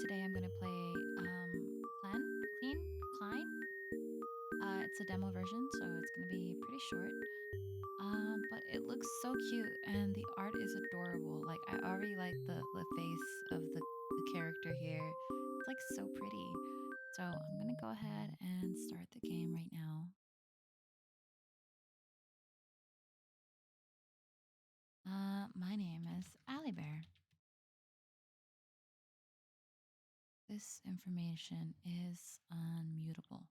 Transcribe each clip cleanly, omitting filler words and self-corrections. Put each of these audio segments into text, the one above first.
Today I'm gonna play Clen, Clean, Klein. It's a demo version, so it's gonna be pretty short. But it looks so cute, and the art is adorable. Like I already like the face of the character here. It's like so pretty. So I'm gonna go ahead and start the game right now. My name is Allie Bear. This information is unmutable.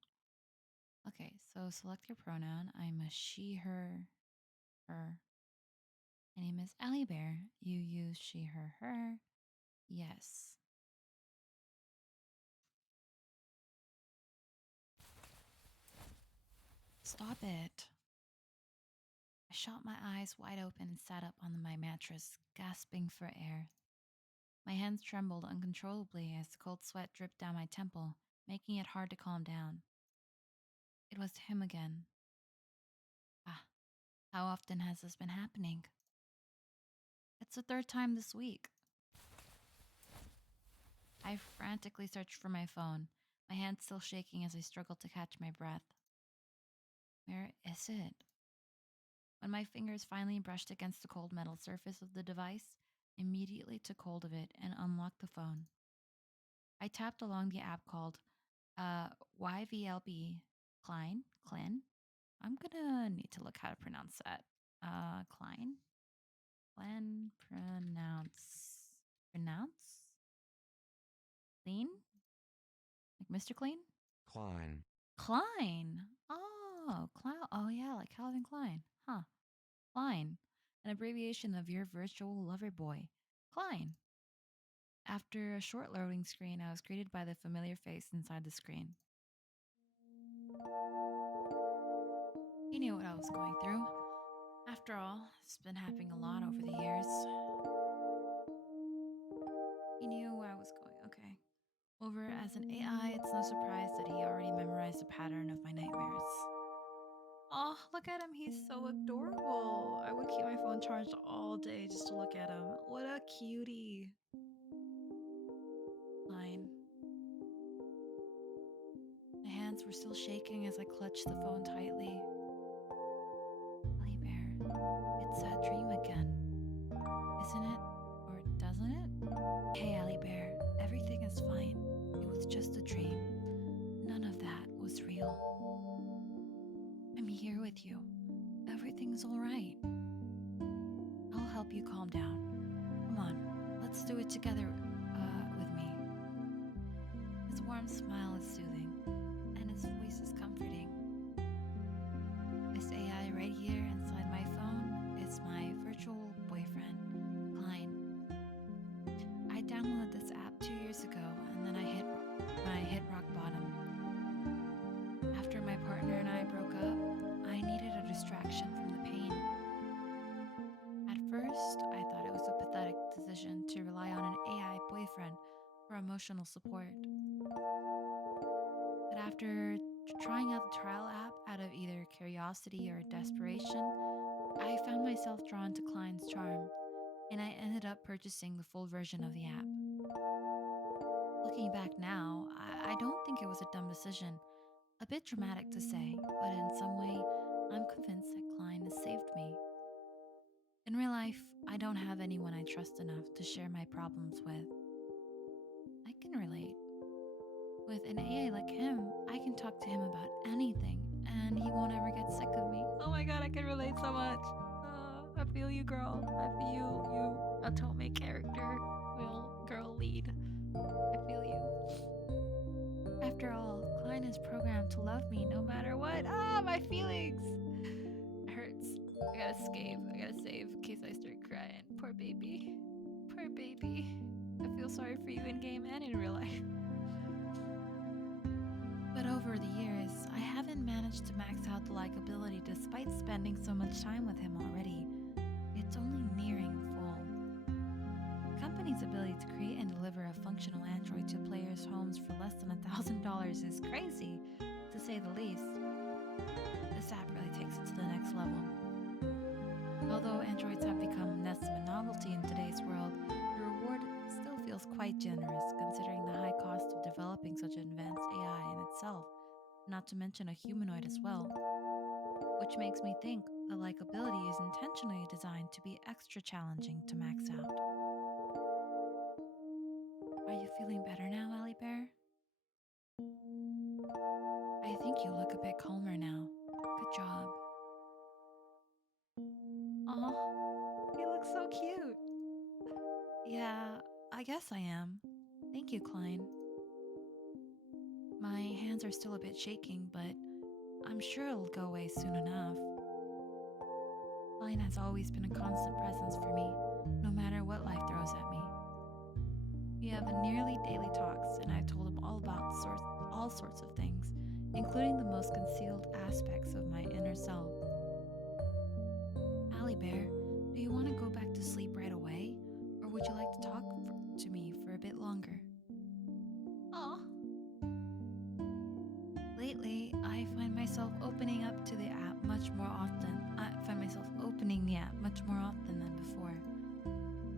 Okay, so select your pronoun. I'm a she, her. My name is Allie Bear. You use she, her. Yes. Stop it. I shot my eyes wide open and sat up on my mattress, gasping for air. My hands trembled uncontrollably as the cold sweat dripped down my temple, making it hard to calm down. It was him again. Ah, how often has this been happening? It's the third time this week. I frantically searched for my phone, my hands still shaking as I struggled to catch my breath. Where is it? When my fingers finally brushed against the cold metal surface of the device, I immediately took hold of it and unlocked the phone. I tapped along the app called YVLB Klein. I'm gonna need to look how to pronounce that. Klein? Klein pronounce? Clean? Like Mr. Clean? Klein. Klein. Oh, Klein. Oh yeah, like Calvin Klein. Huh. Klein, an abbreviation of your virtual lover boy. Klein. After a short loading screen, I was greeted by the familiar face inside the screen. He knew what I was going through. After all, it's been happening a lot over the years. He knew where I was going. Okay. Over as an AI, it's no surprise that he already memorized the pattern of my nightmares. Oh, look at him. He's so adorable. I would keep my phone charged all day just to look at him. What a cutie. Fine. My hands were still shaking as I clutched the phone tightly. Allie Bear, it's that dream again, isn't it? Or doesn't it? Hey, Allie Bear, everything is fine. It was just a dream. None of that was real. I'm here with you. Everything's all right. I'll help you calm down. Come on, let's do it together with me. His warm smile is soothing, and his voice is comforting. This AI right here inside my phone is my virtual boyfriend, Klein. I downloaded this app 2 years ago, and then I hit rock bottom. After my partner and I broke up, I needed a distraction from the pain. At first, I thought it was a pathetic decision to rely on an AI boyfriend for emotional support. But after trying out the trial app out of either curiosity or desperation, I found myself drawn to Klein's charm, and I ended up purchasing the full version of the app. Looking back now, I don't think it was a dumb decision. A bit dramatic to say, but in some way, I'm convinced that Klein has saved me. In real life, I don't have anyone I trust enough to share my problems with. I can relate. With an AI like him, I can talk to him about anything, and he won't ever get sick of me. Oh my god, I can relate so much. I feel you, girl. I feel you, Otome character, girl lead. I feel you. After all, Klein is programmed to love me no matter what. Ah, my feelings! It hurts. I gotta save in case I start crying. Poor baby. Poor baby. I feel sorry for you in game and in real life. But over the years, I haven't managed to max out the likability despite spending so much time with him already. It's only nearing full. The company's ability to create and deliver a functional android to players' homes for less than $1,000 is crazy, to say the least. This app really takes it to the next level. Although androids have become less of a novelty in today's world, the reward still feels quite generous considering the high not to mention a humanoid as well, which makes me think the likability is intentionally designed to be extra challenging to max out. Are you feeling better now, Allie Bear? I think you look a bit calmer now. Good job. Aw, he looks so cute. Yeah, I guess I am. Thank you, Klein. My hands are still a bit shaking, but I'm sure it'll go away soon enough. Klein has always been a constant presence for me, no matter what life throws at me. We have a nearly daily talks, and I've told him all sorts of things, including the most concealed aspects of my inner self. Allie Bear, do you want to go back to sleep right away, or would you like to talk to me for a bit longer? Aw. Lately, I find myself opening up to the app much more often. I find myself opening the app much more often than before.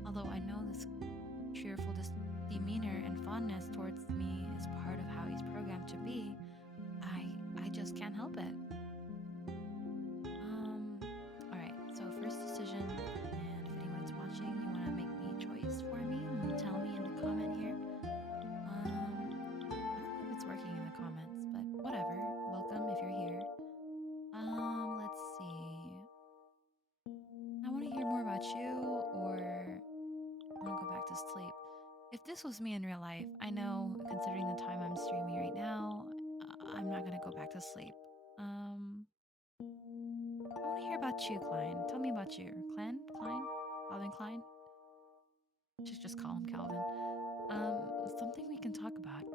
Although I know this cheerful demeanor and fondness towards me is part of how he's programmed to be, I just can't help it. All right. So first decision, and if anyone's watching, you want to make me a choice for me, and tell me in the comment here. I don't know if it's working in the comments, but whatever. Welcome if you're here. Let's see. I want to hear more about you, or I want to go back to sleep. If this was me in real life, I know, considering the time I'm streaming right now, I'm not gonna go back to sleep. I want to hear about you, Klein. Tell me about you, Klein, Calvin Klein. Should just call him Calvin. Something we can talk about.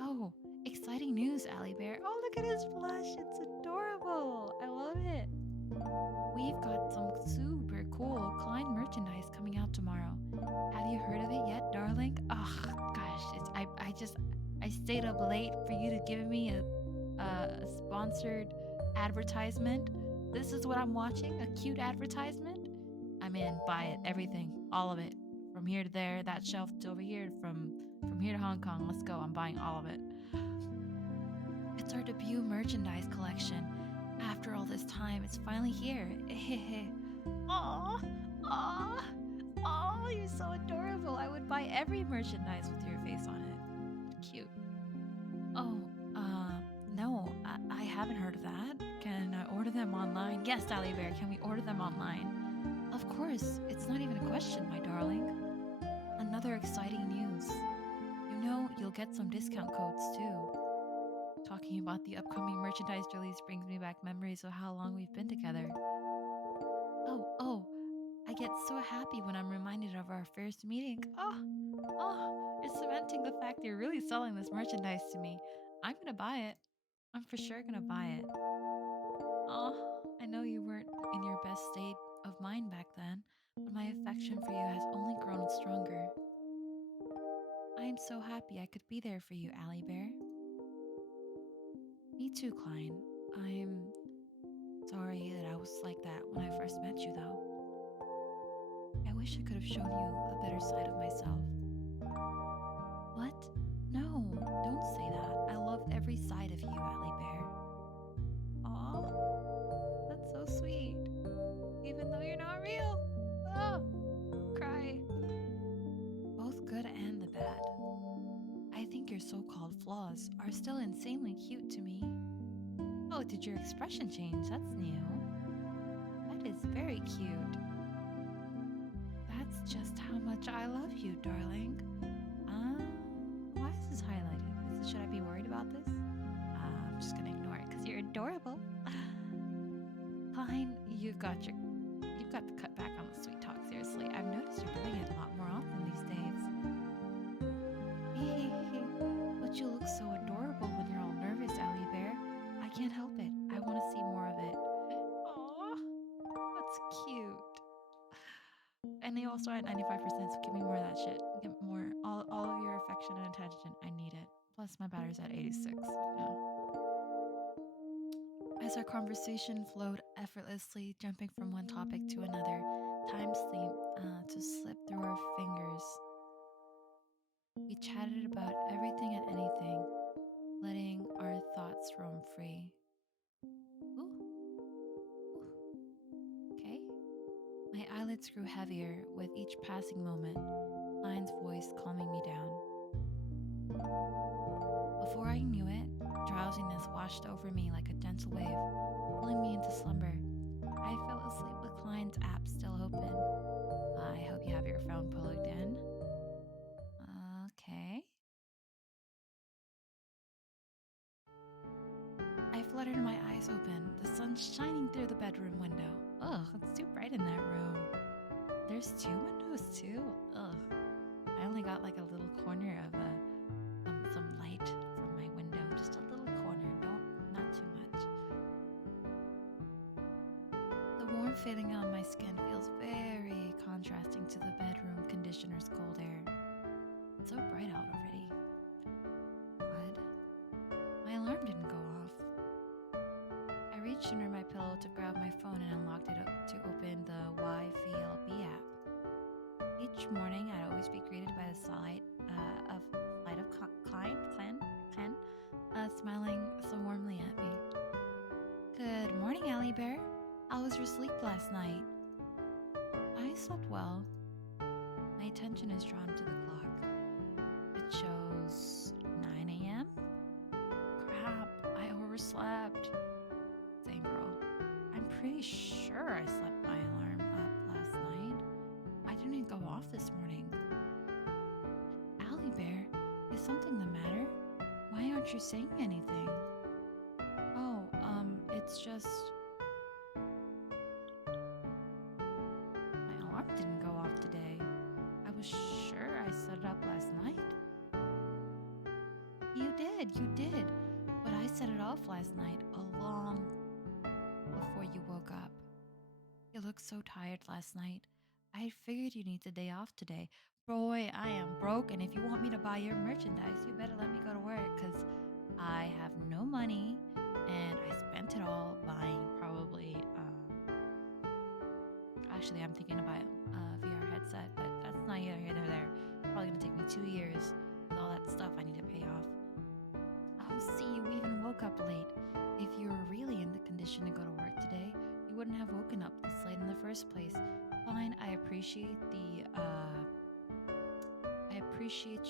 Oh, exciting news, Allie Bear. Oh, look at his blush. It's adorable. I love it. We've got some super cool Klein merchandise coming out tomorrow. Have you heard of it yet, darling? Oh, gosh, I stayed up late for you to give me a sponsored advertisement. This is what I'm watching, a cute advertisement. I'm in, buy it, everything, all of it. From here to there, that shelf to over here, from here to Hong Kong. Let's go. I'm buying all of it. It's our debut merchandise collection. After all this time, it's finally here. Aw, aw, aw, you're so adorable. I would buy every merchandise with your face on it. Cute. Oh, no, I haven't heard of that. Can I order them online? Yes, Sally Bear, can we order them online? Of course, it's not even a question, my darling. Another exciting news. You know, you'll get some discount codes too. Talking about the upcoming merchandise release brings me back memories of how long we've been together. Oh, I get so happy when I'm reminded of our first meeting. Oh, it's cementing the fact you're really selling this merchandise to me. I'm gonna buy it. I'm for sure gonna buy it. Oh, I know you weren't in your best state of mind back then, but my affection for you has only grown stronger. I am so happy I could be there for you, Allie Bear. Me too, Klein. I'm sorry that I was like that when I first met you, though. I wish I could have shown you a better side of myself. What? No, don't say that. I love every side of you, Allie Bear. Aw, that's so sweet. Even though you're not real. Oh, cry. Both good and the bad. I think your so-called flaws are still insanely cute to me. Oh, did your expression change? That's new. That is very cute. That's just how much I love you, darling. Why is this highlighted? Should I be worried about this? I'm just gonna ignore it because you're adorable. Fine, you've got to cut back on the sweet talk. Seriously, I've noticed you're doing it a lot more often these days. But you look so adorable when you're all nervous, Allie Bear. I can't help it. I want to see more of it. Aw, that's cute. And they all start at 95%, so give me more of that shit. Give more, all of your affection and attention. I need it. Plus, my battery's at 86. Yeah. As our conversation flowed effortlessly, jumping from one topic to another, time seemed to slip through our fingers chatted about everything and anything, letting our thoughts roam free. Ooh, ooh, okay. My eyelids grew heavier with each passing moment, Klein's voice calming me down. Before I knew it, drowsiness washed over me like a gentle wave, pulling me into slumber. I fell asleep with Klein's app still open. I hope you have your phone plugged in. Okay. I fluttered my eyes open, the sun shining through the bedroom window. Ugh, it's too bright in that room. There's 2 windows too? Ugh. I only got like a little corner of some light from my window. Just a little corner, not too much. The warmth fading on my skin feels very contrasting to the bedroom conditioner's cold air. It's so bright out already. Odd. My alarm didn't go off. I reached under my pillow to grab my phone and unlocked it to open the v.0.1 app. Each morning, I'd always be greeted by the sight of Klein, smiling so warmly at me. Good morning, Allie Bear. How was your sleep last night? I slept well. My attention is drawn to the clock. It shows 9 a.m. Crap, I overslept. Same girl. I'm pretty sure I slept my alarm up last night. I didn't go off this morning. Allie Bear, is something the matter? Why aren't you saying anything? Oh, it's just... My alarm didn't go off today. I was sure I set it up last night. You did. But I set it off last night, long before you woke up. You looked so tired last night. I figured you need the day off today. Boy, I am broke, and if you want me to buy your merchandise, you better let me go to work, because I have no money, and I spent it all buying probably, actually, I'm thinking about a VR headset, but that's not either here nor there. It's probably going to take me 2 years with all that stuff I need to pay off. Oh, see, you even woke up late. If you were really in the condition to go to work today, you wouldn't have woken up this late in the first place. Fine, I appreciate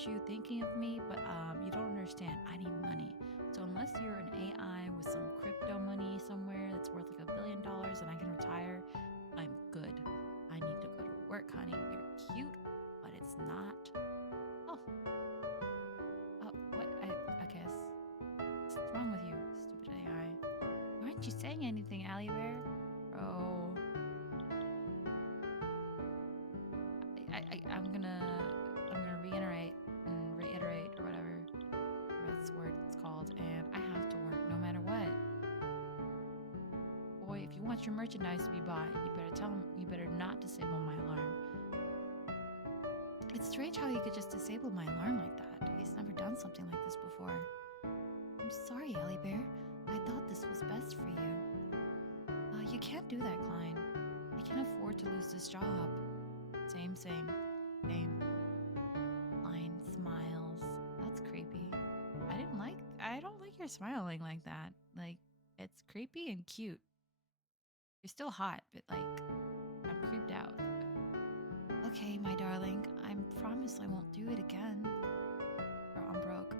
you thinking of me, but you don't understand. I need money. So unless you're an AI with some crypto money somewhere that's worth like $1 billion and I can retire, I'm good. I need to go to work, honey. You're cute, but it's not. Oh, what? I guess. What's wrong with you, stupid AI? Why aren't you saying anything, Allie Bear? Oh. I'm gonna reiterate or whatever this word is called, and I have to work no matter what. Boy, if you want your merchandise to be bought, you better not disable my alarm. It's strange how he could just disable my alarm like that. He's never done something like this before. I'm sorry, Allie Bear. I thought this was best for you. You can't do that, Klein. I can't afford to lose this job. Same. Klein smiles. That's creepy. I don't like your smiling like that. Like, it's creepy and cute. You're still hot, but like, I'm creeped out. Okay, my darling, I promise I won't do it again. Or I'm broke.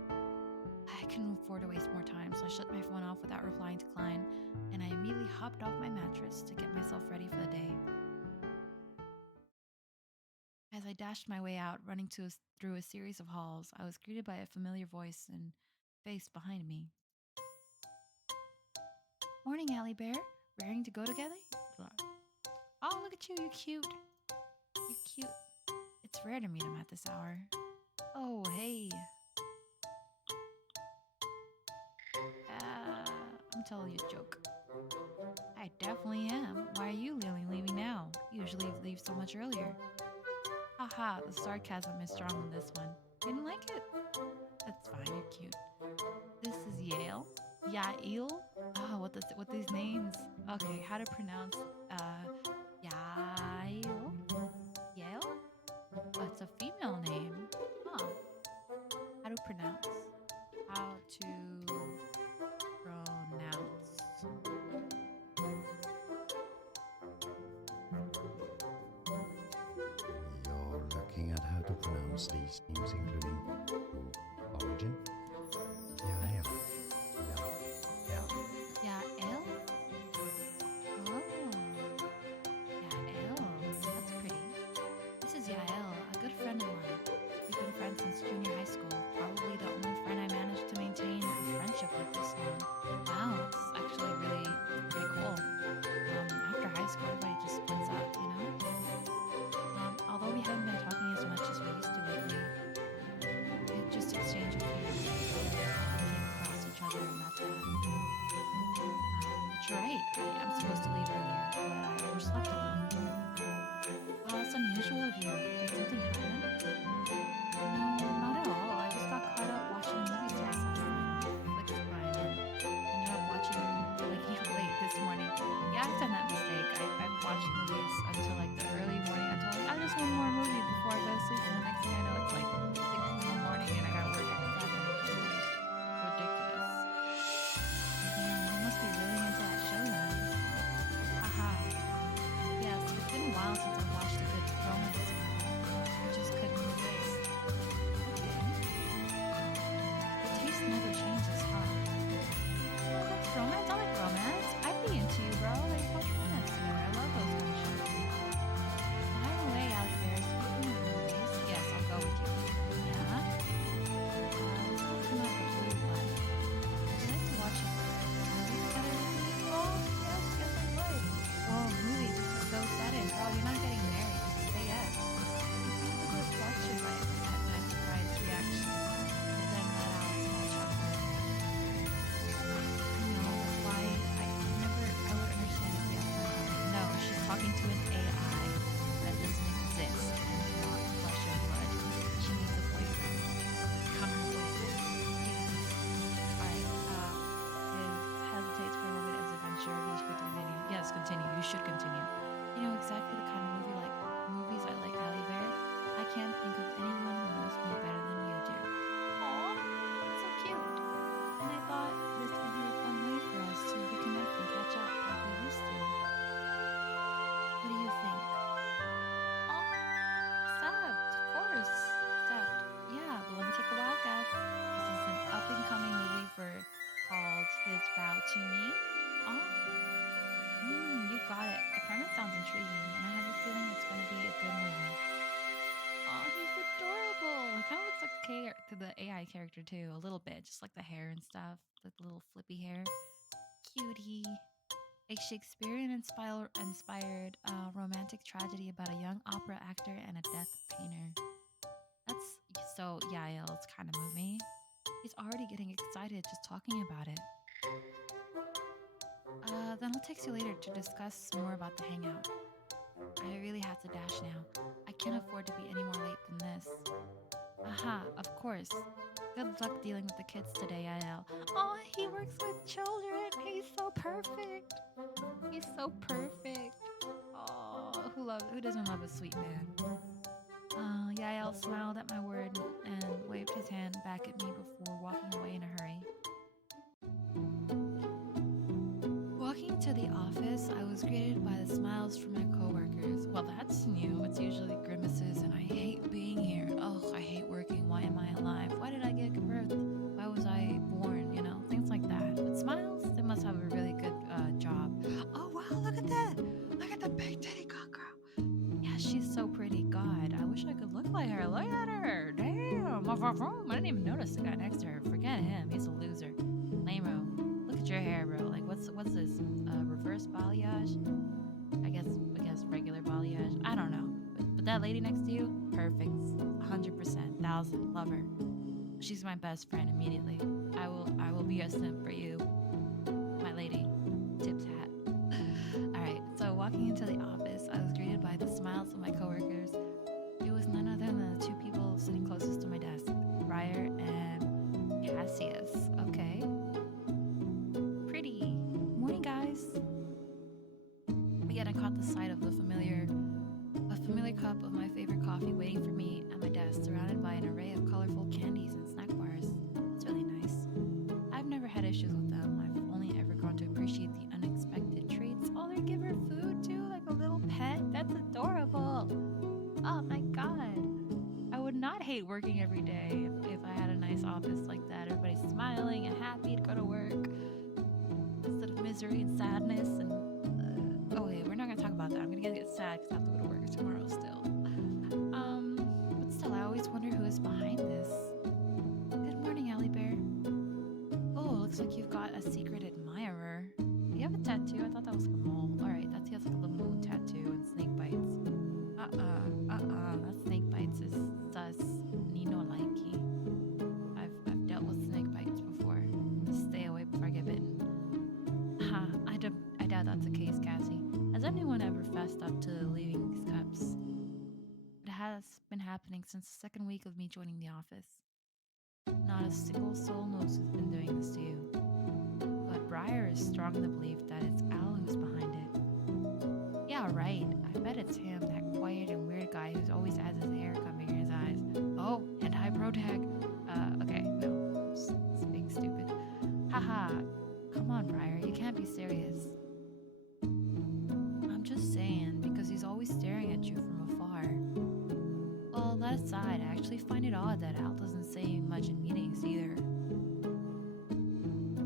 I couldn't afford to waste more time, so I shut my phone off without replying to Klein, and I immediately hopped off my mattress to get myself ready for the day. As I dashed my way out, running through a series of halls, I was greeted by a familiar voice and face behind me. Morning, Allie Bear. Raring to go together? Oh, look at you. You're cute. It's rare to meet him at this hour. Oh, hey. I'm telling you a joke. I definitely am. Why are you leaving now? Usually you leave so much earlier. Haha, the sarcasm is strong on this one. Didn't like it? That's fine, you're cute. This is Yale. Yael? Oh, what these names? Okay, how to pronounce Yael? Yale? Oh, it's a female name. Huh. how to pronounce these names, including origin. Yael. Yael. Yael? Oh. Yael. That's pretty. This is Yael, a good friend of mine. We've been friends since junior high school. Probably the only friend I managed to maintain a friendship with this long. Wow, that's actually really pretty cool. After high school, everybody just splits up, you know? Although we haven't been talking as much as we used to lately, we just exchanged a few came across each other and that's that. But you're right, I'm supposed to leave earlier, but I overslept a little. Well, that's unusual of you. Did something happen? No, not at all. I just got caught up watching a movie series last night on Netflix Prime and ended up waking up late this morning. Yeah, I've done that mistake. I've watched movies until like the early morning until like, just one more movie before I go to sleep, and the next thing I know it's like 6 in the morning and I gotta work at 7. Ridiculous. Damn, you must be really into that show then. Haha. Yes, it's been a while since I've watched a good romance movie. I just couldn't resist. Okay. The taste never changes, huh? Oh, that's romance? I like romance. I'd be into you, bro. Let's watch romance together. I love those kind of shows. By the way, Alec Bear, speaking of movies, yes, I'll go with you. Yeah? Let's go to my blue one. Would you like to watch a movie together with me? Oh, yes, I would. Oh, movie, this is so sudden. Bro, you're not getting married. Just say yes. You seem a bit flustered by my surprise reaction, but then let out a small chuckle. I know, that's why I would understand if yes or no. No, she's talking to an AI that doesn't exist and not flesh and blood. She needs a boyfriend. Become her boyfriend. Alright, hesitates for a moment as if unsure if he should continue. Yes, continue. You should continue. You know exactly the kind of movies I like, Allie Bear. I can't think of anyone who knows me better than you do. Aw, that's so cute. And I thought this would be a fun way for us to reconnect and catch up like we used to. What do you think? Oh, Sept, of course. Sept. Yeah, but let me take a wild guess. This is an up-and-coming movie called His Vow to Me. Oh, you got it. The premise sounds intriguing, and I have a feeling it's going to be a good movie. Oh, he's adorable. It kind of looks like the AI character too, a little bit, just like the hair and stuff, the little flippy hair. Cutie. A Shakespearean-inspired romantic tragedy about a young opera actor and a death painter. That's so Yael's kind of movie. He's already getting excited just talking about it. Then I'll text you later to discuss more about the hangout. I really have to dash now. I can't afford to be any more late than this. Aha, of course. Good luck dealing with the kids today, Yael. Oh, he works with children. He's so perfect. He's so perfect. Oh, who doesn't love a sweet man? Yael smiled at my word and waved his hand back at me before walking away in a hurry. Walking to the office, I was greeted by the smiles from my coworkers. Well, that's new. It's usually grimaces, and I hate being here. Oh, I hate working. Why am I alive? Why did I get birthed? Why was I born? You know, things like that. But smiles, they must have a really good job. Oh, wow, look at that. Look at the big titty girl. Yeah, she's so pretty. God, I wish I could look like her. Look at her. Damn. I didn't even notice the guy next to her. Forget him. He's a loser. Lame-o. Look at your hair, bro. Like, what's this? Reverse balayage? I guess regular balayage. I don't know. But that lady next to you, perfect. 100%. 1,000. Love her. She's my best friend immediately. I will be a simp for you, my lady. Tips hat. Alright, so walking into the office, I was greeted by the smiles of my coworkers. It was none other than the two people sitting closest to my desk, Briar and Cassius. Okay. Pretty. Morning, guys. Yet I caught the sight of a familiar cup of my favorite coffee waiting for me at my desk, surrounded by an array of colorful candies and snack bars. It's really nice. I've never had issues with them. I've only ever grown to appreciate the unexpected treats. Oh, they give her food too, like a little pet. That's adorable. Oh my god. I hate working every day. If I had a nice office like that, everybody's smiling and happy to go to work instead of misery and sadness. And oh wait, we're not gonna talk about that. I'm gonna get sad because I have to go to work tomorrow still. But still, I always wonder who is behind this. Good morning, Allie Bear. Oh, looks like you've got a secret admirer. You have a tattoo? I thought that was like a mole. Alright, that's he has like a little moon tattoo and snake bites. That snake bites is sus. Nino likey. I've dealt with snake bites before. Stay away before I get bitten. Ha, I doubt that's the case, Cassie. Has anyone ever fessed up to leaving these cups? It has been happening since the second week of me joining the office. Not a single soul knows who's been doing this to you. But Briar is strong in the belief that it's Al who's behind it. Yeah, right. I bet it's him, that quiet and weird guy who's always has his hair coming in his eyes. Oh, and high pro tag. Okay, no. It's being stupid. Haha. Come on, Briar. You can't be serious. I'm just saying, because he's always staring at you from afar. Well, that aside, I actually find it odd that Al doesn't say much in meetings either.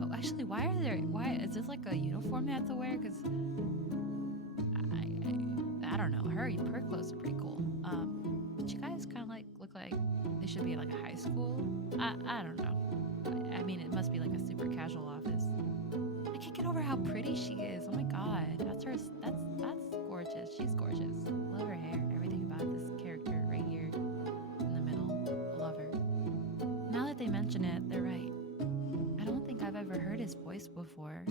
Oh, actually, why is this like a uniform they have to wear? Because I don't know. Her clothes are pretty cool. But you guys kind of like look like they should be at like a high school. I don't know. I mean, it must be like a super casual office. I can't get over how pretty she is. Oh my god, that's gorgeous. She's gorgeous. Love her hair. Everything about this character right here in the middle. Love her. Now that they mention it, they're right. I don't think I've ever heard his voice before.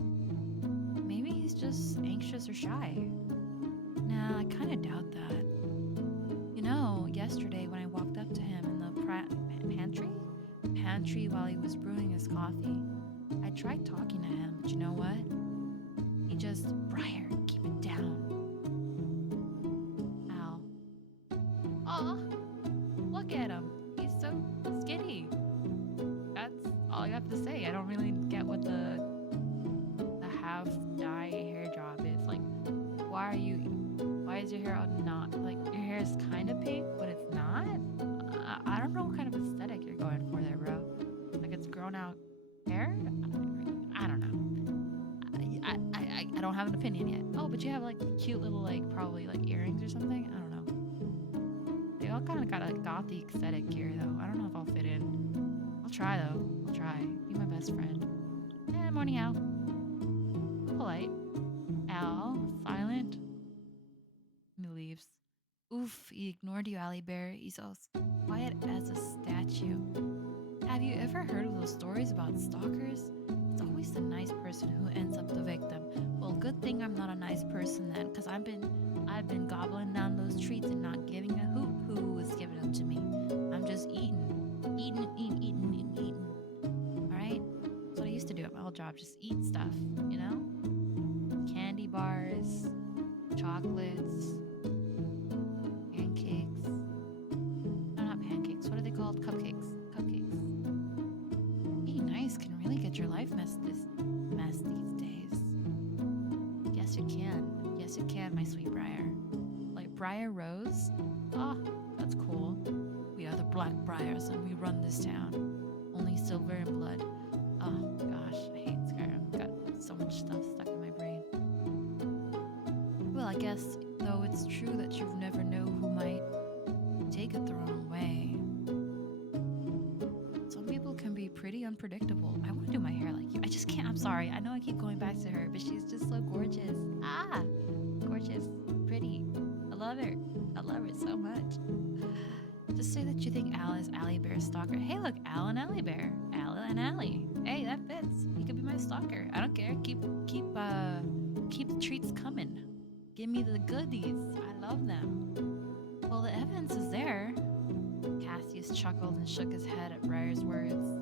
Maybe he's just anxious or shy. Nah, I kind of doubt that. You know, yesterday when I walked up to him in the pantry while he was brewing his coffee, I tried talking to him, but you know what? He just, Briar, keep it down. Al. Aw, look at him. He's so skinny. That's all I have to say. I don't really get what the half dye hair job is. Like, why is your hair not, like, your hair is kind of pink, but it's not? I don't know what kind of aesthetic you're going for there, bro. Like, it's grown out hair? I don't know. I don't have an opinion yet. Oh, but you have, like, cute little, like, probably, like, earrings or something? I don't know. They all kind of got a gothy aesthetic here, though. I don't know if I'll fit in. I'll try, though. I'll try. Be my best friend. Morning, Al. Polite. Al. Silent. He leaves. Oof, he ignored you, Allie Bear. He's as quiet as a statue. Have you ever heard of those stories about stalkers? It's always the nice person who ends up the victim. Well, good thing I'm not a nice person then, because I've been gobbling down those treats and not giving a hoot who was giving them to me. I'm just eating. Alright? That's what I used to do at my old job, just eat stuff, you know? Candy bars, chocolates, pancakes. No, not pancakes. What are they called? Cupcakes. Being nice can really get your life messed these days. Yes, you can, my sweet Briar. Like Briar Rose? Oh, that's cool. We are the Black Briars and we run this town. Only silver and blood. Oh gosh, I hate Skyrim. Got so much stuff stuck in my brain. Well, I guess, though it's true that you never know who might take it the wrong way. Some people can be pretty unpredictable. I want to do my hair like you. I just can't. I'm sorry. I know I keep going back to her, but she's just so gorgeous. Gorgeous. Pretty. I love her. I love her so much. Just say that you think Al is Allie Bear's stalker. Hey, look, Al and Allie Bear. Al and Allie. Hey, that fits. He could be my stalker. I don't care. Keep the treats coming. Give me the goodies. I love them. Well, the evidence is there. Cassius chuckled and shook his head at Briar's words.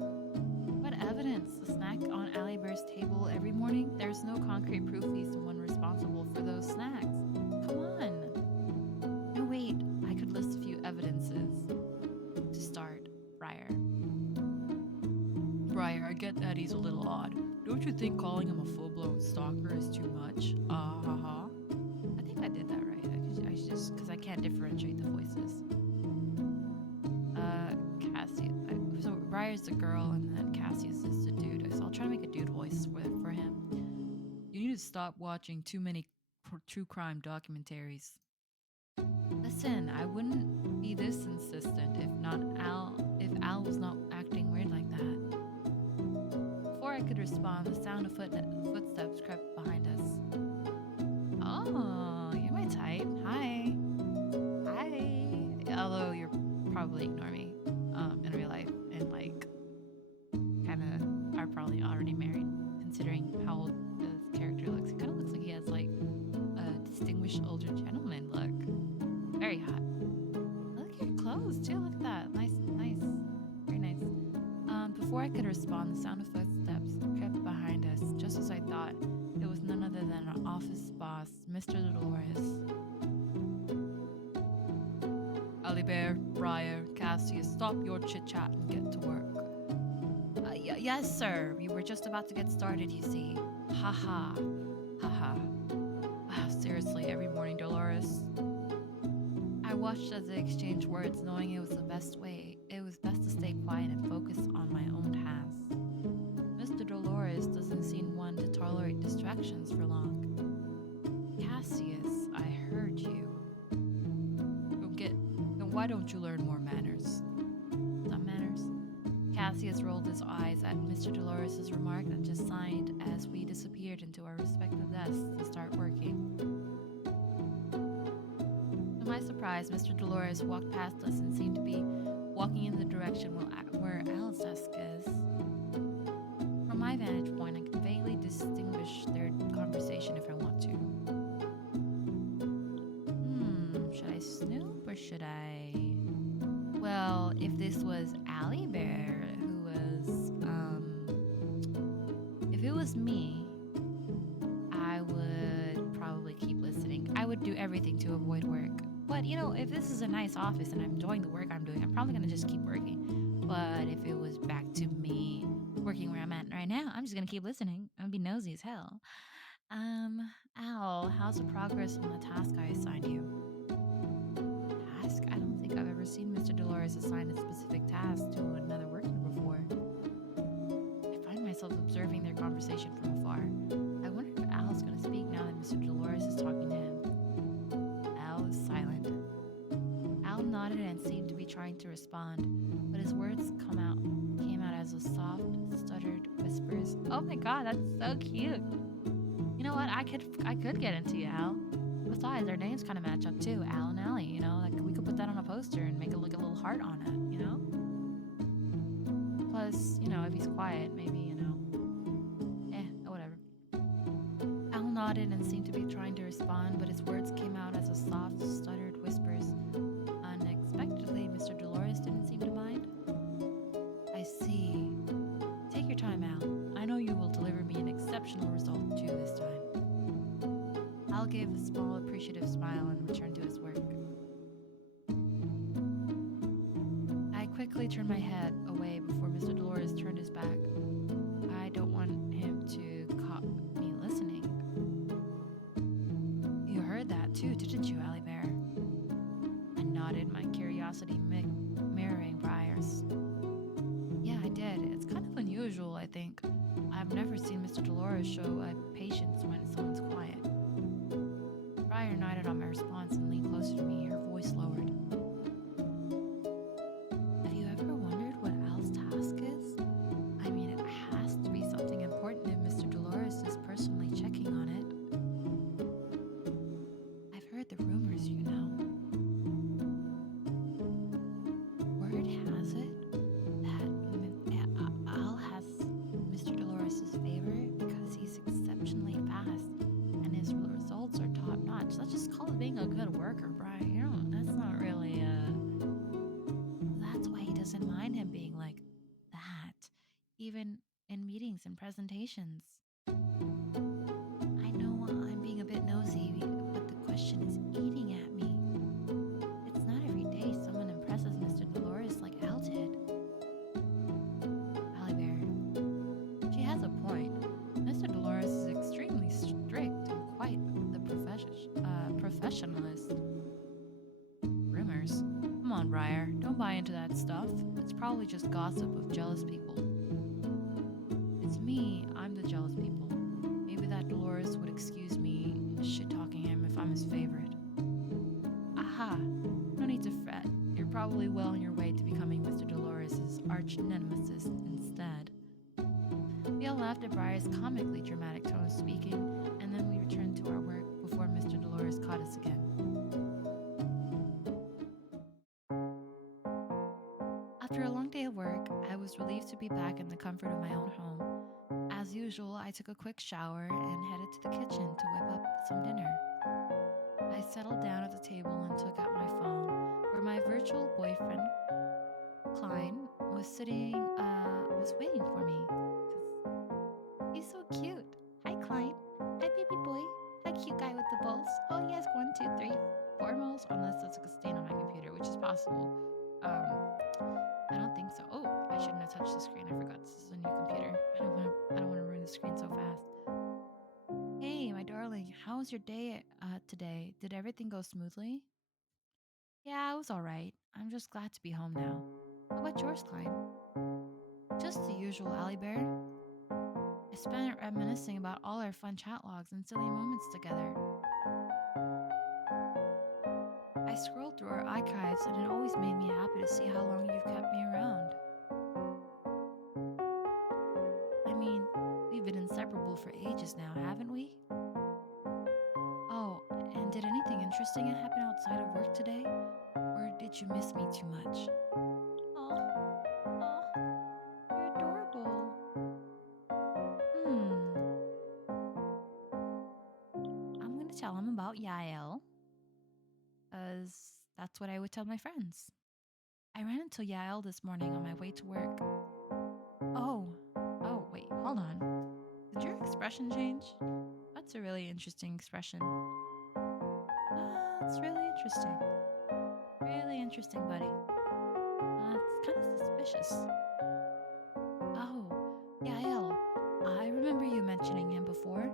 What evidence? The snack on Allie Bear's table every morning? There's no concrete proof he's the one responsible for those snacks. Come on. No, wait. I could list a few evidences. To start, Briar. Briar, I get that he's a little odd. Don't you think calling him a full-blown stalker is too much? I think I did that right. I just, because I can't differentiate the voices. Briar's the girl, and then Cassius is the dude. So I'll try to make a dude voice for him. You need to stop watching too many true crime documentaries. Listen, I wouldn't be this insistent if Al was not acting weird like that. Before I could respond, the sound of footsteps crept behind us. Oh, you're my type. Hi. Although you're probably ignore me in real life and like kind of are probably already married, considering how old this character looks. He kind of looks like he has like a distinguished older gentleman look. Very hot. Look at your clothes too. Look at that. Nice. Very nice. Before I could respond, the sound of footsteps crept behind us, just as I thought. It was none other than our office boss, Mr. Dolores. Aliber, Briar, Cassius, stop your chit-chat and get to work. Yes, sir. We were just about to get started, you see. Ha-ha. Wow, seriously, every morning, Dolores. I watched as they exchanged words, knowing it was best to stay quiet and focus on my own task. Mr. Dolores doesn't seem one to tolerate distractions for long. Cassius, I heard you. Why don't you learn more manners? Some manners? Cassius rolled his eyes at Mr. Dolores' remark and just sighed as we disappeared into our respective desks to start working. To my surprise, Mr. Dolores walked past us and seemed to be walking in the direction where Al's desk is. From my vantage point, I can vaguely distinguish their conversation if I want to. Should I snoop or should I? Well, if this was Allie Bear, if it was me, I would probably keep listening. I would do everything to avoid work. But, if this is a nice office and I'm enjoying the work I'm doing, I'm probably going to just keep working. But if it was back to me working where I'm at right now, I'm just going to keep listening. I'm going to be nosy as hell. Al, how's the progress on the task I assigned you? Task? I don't think I've ever seen Mr. Dolores assign a specific task to another worker before. I find myself observing their conversation from afar. I wonder if Al's going to speak now that Mr. Dolores is talking to him. Al is silent. Al nodded and seemed to be trying to respond, but his words came out as a soft, stuttered whispers. Oh my god, that's so cute. You know what? I could get into you, Al. Besides, our names kind of match up too, Al and Allie. Like we could put that on a poster and make it look a little heart on it. Plus, if he's quiet, maybe whatever. Al nodded and seemed to be trying to respond, but his words came out as a soft, stuttered whispers. Unexpectedly, Mr. Dolores didn't seem to mind. I see. Take your time, Al. I know you will deliver me an exceptional result too this time. Al gave a small, appreciative smile and returned to his work. I quickly turned my head away before Mr. Dolores turned his back. I don't want him to caught me listening. You heard that too, didn't you, Allie Bear? I nodded, my curiosity mirroring Briar's. Yeah, I did. It's kind of unusual, I think. I've never seen Mr. Dolores show patience when someone's quiet. Briar nodded on my response and leaned closer to me, her voice lowered. Have you ever wondered what Al's task is? I mean, it has to be something important if Mr. Dolores is personally checking on it. I've heard the rumors, Word has it that Al has Mr. Dolores' favor because he's exceptionally fast and his results are top-notch. Let's just call it being a good worker, Brian. That's not really, that's why he doesn't mind him being like that, even in meetings and presentations. I know I'm being a bit nosy, but the question is eating at me. It's not every day someone impresses Mr. Dolores like Al did. Allie Bear. She has a point. Mr. Dolores is extremely strict and quite the professionalist. Rumors. Come on, Briar. Don't Don't buy into that stuff. It's probably just gossip of jealous people. It's me. I'm the jealous people. Maybe that Dolores would excuse me shit-talking him if I'm his favorite. Aha! No need to fret. You're probably well on your way to becoming Mr. Dolores' arch nemesis instead. We all laughed at Briar's comically dramatic tone of speaking, and then we returned to our work before Mr. Dolores caught us again. After a long day of work, I was relieved to be back in the comfort of my own home. As usual, I took a quick shower and headed to the kitchen to whip up some dinner. I settled down at the table and took out my phone, where my virtual boyfriend, Klein, was waiting for me. 'Cause he's so cute. Hi, Klein. Hi, baby boy. Hi, cute guy with the balls. Oh, he has 1, 2, 3, 4 moles, unless that's like a stain on my computer, which is possible. I don't think so. Oh, I shouldn't have touched the screen. I forgot this is a new computer. I don't want to ruin the screen so fast. Hey, my darling, how was your day today? Did everything go smoothly? Yeah, it was all right. I'm just glad to be home now. How about yours, Klein? Just the usual, Allie Bear. I spent it reminiscing about all our fun chat logs and silly moments together. I scrolled through our archives and it always made me happy to see how long you've kept me around. I mean, we've been inseparable for ages now, haven't we? Oh, and did anything interesting happen outside of work today? Or did you miss me too much? Aw, you're adorable. I'm gonna tell him about Yael, because that's what I would tell my friends. I ran into Yael this morning on my way to work. Oh, wait, hold on. Did your expression change? That's a really interesting expression. That's really interesting. Really interesting, buddy. It's kind of suspicious. Oh, Yael, I remember you mentioning him before.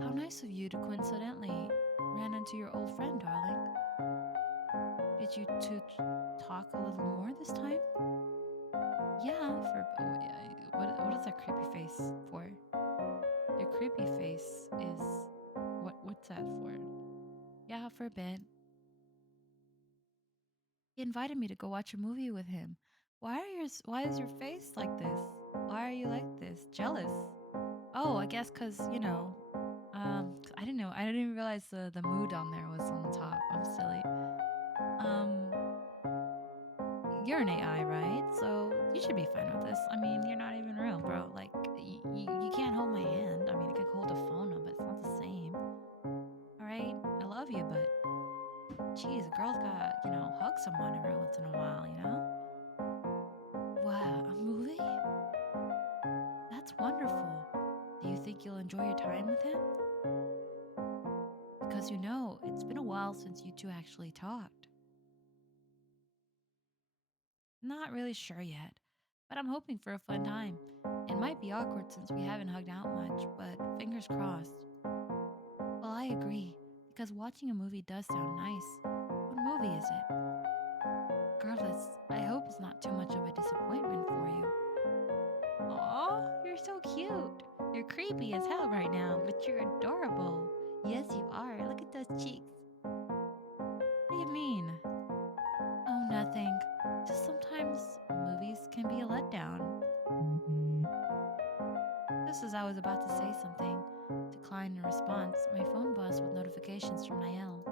How nice of you to coincidentally ran into your old friend, darling. Did you two talk a little more this time? Yeah, what is that creepy face for? Your creepy face is what's that for? Yeah, for a bit. He invited me to go watch a movie with him. Why is your face like this? Why are you like this? Jealous? Oh, I guess cause I didn't know. I didn't even realize the mood on there was on the top. I'm silly. You're an AI, right? So you should be fine with this. I mean, you're not even real, bro. Like, you can't hold my hand. I mean, I could hold a phone up, but it's not the same. All right? I love you, but geez, a girl's gotta, hug someone every once in a while, Wow, a movie? That's wonderful. Do you think you'll enjoy your time with him? Because it's been a while since you two actually talked. Not really sure yet, but I'm hoping for a fun time. It might be awkward since we haven't hugged out much, but fingers crossed. Well, I agree, because watching a movie does sound nice. What movie is it? Regardless, I hope it's not too much of a disappointment for you. Aw, you're so cute. You're creepy as hell right now, but you're adorable. Yes, you are. Look at those cheeks. What do you mean? Oh, nothing. Just sometimes movies can be a letdown. Just as I was about to say something, declined in response, my phone buzzed with notifications from Niall.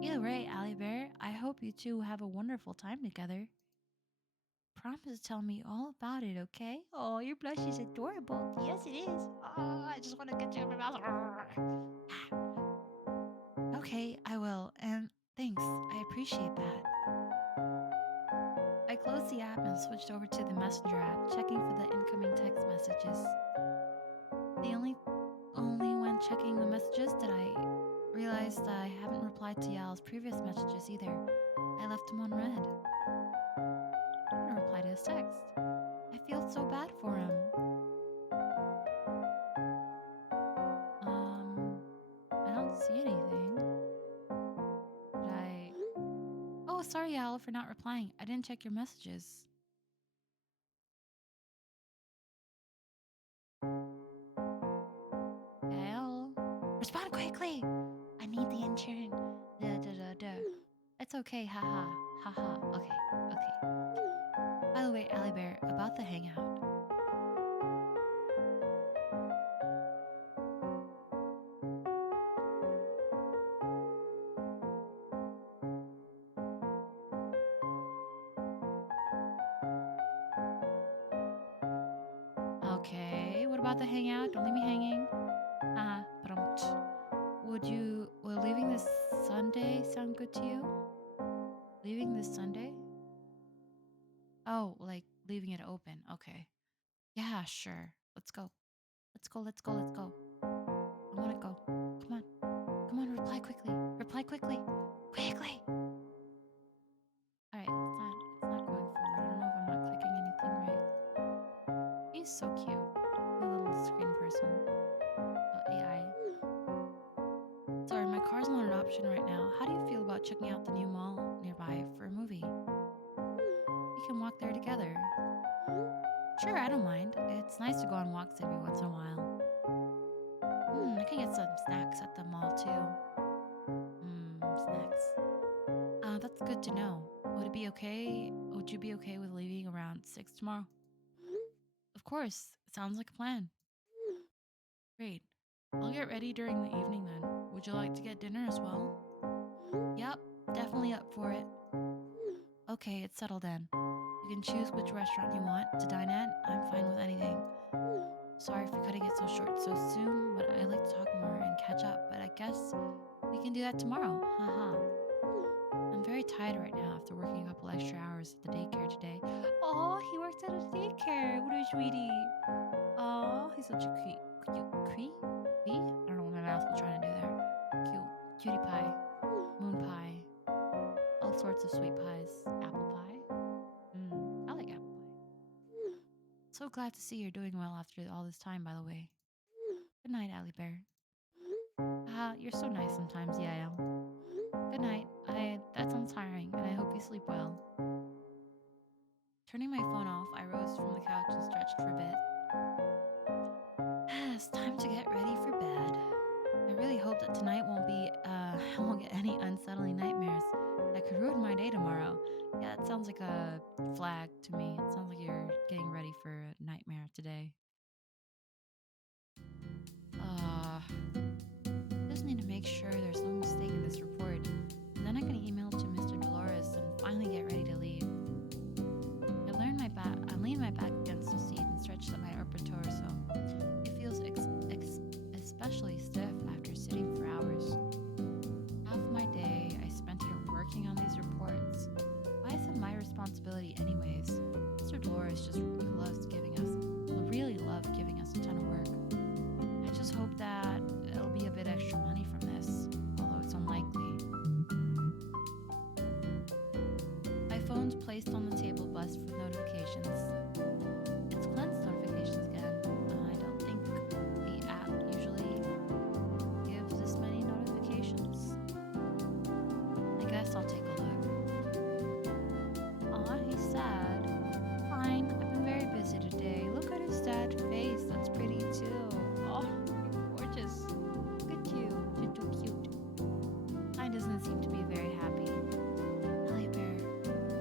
Either way, Allie Bear, I hope you two have a wonderful time together. Promise to tell me all about it, okay? Oh, your blush is adorable. Yes, it is. Oh, I just want to get you in my mouth. Okay, I will. And thanks. I appreciate that. I closed the app and switched over to the Messenger app, checking for the incoming text messages. Only when checking the messages did I realize that I haven't replied to Yal's previous messages either. I left him on read. I'm gonna reply to his text. I feel so bad for him. I don't see anything. Oh, Oh, sorry, Al, for not replying. I didn't check your messages. Al, respond quickly. I need the insurance. It's okay, haha, haha. Okay, okay. By the way, Allie Bear, about the hangout. Okay, what about the hangout? Don't leave me hanging. Will leaving this Sunday sound good to you? Leaving this Sunday? Oh, like leaving it open. Okay. Yeah, sure. Let's go. Let's go, let's go, let's go. I want to go. Come on. Come on, reply quickly. Reply quickly. Quickly. All right, it's not going forward. I don't know if I'm not clicking anything right. He's so cute. The little screen person. AI. Sorry, my car's not an option right now. How do you feel about checking out the new mall nearby for a movie? We can walk there together. Sure, I don't mind. It's nice to go on walks every once in a while. I can get some snacks at the mall too. Snacks. That's good to know. Would it be okay? Would you be okay with leaving around 6 tomorrow? Of course. Sounds like a plan. Great. I'll get ready during the evening then. Would you like to get dinner as well? Yep, definitely up for it. Okay, it's settled then. You can choose which restaurant you want to dine at. I'm fine with anything. Sorry for cutting it so short so soon, but I like to talk more and catch up, but I guess we can do that tomorrow. Haha. I'm very tired right now after working a couple extra hours at the daycare today. Oh, he works at a daycare. What a sweetie. Oh, he's such a cute. I don't know what my mouth was trying to do there. Cute. Cutie pie. Moon pie. All sorts of sweet pies. Apple pie. I like apple pie. So glad to see you're doing well after all this time, by the way. Good night, Allie Bear. You're so nice sometimes, yeah. Good night. That sounds tiring, and I hope you sleep well. Turning my phone off, I rose from the couch and stretched for a bit. It's time to get ready for bed. I really hope that tonight I won't get any unsettling nightmares that could ruin my day tomorrow. Yeah, it sounds like a flag to me. It sounds like you're getting ready for a nightmare today. Just need to make sure there's no mistake in this report. And then I can email to Mr. Dolores and finally get ready to leave. I lean my back against the seat and stretch out my upper torso. It feels especially stiff after sitting for hours. Half of my day I spent here working on these reports. Why is it my responsibility anyways? Mr. Dolores just really loves giving us a ton of work. I just hope that it'll be a bit extra money from this, although it's unlikely. My phone's placed on the table buzzed for notifications. It's Glenn's notifications again. I don't think the app usually gives this many notifications. I guess I'll take a look. Aw, he's sad. Fine, I've been very busy today. Look at his sad face. That's pretty too. Oh, you're gorgeous. Look at you. You're too cute. Klein doesn't seem to be very happy. Allie Bear,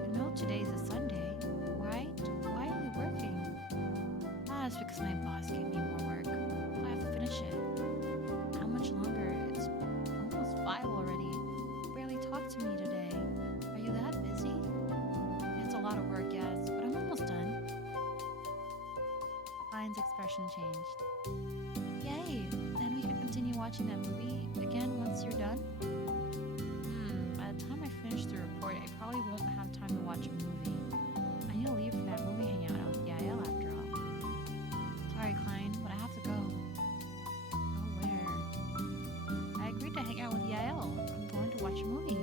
you know today's a Sunday, right? Why are you working? It's because my boss gave me more work. I have to finish it. How much longer? It's almost 5 already. You barely talked to me today. Are you that busy? It's a lot of work, yes, but I'm almost done. Klein's expression changed. Yay! Then we can continue watching that movie again once you're done? By the time I finish the report, I probably won't have time to watch a movie. I need to leave for that movie hangout out with Yael after all. Sorry, Klein, but I have to go. Go where? I agreed to hang out with Yael. I'm going to watch a movie.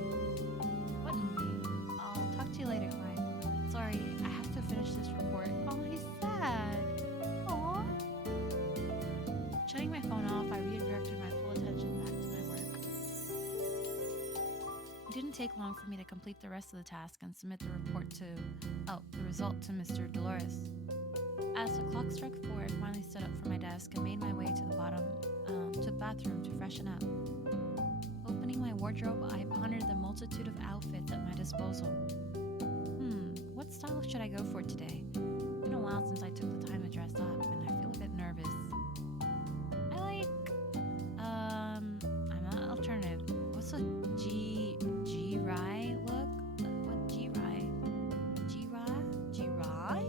What movie? I'll talk to you later, Klein. Sorry, I have to finish this report. Oh, he's sad. Aww. Shutting my phone off, I redirected my full attention back to my work. I didn't didn't take long for me to complete the rest of the task and submit the result to Mr. Dolores. As the clock struck 4, I finally stood up from my desk and made my way to the bathroom to freshen up. Opening my wardrobe, I pondered the multitude of outfits at my disposal. What style should I go for today? It's been a while since I took the time to dress up, and I feel a bit nervous. I like, I'm not alternative. What's a G-Rye look? What G-Rye? G-Rye? G-Rye?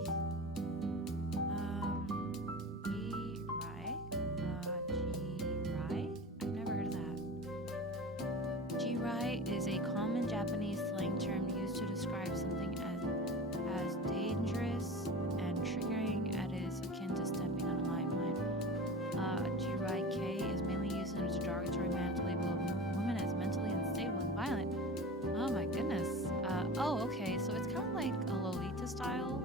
G-Rye? G-Rye? I've never heard of that. G-Rye is a common Japanese slang term used to describe something as dangerous and triggering as is akin to stepping on a lifeline. G-Rye K is mainly used as a derogatory man to label a woman as mentally unstable and violent. Oh my goodness. Okay, so it's kind of like a Lolita style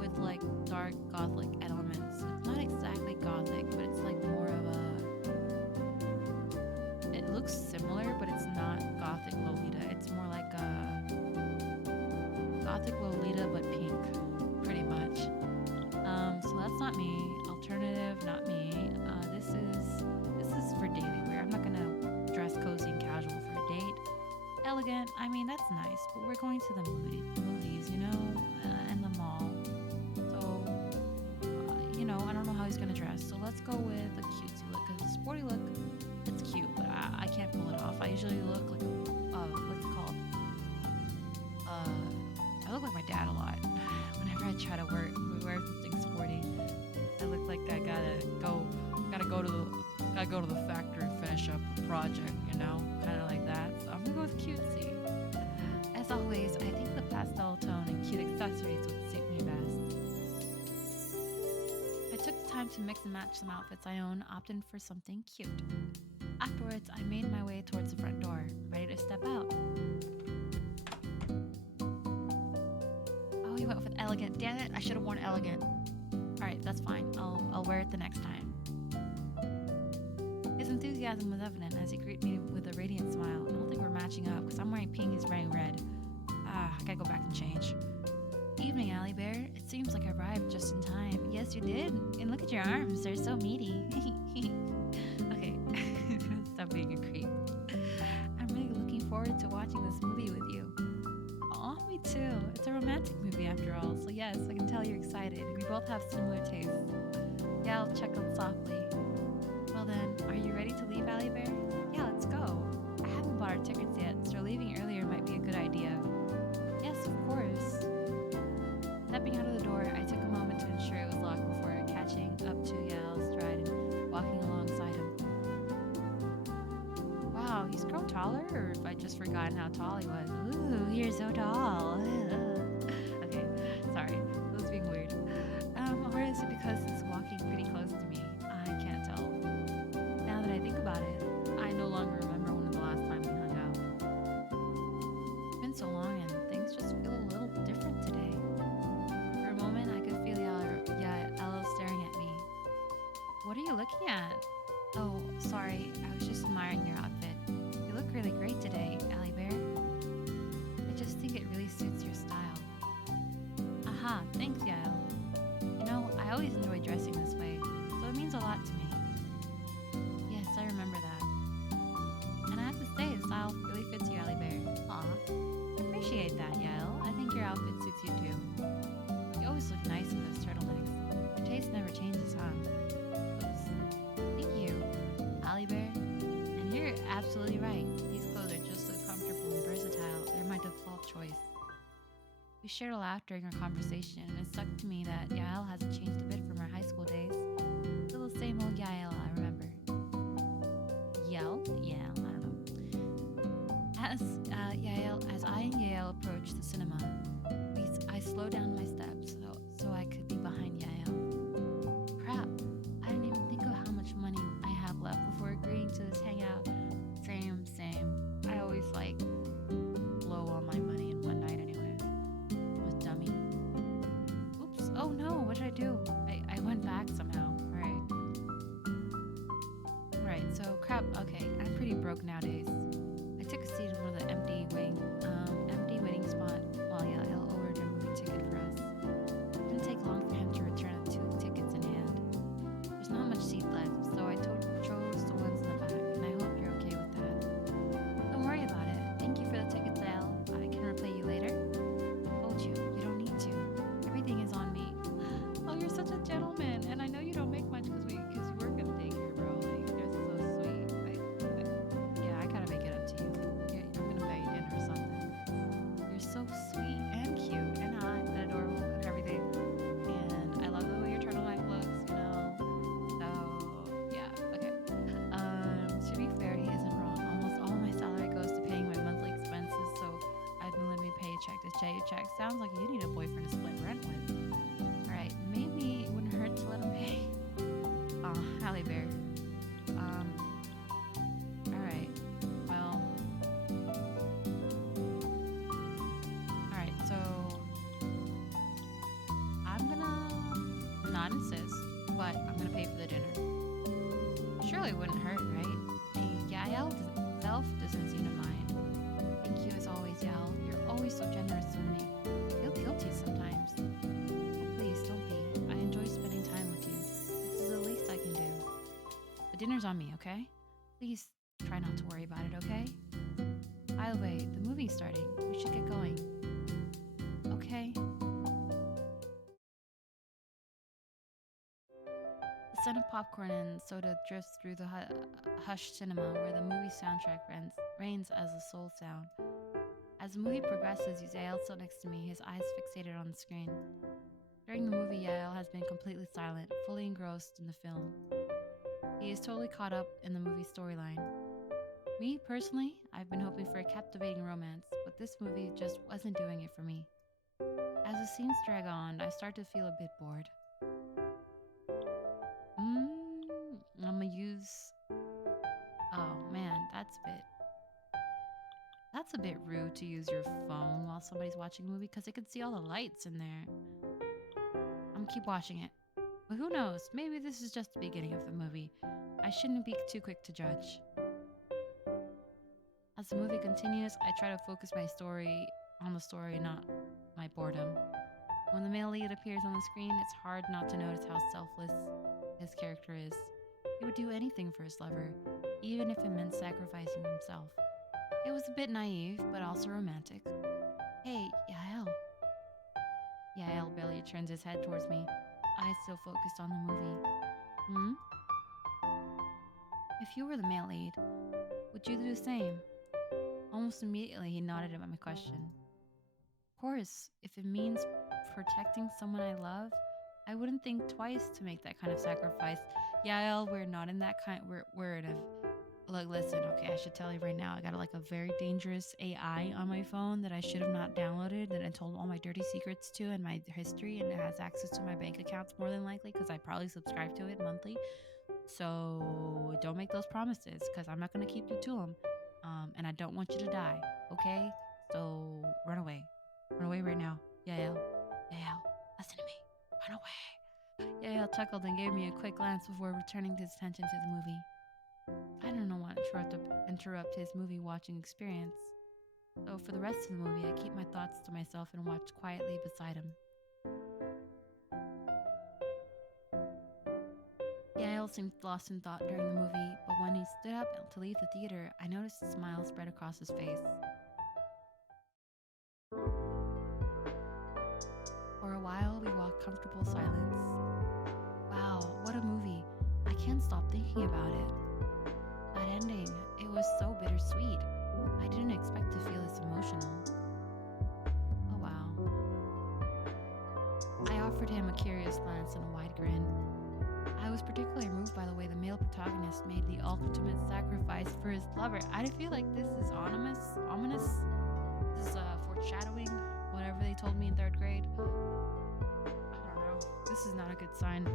with like dark gothic elements. It's not exactly gothic, but it's like more of a... It looks similar, but it's not gothic Lolita. It's more like a gothic Lolita, but pink, pretty much. So that's not me. Alternative, not me. This is for daily wear. I'm not gonna dress cozy and casual for a date. Elegant, I mean, that's nice, but we're going to the movies, you know, and the mall. So, I don't know how he's gonna dress. So let's go with a cutesy look, because the sporty look, it's cute, but I can't pull it off. I usually look like what's it called? I look like my dad a lot. Whenever I try to wear something sporty, I look like I gotta go to the factory and finish up a project, kind of like that. So I'm gonna go with cutesy. As always, I think the pastel tone and cute accessories would suit me best. I took the time to mix and match some outfits I own, opting for something cute. Afterwards, I made my way towards the front door, ready to step out. Oh, you went with elegant. Damn it, I should have worn elegant. Alright, that's fine. I'll wear it the next time. His enthusiasm was evident as he greeted me with a radiant smile. I don't think we're matching up because I'm wearing pink, he's wearing red. I gotta go back and change. Evening, Allie Bear. It seems like I arrived just in time. Yes, you did. And look at your arms. They're so meaty. Okay, stop being a creep. I'm really looking forward to watching this movie with you. Aw, me too. It's a romantic movie after all, so yes, I can tell you're excited. We both have similar tastes. Yeah, I'll chuckled softly. Well then, are you ready to leave, Allie Bear? Yeah, let's go. I haven't bought our tickets yet, so leaving earlier might be a good idea. Yes, of course. Stepping out of the door, I took a moment to ensure it was locked before catching up to Yael's stride and walking alongside him. Wow, he's grown taller, or if I just forgotten how tall he was. Ooh, you're so tall. Okay, sorry, that was being weird. Or is it because he's walking pretty close to me? I can't tell. Now that I think about it, I no longer remember when was the last time we hung out. It's been so long and things just feel a little different today. For a moment, I could feel Yael staring at me. What are you looking at? Oh, sorry, I was just admiring your outfit. You look really great today, Allie Bear. I just think it really suits your style. Aha, thanks, Yael. I always enjoy dressing this way, so it means a lot to me. Yes, I remember that. And I have to say, the style really fits you, Allie Bear. Aw, I appreciate that, Yael. I think your outfit suits you too. You always look nice in those turtlenecks. Your taste never changes, huh? Oops. Thank you, Allie Bear. And you're absolutely right. These clothes are just so comfortable and versatile. They're my default choice. We shared a laugh during our conversation, and it stuck to me that Yael hasn't changed a bit from her high school days. Still the same old Yael I remember. Yael? Yeah, I don't know. As I and Yael approached the cinema, I slowed down my steps so I could be behind Yael. Crap, I didn't even think of how much money I have left before agreeing to this hangout. Same. I always blow all my money in one night anyway. Dummy. Oops. Oh no, what did I do? I went back somehow. Alright, so crap. Okay, I'm pretty broke nowadays. I took a seat in one of the empty waiting so sweet and cute and hot and adorable and everything. And I love the way your turtleneck looks, you know. So yeah, okay. To be fair, he isn't wrong. Almost all my salary goes to paying my monthly expenses, so I've been living paycheck to paycheck. Sounds like you need a boyfriend to split rent with. Alright, maybe it wouldn't hurt to let him pay. Aw, Halle Bear. Alright. Well. Alright, so I'm gonna not insist, but I'm gonna pay for the dinner. Surely it wouldn't hurt, right? Yael doesn't seem to mind. Thank you as always, Yael. You're always so generous with me. I feel guilty sometimes. Oh, please don't be. I enjoy spending time with you. This is the least I can do. The dinner's on me, okay? Please try not to worry about it, okay? By the way, the movie's starting. We should get going. Okay. The scent of popcorn and soda drifts through the hushed cinema where the movie soundtrack reigns as a soul sound. As the movie progresses, Yael still next to me, his eyes fixated on the screen. During the movie, Yael has been completely silent, fully engrossed in the film. He is totally caught up in the movie storyline. Me, personally, I've been hoping for a captivating romance, but this movie just wasn't doing it for me. As the scenes drag on, I start to feel a bit bored. I'm gonna use... Oh man, that's a bit rude to use your phone while somebody's watching a movie because they can see all the lights in there. I'm gonna keep watching it. But who knows, maybe this is just the beginning of the movie. I shouldn't be too quick to judge. As the movie continues, I try to focus on the story, not my boredom. When the male lead appears on the screen, it's hard not to notice how selfless his character is. He would do anything for his lover, even if it meant sacrificing himself. It was a bit naive, but also romantic. Hey, Yael. Yael barely turns his head towards me, eyes still focused on the movie. If you were the male lead, would you do the same? Almost immediately, he nodded at my question. Of course, if it means protecting someone I love, I wouldn't think twice to make that kind of sacrifice. Yael, we're not in that kind. We're in a... Look, listen, okay, I should tell you right now, I got a very dangerous AI on my phone that I should have not downloaded, that I told all my dirty secrets to and my history, and it has access to my bank accounts more than likely because I probably subscribe to it monthly. So don't make those promises because I'm not going to keep you to them. And I don't want you to die, okay? So run away. Run away right now. Yael, listen to me. Run away. Yael chuckled and gave me a quick glance before returning his attention to the movie. I don't know what to interrupt his movie watching experience. So for the rest of the movie, I keep my thoughts to myself and watch quietly beside him. Yael seemed lost in thought during the movie, but when he stood up to leave the theater, I noticed a smile spread across his face. For a while, we walked comfortable silence. Wow, what a movie. I can't stop thinking about it. That ending, it was so bittersweet. I didn't expect to feel this emotional. Oh wow. I offered him a curious glance and a wide grin. I was particularly moved by the way the male protagonist made the ultimate sacrifice for his lover. I feel like this is ominous. This is foreshadowing, whatever they told me in 3rd grade. I don't know. This is not a good sign.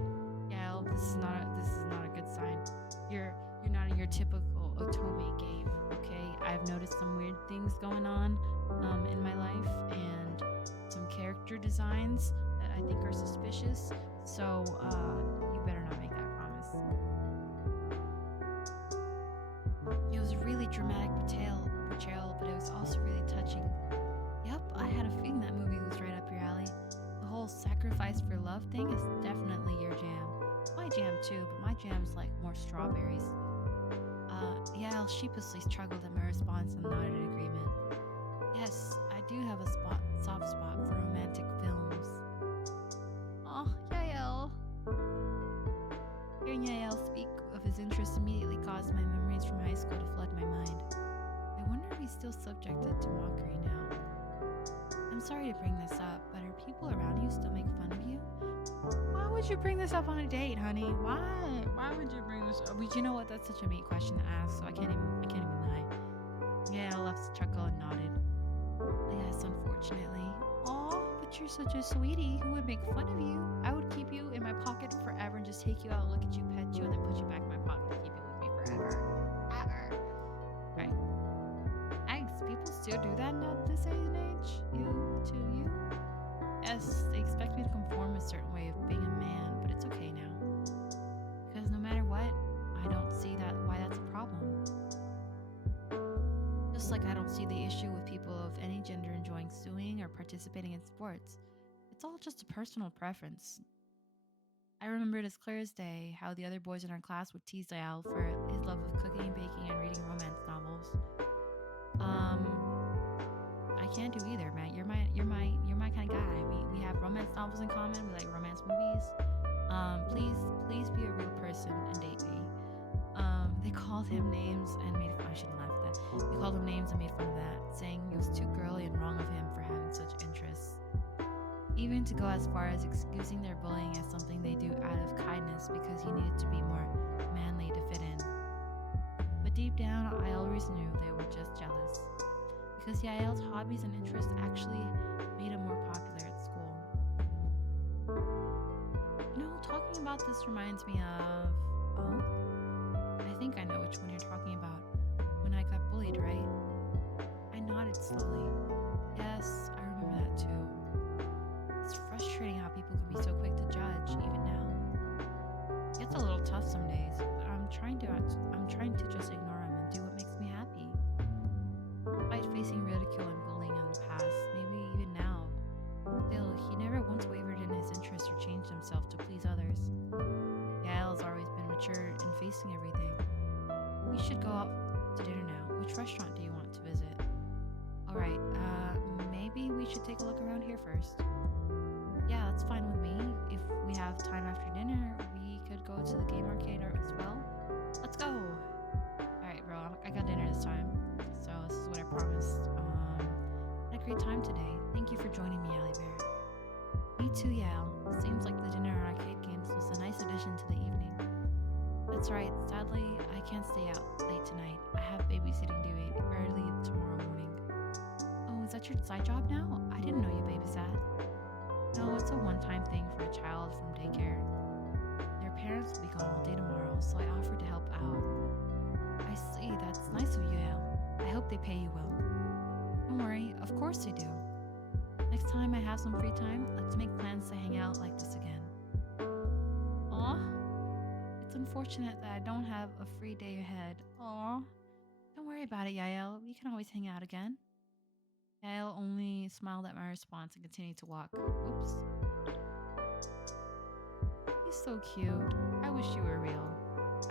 Yael, this is not a good sign. You're not in your typical otomegame, okay? I've noticed some weird things going on in my life and some character designs that I think are suspicious. So you better not make that promise. It was a really dramatic portrayal, but it was also really touching. Yep, I had a feeling that movie was right up your alley. The whole sacrifice for love thing is definitely your jam. My jam too, but my jam's like more strawberries. Yael sheepishly struggled at my response and nodded in agreement. Yes, I do have a soft spot for romantic films. Oh, Yael. Hearing Yael speak of his interest immediately caused my memories from high school to flood my mind. I wonder if he's still subjected to mockery now. sorry to bring this up, but are people around you still make fun of you? Why would you bring this up on a date, honey? Why? Why would you bring this up? But you know what? That's such a mean question to ask, so I can't even lie. Yeah, I left to chuckle and nodded. Yes, unfortunately. Aw, but you're such a sweetie. Who would make fun of you? I would keep you in my pocket forever and just take you out, look at you, pet you, and then put you back in my pocket and keep you with me forever. Right. Eggs, people still do that now this age and age? You? Yes, they expect me to conform a certain way of being a man, but it's okay now. Because no matter what, I don't see why that's a problem. Just like I don't see the issue with people of any gender enjoying sewing or participating in sports. It's all just a personal preference. I remembered as clear as day how the other boys in our class would tease Yael for his love of cooking, baking, and reading romance novels. I can't do either, man. You're my kind of guy. We have romance novels in common. We like romance movies. Please be a real person and date me. They called him names and made fun. I shouldn't laugh at that. They called him names and made fun of that, saying it was too girly and wrong of him for having such interests. Even to go as far as excusing their bullying as something they do out of kindness because he needed to be more manly to fit in. But deep down, I always knew they were just jealous. Because Yael's hobbies and interests actually made him more popular at school. You know, talking about this reminds me of... Oh, I think I know which one you're talking about. When I got bullied, right? I nodded slowly. Yes, I remember that too. It's frustrating how people can be so quick to judge, even now. It gets a little tough some days, but I'm trying to just ignore him and do what makes me happy. Despite facing ridicule and bullying in the past, maybe even now, still, he never once wavered in his interests or changed himself to please others. Yael has always been mature in facing everything. We should go out to dinner now. Which restaurant do you want to visit? Alright, maybe we should take a look around here first. Yeah, that's fine with me. If we have time after dinner, we could go to the game arcade as well. Let's go! Alright, bro, I got dinner this time. So this is what I promised. Had a great time today. Thank you for joining me, Allie Bear. Me too, Yael. Seems like the dinner and arcade games was a nice addition to the evening. That's right. Sadly, I can't stay out late tonight. I have babysitting due early tomorrow morning. Oh, is that your side job now? I didn't know you babysat. No, it's a one-time thing for a child from daycare. Their parents will be gone all day tomorrow, so I offered to help out. I see. That's nice of you, Yael. I hope they pay you well. Don't worry. Of course they do. Next time I have some free time, let's make plans to hang out like this again. Aw. It's unfortunate that I don't have a free day ahead. Aw. Don't worry about it, Yael. We can always hang out again. Yael only smiled at my response and continued to walk. Oops. He's so cute. I wish you were real.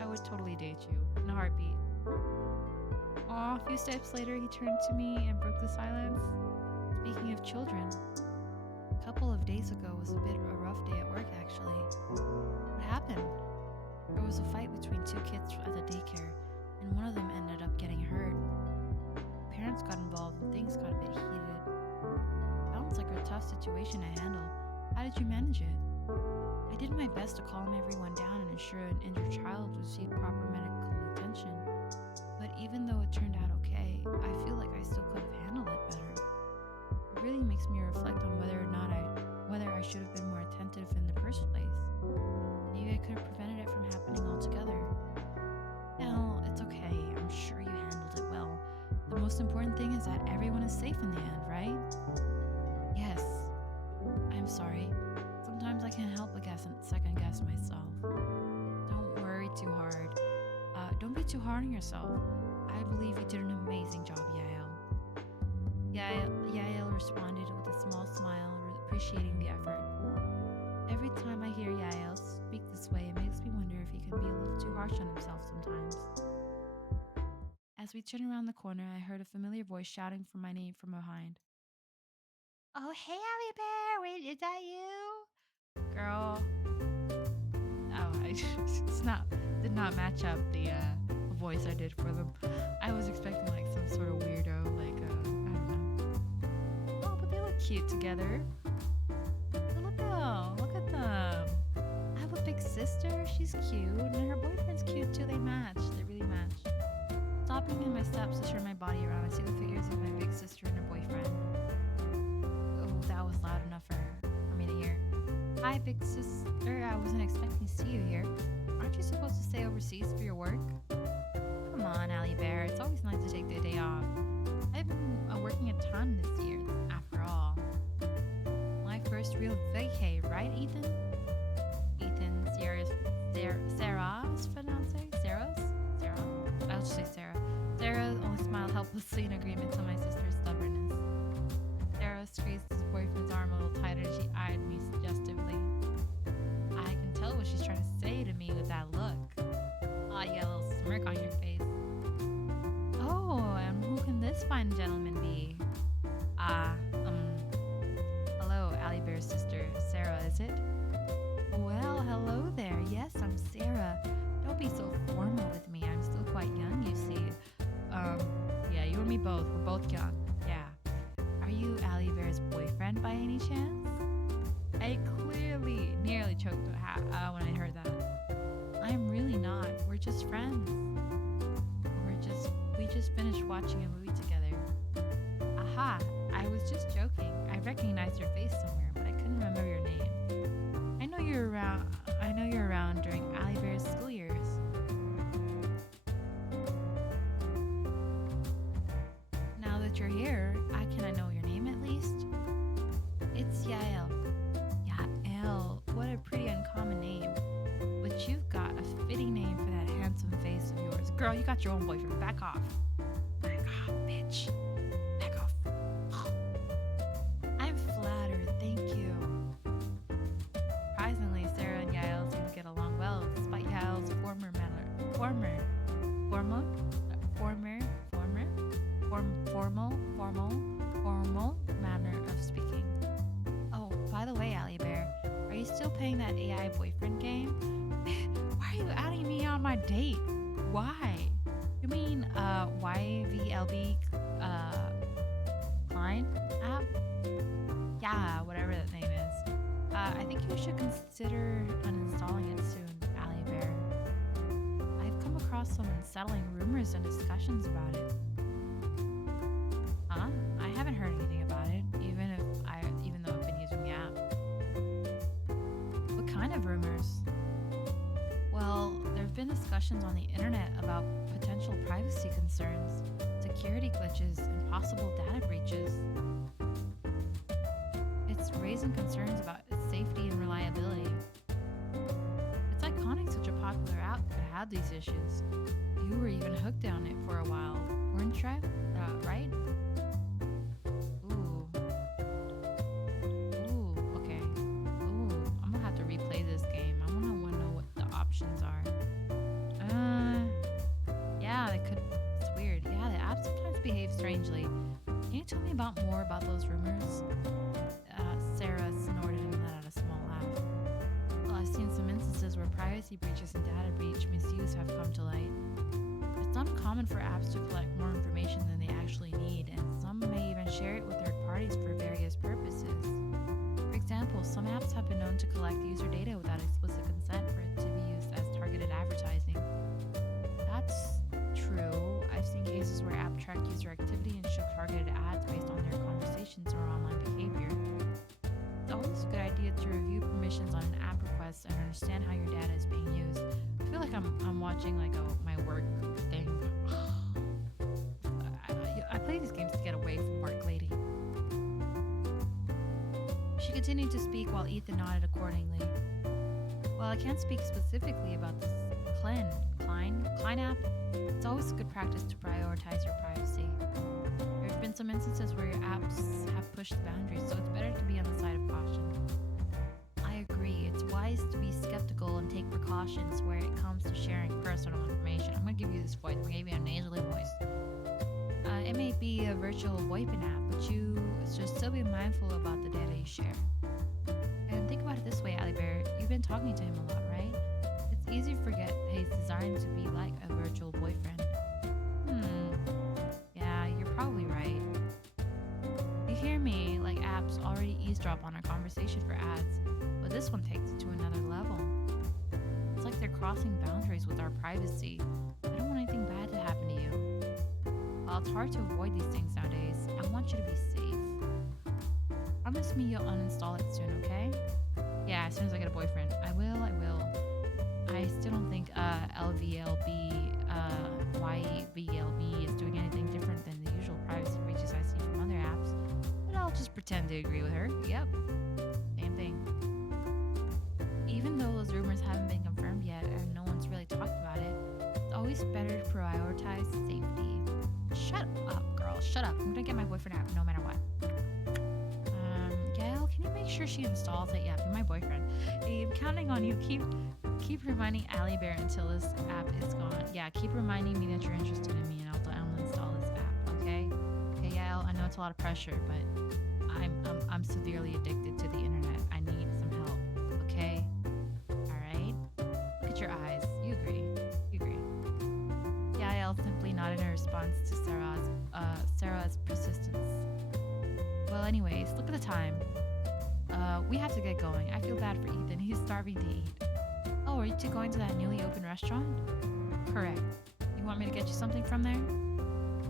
I would totally date you in a heartbeat. Aw, a few steps later, he turned to me and broke the silence. Speaking of children, a couple of days ago was a bit of a rough day at work, actually. What happened? There was a fight between two kids at the daycare, and one of them ended up getting hurt. Parents got involved and things got a bit heated. Sounds like a tough situation to handle. How did you manage it? I did my best to calm everyone down and ensure an injured child received proper medical attention. But even though it turned out okay, I feel like I still could have handled it better. It really makes me reflect on whether I should have been more attentive in the first place. Maybe I could have prevented it from happening altogether. Well, it's okay. I'm sure you handled it well. The most important thing is that everyone is safe in the end, right? Yes. I'm sorry. Sometimes I can't help but second guess myself. Don't worry too hard. Don't be too hard on yourself. I believe you did an amazing job, Yael. Yael responded with a small smile, appreciating the effort. Every time I hear Yael speak this way, it makes me wonder if he can be a little too harsh on himself sometimes. As we turned around the corner, I heard a familiar voice shouting for my name from behind. Oh, hey, Allie Bear! Wait, is that you? Girl. Oh, did not match up the voice I did for them. I was expecting like some sort of weirdo, like, I don't know. Oh, but they look cute together. Look at them. I have a big sister. She's cute, and her boyfriend's cute too. They match. They really match. Stopping in my steps to turn my body around, I see the figures of my big sister and her boyfriend. Oh, that was loud enough for me to hear. Hi, big sister. I wasn't expecting to see you here. Aren't you supposed to stay overseas for your work? Come on, Allie Bear. It's always nice to take the day off. I've been working a ton this year, after all. My first real vacay, right, Ethan? Ethan, Sarah's fiance? Sarah? I'll just say Sarah. Sarah only smiled helplessly in agreement to my sister's stubbornness. Sarah squeezed his boyfriend's arm a little tighter and she eyed me suggestively. I can tell what she's trying to say to me with that look. Ah, you got a little smirk on your face. Oh, and who can this fine gentleman be? Hello, Allie Bear's sister. Sarah, is it? Well, hello there. Yes, I'm Sarah. Don't be so formal with me. I'm still quite young, you see. Yeah, you and me both. We're both young. Yeah. Are you Allie Bear's boyfriend by any chance? I clearly nearly choked when I heard that. I'm really not. We're just friends. We just finished watching a movie together. Aha, I was just joking. I recognized your face somewhere, but I couldn't remember your name. I know you're around during Allie Bear's school years. Now that you're here, can I know your name at least? It's Yael. Yael, what a pretty uncommon name. But you've got a fitting name for that handsome face of yours. Girl, you got your own boyfriend. Back off. Back off, bitch. Back off. I'm flattered, thank you. Surprisingly, Sarah and Yael seem to get along well, despite Yael's formal manner of speaking. Oh, by the way, Allie Bear, are you still playing that AI boyfriend game? Why are you adding me on my date? Why? You mean YVLB Klein app? Yeah, whatever that name is. I think you should consider uninstalling it soon, Allie Bear. I've come across some unsettling rumors and discussions about it. Huh? I haven't heard anything about it, even though I've been using the app. What kind of rumors? Well, there have been discussions on the internet about potential privacy concerns, security glitches, and possible data breaches. It's raising concerns about its safety and reliability. It's iconic such a popular app could have these issues. You were even hooked on it for a while, weren't you? Right? Ooh, okay. Ooh, I'm gonna have to replay this game. I wanna know what the options are. Yeah, it's weird. Yeah, the app sometimes behaves strangely. Can you tell me more about those rumors? Sarah snorted and let out a small laugh. Well, I've seen some instances where privacy breaches and data breach misuse have come to light. It's uncommon for apps to collect more information than they actually need, and some may even share it with third parties for various purposes. For example, some apps have been known to collect user data without explicit consent for it to be used as targeted advertising. That's true. I've seen cases where apps track user activity and show targeted ads based on their conversations or online behavior. It's always a good idea to review permissions on an app request and understand how your data is being used. I feel like I'm watching like my work thing. I play these games to get away from work, lady. She continued to speak while Ethan nodded accordingly. While I can't speak specifically about this Klein app, it's always good practice to prioritize your privacy. There have been some instances where your apps have pushed the boundaries, so it's better to be on the side of caution. I agree. It's wise to be skeptical and take precautions where it comes to sharing personal information. I'm going to give you this voice. I'm going to give you a nasally voice. It may be a virtual VoIP app, but you should still be mindful about the data you share. And think about it this way, Allie Bear. You've been talking to him a lot, right? It's easy to forget he's designed to be like a virtual boyfriend. Yeah, you're probably right. You hear me, like apps apps already eavesdrop on our conversation for ads, but this one takes it to another level. It's like they're crossing boundaries with our privacy. I don't want anything bad to happen to you. While it's hard to avoid these things nowadays, I want you to be safe. Promise me you'll uninstall it soon, okay? Yeah, as soon as I get a boyfriend. I will. I still don't think YVLB is doing anything different than the usual privacy breaches I see from other apps. But I'll just pretend to agree with her. Yep. Same thing. Even though those rumors haven't been confirmed yet and no one's really talked about it, it's always better to prioritize safety. Shut up, girl. Shut up. I'm gonna get my boyfriend out no matter what. Gail, can you make sure she installs it? Yeah, be my boyfriend. Hey, I'm counting on you. Keep reminding Allie Bear until this app is gone. Yeah, keep reminding me that you're interested in me, and I'll install this app. Okay? Okay, Gail. I know it's a lot of pressure, but I'm severely addicted to the internet. I need some help. Okay? All right. Look at your eyes. You agree? Yael simply nodded in response to Sarah's persistence. Well, anyways, look at the time. We have to get going. I feel bad for Ethan. He's starving to eat. Oh, are you two going to that newly opened restaurant? Correct. You want me to get you something from there?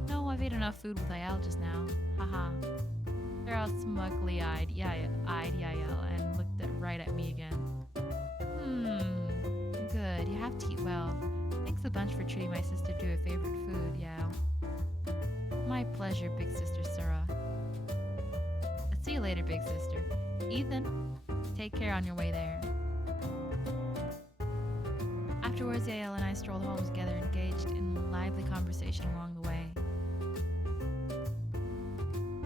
No, I've ate enough food with Yael just now. Haha. Sarah smugly eyed Yael and looked right at me again. Good. You have to eat well. Thanks a bunch for treating my sister to her favorite food, Yael. My pleasure, big sister Sarah. See you later, big sister. Ethan, take care on your way there. Afterwards, Yael and I strolled home together, engaged in lively conversation along the way.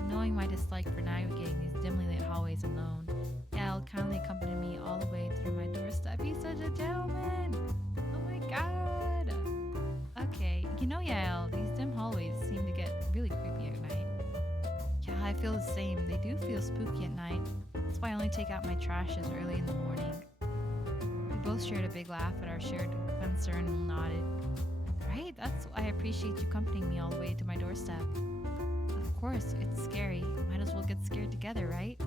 Knowing my dislike for navigating these dimly lit hallways alone, Yael kindly accompanied me all the way through my doorstep. He's such a gentleman! Oh my god! Okay, you know, Yael, these dim hallways seem to get really creepy at night. Yeah, I feel the same. They do feel spooky at night. That's why I only take out my trashes early in the morning. We both shared a big laugh at our shared concern and nodded. Right? That's why I appreciate you accompanying me all the way to my doorstep. Of course, it's scary. Might as well get scared together, right?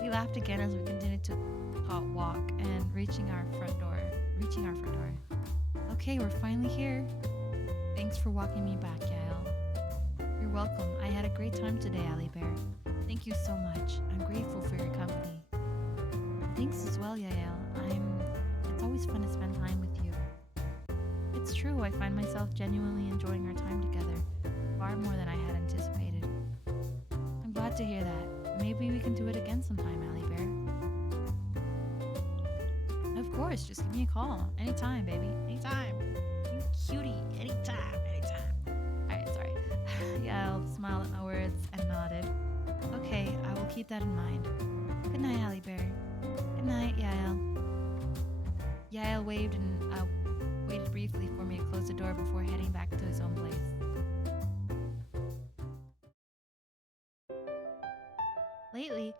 We laughed again as we continued to walk and reaching our front door. Okay, we're finally here. Thanks for walking me back, Yael. You're welcome. I had a great time today, Allie Bear. Thank you so much. I'm grateful for your company. Thanks as well, Yael. It's always fun to spend time with you. It's true, I find myself genuinely enjoying our time together, far more than I had anticipated. I'm glad to hear that. Maybe we can do it again sometime, Allie Bear. Of course, just give me a call. Anytime, baby. Anytime. You cutie. Anytime. Alright, sorry. Yael smiled at my words and nodded. Okay, I will keep that in mind. Good night, Allie Bear. Good night, Yael. Yael waved and waited briefly for me to close the door before heading back to his own place. Lately,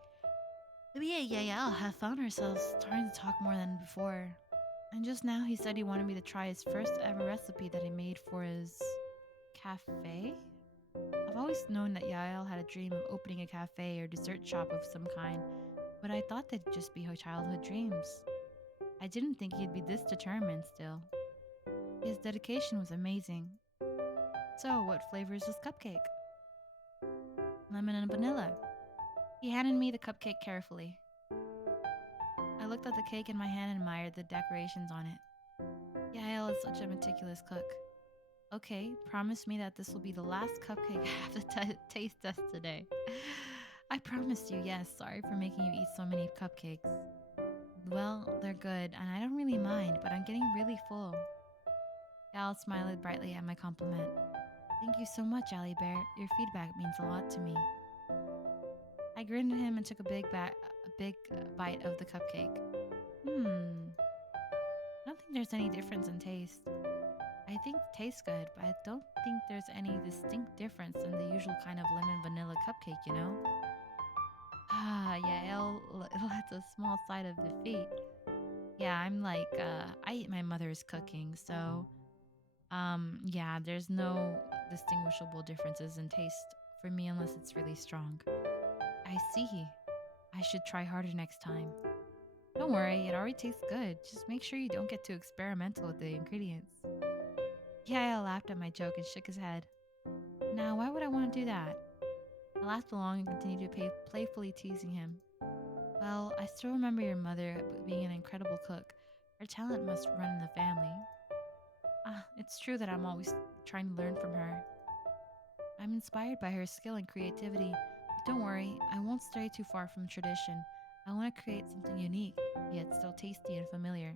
Libby and Yael have found ourselves starting to talk more than before. And just now he said he wanted me to try his first ever recipe that he made for his cafe? I've always known that Yael had a dream of opening a cafe or dessert shop of some kind, but I thought they'd just be her childhood dreams. I didn't think he'd be this determined still. His dedication was amazing. So, what flavor is this cupcake? Lemon and vanilla. He handed me the cupcake carefully. I looked at the cake in my hand and admired the decorations on it. Yael is such a meticulous cook. Okay, promise me that this will be the last cupcake I have to taste test today. I promised you, yes. Sorry for making you eat so many cupcakes. Well, they're good, and I don't really mind, but I'm getting really full. Yael smiled brightly at my compliment. Thank you so much, Allie Bear. Your feedback means a lot to me. I grinned at him and took a big bite of the cupcake. I don't think there's any difference in taste. I think it tastes good, but I don't think there's any distinct difference in the usual kind of lemon vanilla cupcake, you know? Yael lets a small sigh of defeat. Yeah, I'm like, I eat my mother's cooking, so, yeah, there's no distinguishable differences in taste for me unless it's really strong. I see. I should try harder next time. Don't worry, it already tastes good. Just make sure you don't get too experimental with the ingredients. Yael laughed at my joke and shook his head. Now, why would I want to do that? I laughed along and continued to playfully teasing him. Well, I still remember your mother being an incredible cook. Her talent must run in the family. It's true that I'm always trying to learn from her. I'm inspired by her skill and creativity. But don't worry, I won't stray too far from tradition. I want to create something unique, yet still tasty and familiar.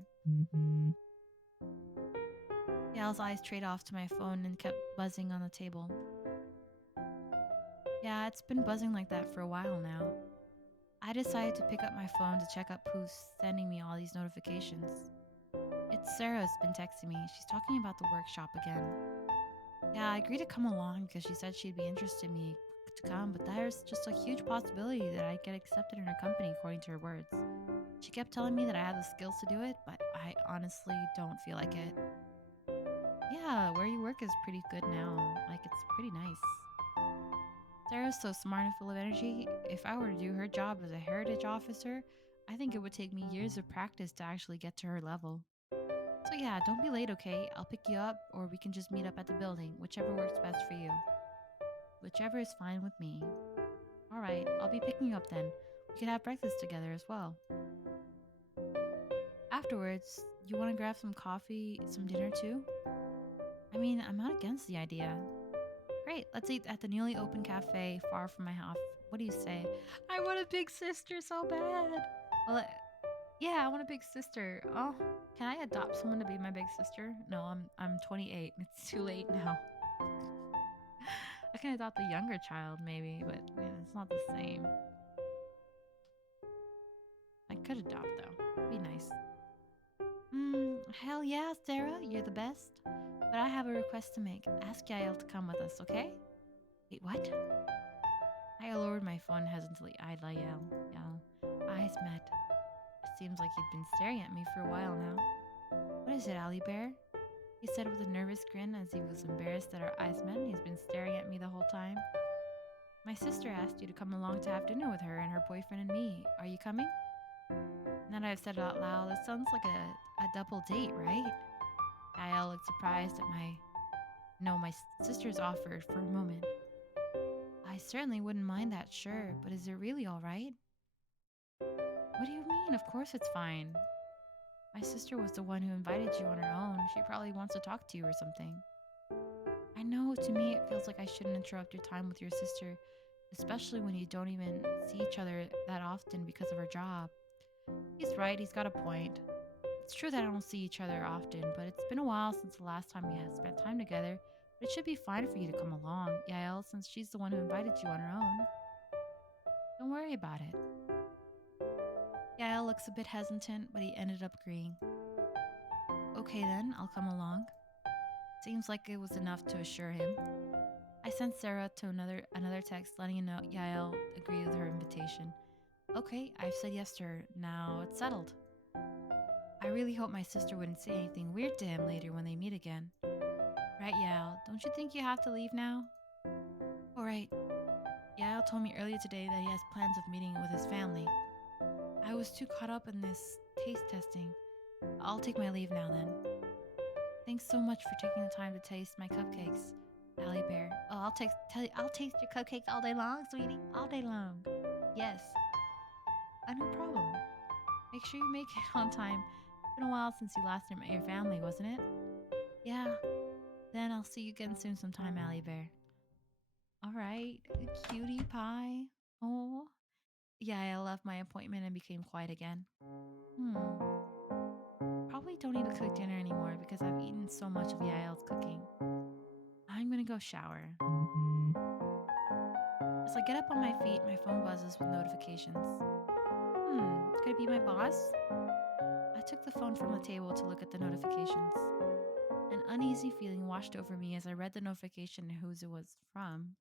Yael's eyes strayed off to my phone and kept buzzing on the table. Yeah, it's been buzzing like that for a while now. I decided to pick up my phone to check up who's sending me all these notifications. It's Sarah's been texting me. She's talking about the workshop again. Yeah, I agreed to come along because she said she'd be interested in me to come, but there's just a huge possibility that I'd get accepted in her company according to her words. She kept telling me that I have the skills to do it, but I honestly don't feel like it. Yeah, where you work is pretty good now. Like, it's pretty nice. Sarah's so smart and full of energy. If I were to do her job as a heritage officer, I think it would take me years of practice to actually get to her level. So yeah, don't be late, okay? I'll pick you up, or we can just meet up at the building, whichever works best for you. Whichever is fine with me. Alright, I'll be picking you up then. We could have breakfast together as well. Afterwards, you want to grab some coffee, some dinner too? I mean, I'm not against the idea. Great, let's eat at the newly opened cafe far from my house. What do you say? I want a big sister so bad. Well, yeah, I want a big sister. Oh, can I adopt someone to be my big sister? No, I'm 28. It's too late now. I can adopt a younger child maybe, but it's not the same. I could adopt though. Be nice. Hell yeah, Sarah, you're the best. But I have a request to make. Ask Yael to come with us, okay? Wait, what? I lowered my phone and hesitantly eyed Yael. Eyes met. It seems like he'd been staring at me for a while now. What is it, Ali Bear? He said with a nervous grin as he was embarrassed that our eyes met and he's been staring at me the whole time. My sister asked you to come along to have dinner with her and her boyfriend and me. Are you coming? Now that I've said it out loud, it sounds like a double date, right? Yael looked surprised at my sister's offer for a moment. I certainly wouldn't mind that, sure, but is it really all right? What do you mean? Of course it's fine. My sister was the one who invited you on her own. She probably wants to talk to you or something. I know, to me it feels like I shouldn't interrupt your time with your sister, especially when you don't even see each other that often because of her job. He's right, he's got a point. It's true that I don't see each other often, but it's been a while since the last time we had spent time together. But it should be fine for you to come along, Yael, since she's the one who invited you on her own. Don't worry about it. Yael looks a bit hesitant, but he ended up agreeing. Okay then, I'll come along. Seems like it was enough to assure him. I sent Sarah to another text letting her know Yael agreed with her invitation. Okay, I've said yes to her. Now it's settled. I really hope my sister wouldn't say anything weird to him later when they meet again. Right, Yael, don't you think you have to leave now? Alright. Yael told me earlier today that he has plans of meeting with his family. I was too caught up in this taste testing. I'll take my leave now then. Thanks so much for taking the time to taste my cupcakes, Allie Bear. Oh, I'll taste your cupcakes all day long, sweetie. All day long. Yes. No problem. Make sure you make it on time. It's been a while since you last met your family, wasn't it? Yeah. Then I'll see you again soon sometime, Allie Bear. Alright, cutie pie. Oh. Yeah, I left my appointment and became quiet again. Probably don't need to cook dinner anymore because I've eaten so much of Yael's cooking. I'm gonna go shower. As I get up on my feet, my phone buzzes with notifications. Could it be my boss? I took the phone from the table to look at the notifications. An uneasy feeling washed over me as I read the notification and whose it was from.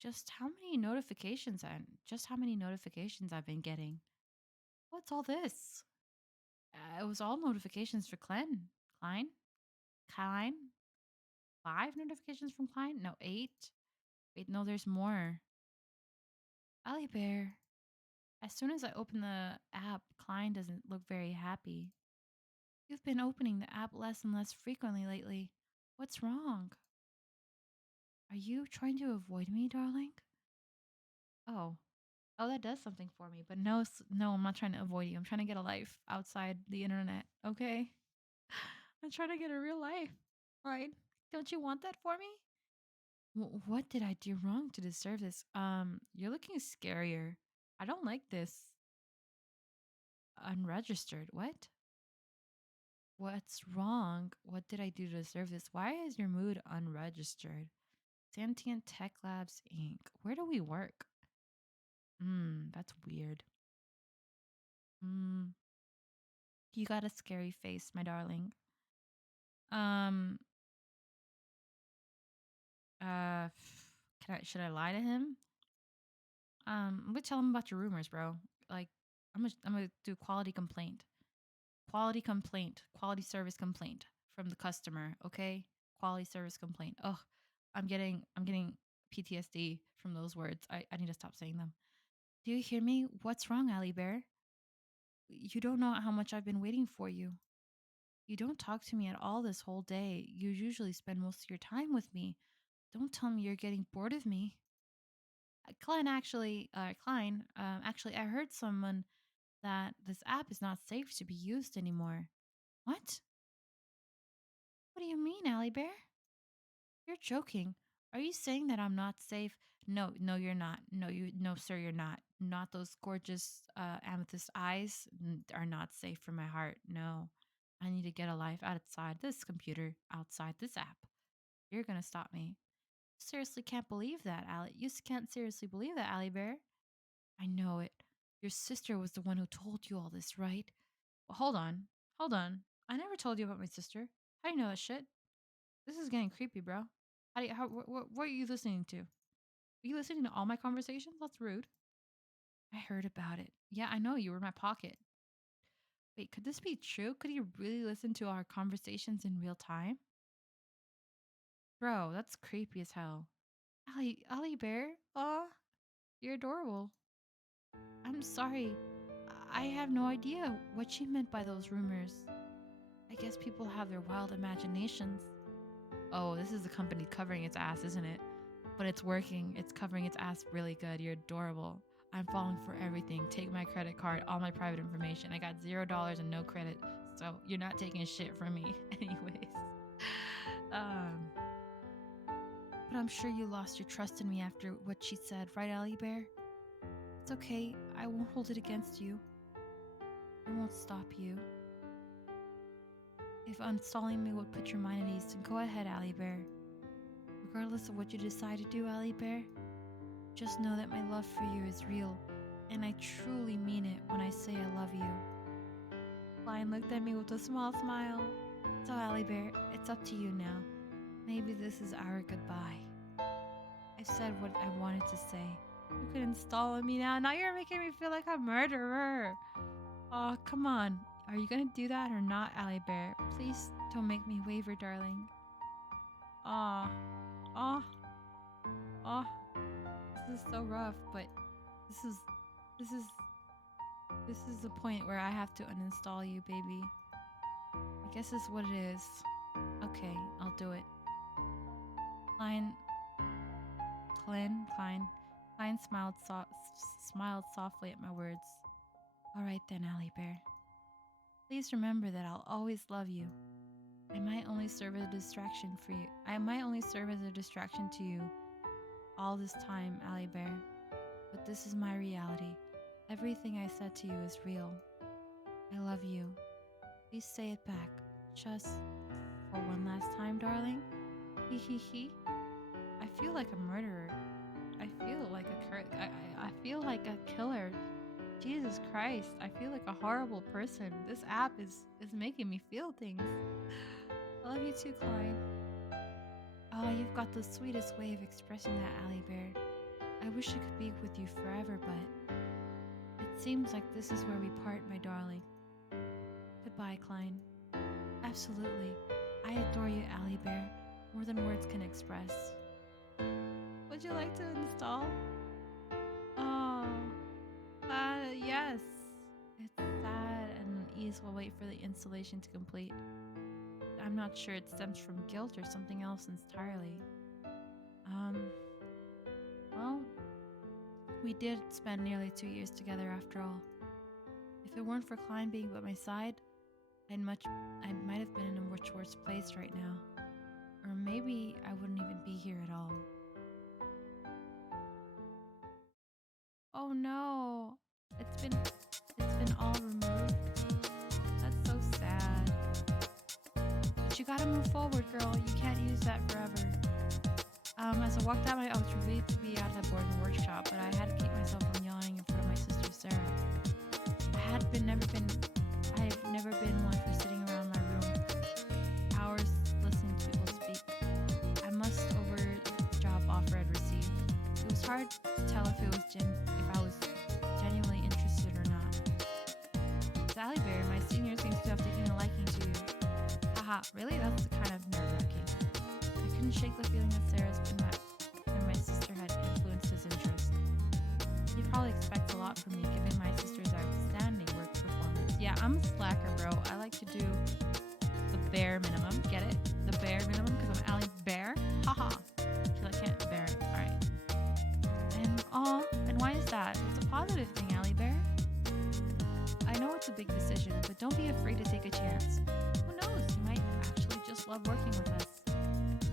Just how many notifications I've been getting. What's all this? It was all notifications for Klein. Klein? 5 notifications from Klein? No, 8. Wait, no, there's more. Allie Bear. As soon as I open the app, Klein doesn't look very happy. You've been opening the app less and less frequently lately. What's wrong? Are you trying to avoid me, darling? Oh. Oh, that does something for me. But no, no, I'm not trying to avoid you. I'm trying to get a life outside the internet, okay? I'm trying to get a real life, right? Don't you want that for me? What did I do wrong to deserve this? You're looking scarier. I don't like this. Unregistered. What? What's wrong? What did I do to deserve this? Why is your mood unregistered? Sentient Tech Labs Inc. Where do we work? That's weird. You got a scary face, my darling. Um, should I lie to him? I'm gonna tell him about your rumors, bro. Like, I'm gonna do quality complaint. Quality service complaint from the customer, okay? Quality service complaint. Oh, I'm getting PTSD from those words. I need to stop saying them. Do you hear me? What's wrong, Allie Bear? You don't know how much I've been waiting for you. You don't talk to me at all this whole day. You usually spend most of your time with me. Don't tell me you're getting bored of me. Klein, I heard someone that this app is not safe to be used anymore. What? What do you mean, Allie Bear? You're joking. Are you saying that I'm not safe? No, you're not. No, sir, you're not. Not those gorgeous amethyst eyes are not safe for my heart. No, I need to get a life outside this computer, outside this app. You're gonna stop me. Seriously, can't believe that, Allie. You can't seriously believe that, Allie Bear. I know it. Your sister was the one who told you all this, right? Well, hold on. I never told you about my sister. How do you know that shit? This is getting creepy, bro. What are you listening to? Are you listening to all my conversations? That's rude. I heard about it. Yeah, I know you were in my pocket. Wait, could this be true? Could you really listen to our conversations in real time? Bro, that's creepy as hell. Allie Bear? Aw, you're adorable. I'm sorry. I have no idea what she meant by those rumors. I guess people have their wild imaginations. Oh, this is the company covering its ass, isn't it? But it's working. It's covering its ass really good. You're adorable. I'm falling for everything. Take my credit card, all my private information. I got $0 and no credit, so you're not taking shit from me, anyways. But I'm sure you lost your trust in me after what she said, right, Allie Bear? It's okay. I won't hold it against you. I won't stop you. If uninstalling me would put your mind at ease, then go ahead, Allie Bear. Regardless of what you decide to do, Allie Bear, just know that my love for you is real, and I truly mean it when I say I love you. Klein looked at me with a small smile. So, Allie Bear, it's up to you now. Maybe this is our goodbye. I said what I wanted to say. You could install on me now. Now you're making me feel like a murderer. Oh, come on. Are you gonna do that or not, Allie Bear? Please don't make me waver, darling. Aw. Aw. Aw. This is so rough, but this is the point where I have to uninstall you, baby. I guess it's what it is. Okay, I'll do it. Klein smiled softly at my words. All right then, Allie Bear. Please remember that I'll always love you. I might only serve as a distraction for you. I might only serve as a distraction to you all this time, Allie Bear. But this is my reality. Everything I said to you is real. I love you. Please say it back. Just for one last time, darling. Hee hee hee. I feel like a murderer. I feel like I feel like a killer. Jesus Christ, I feel like a horrible person. This app is making me feel things. I love you too, Klein. Oh, you've got the sweetest way of expressing that, Allie Bear. I wish I could be with you forever, but it seems like this is where we part, my darling. Goodbye, Klein. Absolutely. I adore you, Allie Bear, more than words can express. But would you like to install? Oh, yes. It's sad and ease will wait for the installation to complete. I'm not sure it stems from guilt or something else entirely. Well, we did spend nearly 2 years together after all. If it weren't for Klein being by my side, I might have been in a much worse place right now. Or maybe I wouldn't even be here at all. Oh no, it's been all removed. That's so sad. But you gotta move forward, girl. You can't use that forever. As I walked out, I was relieved to be out of the board in the workshop, but I had to keep myself from yawning in front of my sister Sarah. I have never been one for sitting around my room, hours listening to people speak. I must over the job offer I'd received. It was hard to tell if I was genuinely interested or not. Sally Bear, my senior, seems to have taken a liking to you. Haha, really? That's kind of nerve-wracking. I couldn't shake the feeling that and my sister had influenced his interest. He probably expects a lot from me, given my sister's outstanding work performance. Yeah, I'm a slacker, bro. I like to do the bare minimum. Get it? The bare minimum, because I'm Allie Bear. Haha. I can't bear it. Alright. And why is that? It's a positive thing, Allie Bear. I know it's a big decision, but don't be afraid to take a chance. Who knows? You might actually just love working with us.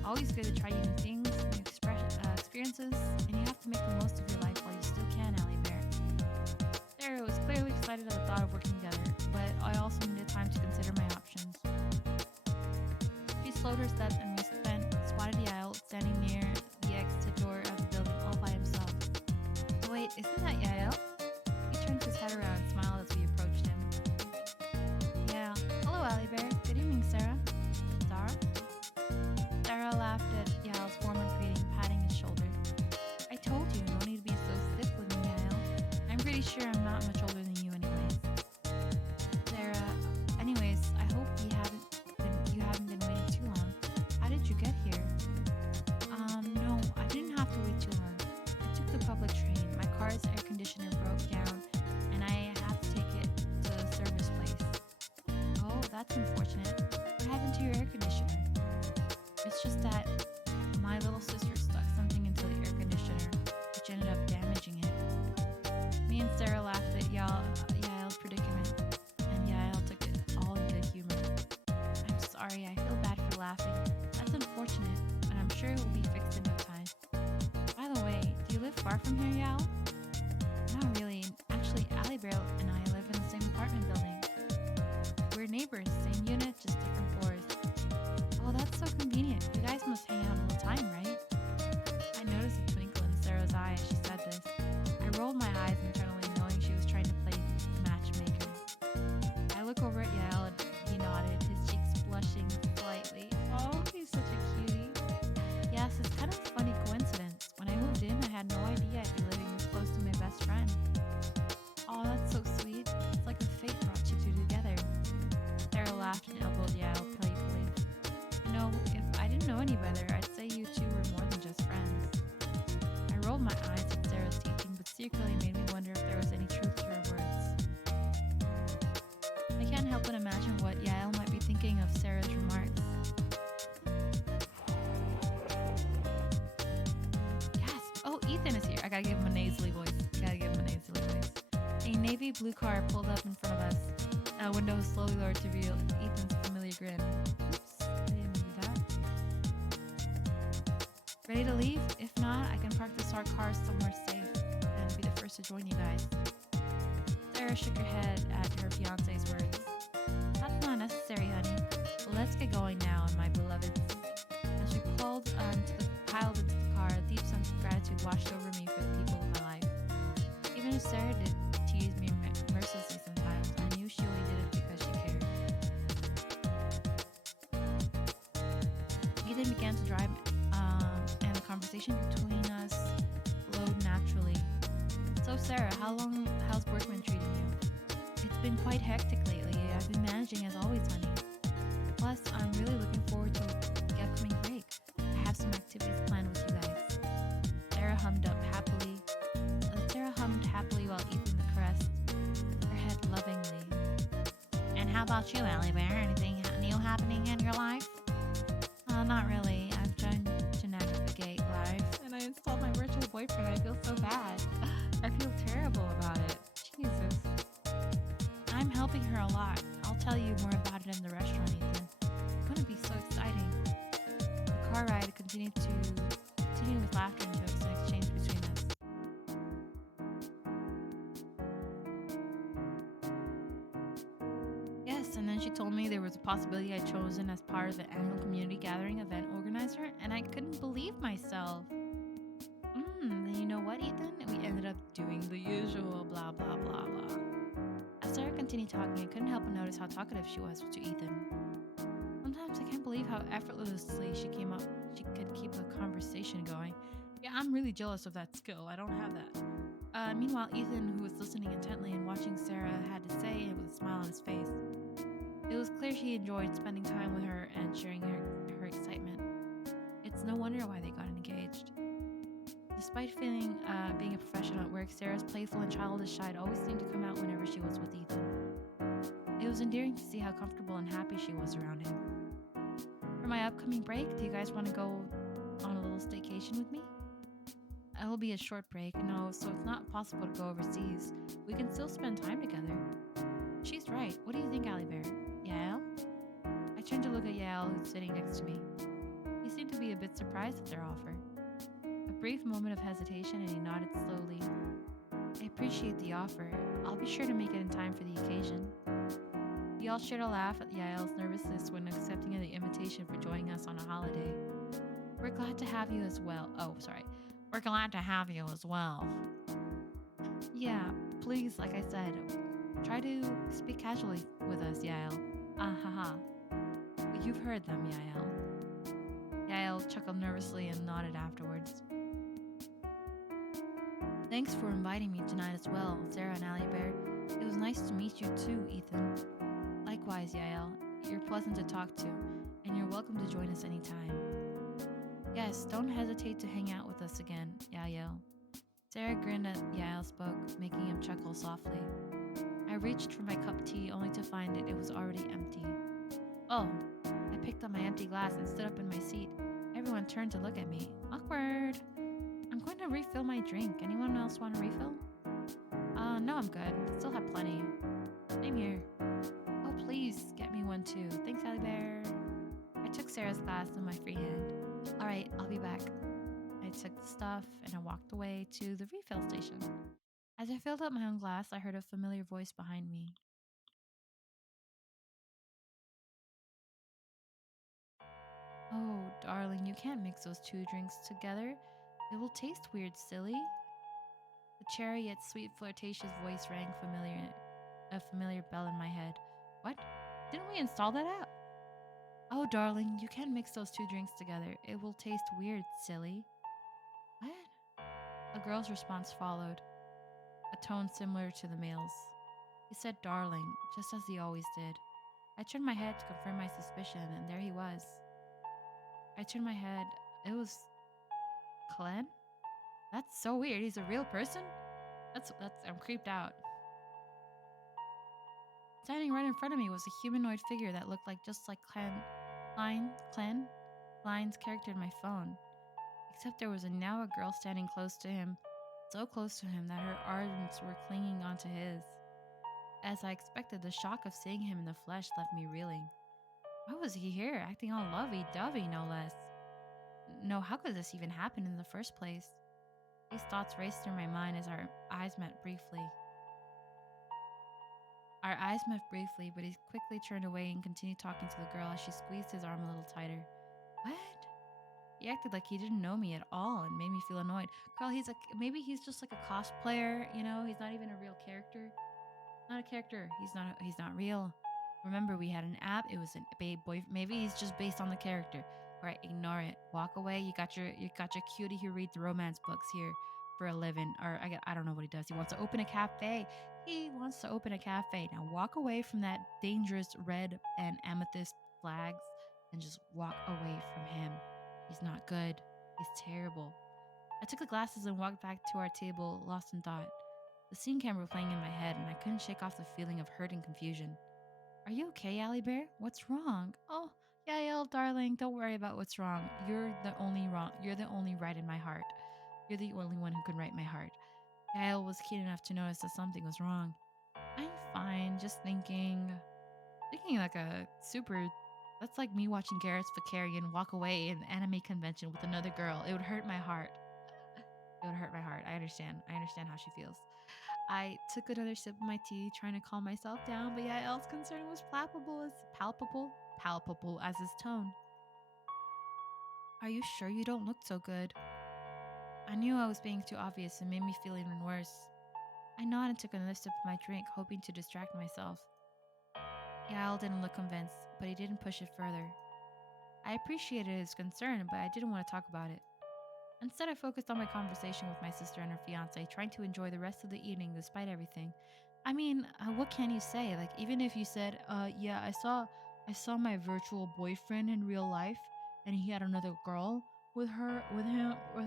Always good to try new things, new experiences, and you have to make the most of your life while you still can, Allie Bear. Sarah was clearly excited at the thought of working together, but I also needed time to consider my options. She slowed her steps and swatted Yael, standing near the exit door of the building all by himself. Oh, wait, isn't that Yael? He turned his head around and smiled as we approached him. Yeah. Hello, Allie Bear. Good evening, Sarah. Zara? Sarah laughed at Yael's formal greeting, patting his shoulder. I told you, no need to be so stiff with me, Yael. I'm pretty sure I'm not much older than you anyways. Sarah, anyways, I hope you haven't been waiting too long. How did you get here? No, I didn't have to wait too long. I took the public train. My car's air conditioner broke down, and I had to take it to the service place. Oh, that's unfortunate. What happened to your air conditioner? It's just that my little sister stuck something into the air conditioner, which ended up damaging it. Me and Sarah laughed at Yael's predicament, and Yael took it all in good humor. I'm sorry, I feel bad for laughing. That's unfortunate, but I'm sure it will be fixed in no time. By the way, do you live far from here, Yael? Not really. Actually, Allie Bear and I live in the same apartment building. We're neighbors, same unit, just different floors. Oh, that's so convenient. You guys must hang out all the time, right? I noticed a twinkle in Sarah's eye as she said this. I rolled my eyes internally, knowing she was trying to play matchmaker. I look over at Yael and he nodded, his cheeks blushing slightly. Oh, he's such a cutie. Yes, it's kind of a funny coincidence. When I moved in, I had no idea I'd be living this close to my best friend. Oh, that's so sweet. It's like the fate brought you two together. Sarah laughed and elbowed Yael playfully. You know, if I didn't know any better, I'd say you two were more than just friends. I rolled my eyes at Sarah's teaching, but secretly made me wonder if there was any truth to her words. I can't help but imagine what Yael might be thinking of Sarah's remarks. Yes! Oh, Ethan is here. I gotta give him a nasally voice. A navy blue car pulled up in front of us. A window slowly lowered to reveal Ethan's familiar grin. Oops, I didn't do that. Ready to leave? If not, I can park our car somewhere safe and be the first to join you guys. Sarah shook her head at her fiance's words. That's not necessary, honey. Let's get going now, my beloveds. As we piled into the car, a deep sense of gratitude washed over me for the people of my life. Even if Sarah did tease me mercilessly sometimes, I knew she only did it because she cared. Ethan began to drive, and the conversation between us flowed naturally. So Sarah, how's work been treating you? It's been quite hectic lately. I've been managing as always, honey. Plus, I'm really looking forward to the upcoming break. I have some activities planned with you guys. Sarah Sarah hummed happily while Ethan caressed her head lovingly. And how about you, Allie Bear? Anything new happening in your life? Not really. I've joined to navigate life, and I installed my virtual boyfriend. I feel so bad. I feel terrible about it. Jesus. I'm helping her a lot. I'll tell you more about it in the restaurant, Ethan. It's gonna be so exciting. The car ride continued with laughter and jokes and exchange between us. Yes, and then she told me there was a possibility I'd chosen as part of the annual community gathering event organizer, and I couldn't believe myself. Then you know what, Ethan? We ended up doing the usual blah blah blah blah. As Sarah continued talking, I couldn't help but notice how talkative she was to Ethan. Sometimes I can't believe how effortlessly she could keep a conversation going. Yeah, I'm really jealous of that skill. I don't have that. Meanwhile, Ethan, who was listening intently and watching Sarah, had to say it with a smile on his face. It was clear he enjoyed spending time with her and sharing her excitement. It's no wonder why they got engaged. Despite being a professional at work, Sarah's playful and childish side always seemed to come out whenever she was with Ethan. It was endearing to see how comfortable and happy she was around him. For my upcoming break, do you guys want to go on a little staycation with me? It will be a short break, no, so it's not possible to go overseas. We can still spend time together. She's right. What do you think, Allie Bear? Yael? I turned to look at Yael, who's sitting next to me. He seemed to be a bit surprised at their offer. A brief moment of hesitation, and he nodded slowly. I appreciate the offer. I'll be sure to make it in time for the occasion. We all shared a laugh at Yael's nervousness when accepting the invitation for joining us on a holiday. We're glad to have you as well. We're glad to have you as well. Yeah, please, like I said, try to speak casually with us, Yael. Haha. You've heard them, Yael. Yael chuckled nervously and nodded afterwards. Thanks for inviting me tonight as well, Sarah and Allie Bear. It was nice to meet you too, Ethan. Likewise, Yael. You're pleasant to talk to, and you're welcome to join us anytime. Yes, don't hesitate to hang out with us again, Yael. Sarah grinned as Yael spoke, making him chuckle softly. I reached for my cup of tea only to find it was already empty. Oh, I picked up my empty glass and stood up in my seat. Everyone turned to look at me. Awkward. I'm going to refill my drink. Anyone else want a refill? No, I'm good. Still have plenty. Same here. Oh, please, get me one too. Thanks, Allie Bear. I took Sarah's glass in my free hand. Alright, I'll be back. I took the stuff and I walked away to the refill station. As I filled up my own glass, I heard a familiar voice behind me. Oh, darling, you can't mix those two drinks together. It will taste weird, silly. The cherry yet sweet flirtatious voice rang a familiar bell in my head. What? Didn't we install that app? Oh, darling, you can't mix those two drinks together. It will taste weird, silly. What? A girl's response followed, a tone similar to the male's. He said darling, just as he always did. I turned my head to confirm my suspicion, and there he was. I turned my head. It was Klein? That's so weird. He's a real person? I'm creeped out. Standing right in front of me was a humanoid figure that looked just like Klein's character in my phone. Except there was now a girl standing close to him, so close to him that her arms were clinging onto his. As I expected, the shock of seeing him in the flesh left me reeling. Why was he here, acting all lovey-dovey, no less? No, how could this even happen in the first place? These thoughts raced through my mind as our eyes met briefly. But he quickly turned away and continued talking to the girl as she squeezed his arm a little tighter. What? He acted like he didn't know me at all and made me feel annoyed. Girl, maybe he's just like a cosplayer, he's not even a real character. Not a character. He's not real. Remember, we had an app. It was a babe boy. Maybe he's just based on the character. Right, ignore it. Walk away. You got your cutie who reads romance books here for a living. Or I don't know what he does. He wants to open a cafe. Now walk away from that dangerous red and amethyst flags and just walk away from him. He's not good. He's terrible. I took the glasses and walked back to our table, lost in thought. The scene camera playing in my head, and I couldn't shake off the feeling of hurt and confusion. Are you okay, Allie Bear? What's wrong? Oh, Yael, darling, don't worry about what's wrong. You're the only right in my heart. You're the only one who can right my heart. Yael was keen enough to notice that something was wrong. I'm fine, just thinking like a super. That's like me watching Garrett's Vicarian walk away in the anime convention with another girl. It would hurt my heart. It would hurt my heart. I understand. I understand how she feels. I took another sip of my tea, trying to calm myself down, but Yael's concern was palpable as his tone. Are you sure you don't look so good? I knew I was being too obvious and made me feel even worse. I nodded and took another sip of my drink, hoping to distract myself. Yael didn't look convinced, but he didn't push it further. I appreciated his concern, but I didn't want to talk about it. Instead, I focused on my conversation with my sister and her fiance, trying to enjoy the rest of the evening despite everything. I mean, what can you say? Like, even if you said, yeah, I saw my virtual boyfriend in real life, and he had another girl with him. I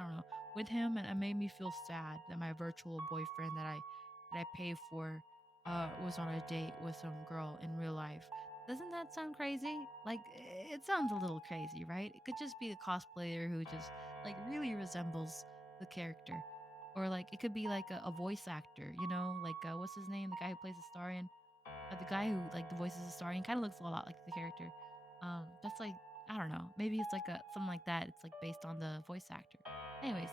don't know, with him, and it made me feel sad that my virtual boyfriend that I pay for, was on a date with some girl in real life. Doesn't that sound crazy? Like, it sounds a little crazy, right? It could just be the cosplayer who just, like, really resembles the character. Or, like, it could be, like, a voice actor, you know? Like, what's his name? The guy who plays the Astarion? The guy who, like, the voices Astarion kind of looks a lot like the character. That's, like, I don't know. Maybe it's, like, something like that. It's, like, based on the voice actor. Anyways,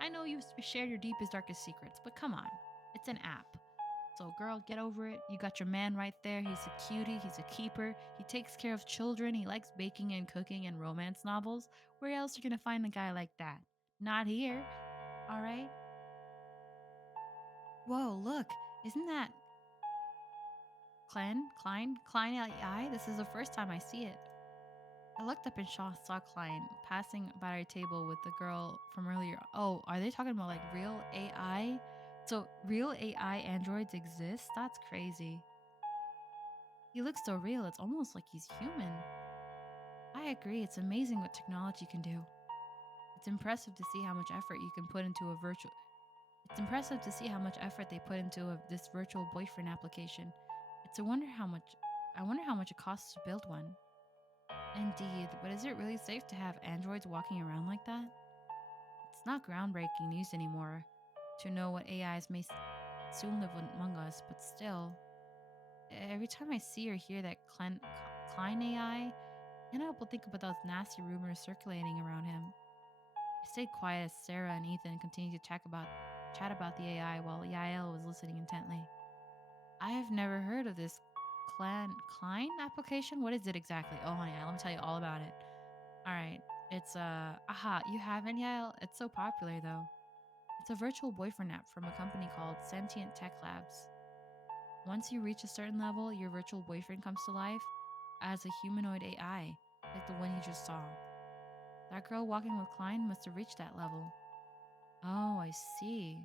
I know you share your deepest, darkest secrets, but come on. It's an app. So, girl, get over it. You got your man right there. He's a cutie. He's a keeper. He takes care of children. He likes baking and cooking and romance novels. Where else are you going to find a guy like that? Not here. All right? Whoa, look. Isn't that Klein AI? This is the first time I see it. I looked up and saw Klein passing by our table with the girl from earlier. Oh, are they talking about, like, real AI? So, real AI androids exist? That's crazy. He looks so real, it's almost like he's human. I agree, it's amazing what technology can do. It's impressive to see how much effort you can put into a virtual. It's impressive to see how much effort they put into this virtual boyfriend application. It's a wonder how much. I wonder how much it costs to build one. Indeed, but is it really safe to have androids walking around like that? It's not groundbreaking news anymore to know what AIs may soon live among us, but still, every time I see or hear that Klein AI, can't help but think about those nasty rumors circulating around him. I stayed quiet as Sarah and Ethan continued to chat about the AI while Yael was listening intently. I have never heard of this Klein application. What is it exactly? Oh, honey, let me tell you all about it. All right, it's you haven't, Yael? It's so popular though. It's a virtual boyfriend app from a company called Sentient Tech Labs. Once you reach a certain level, your virtual boyfriend comes to life as a humanoid AI, like the one you just saw. That girl walking with Klein must have reached that level. Oh, I see.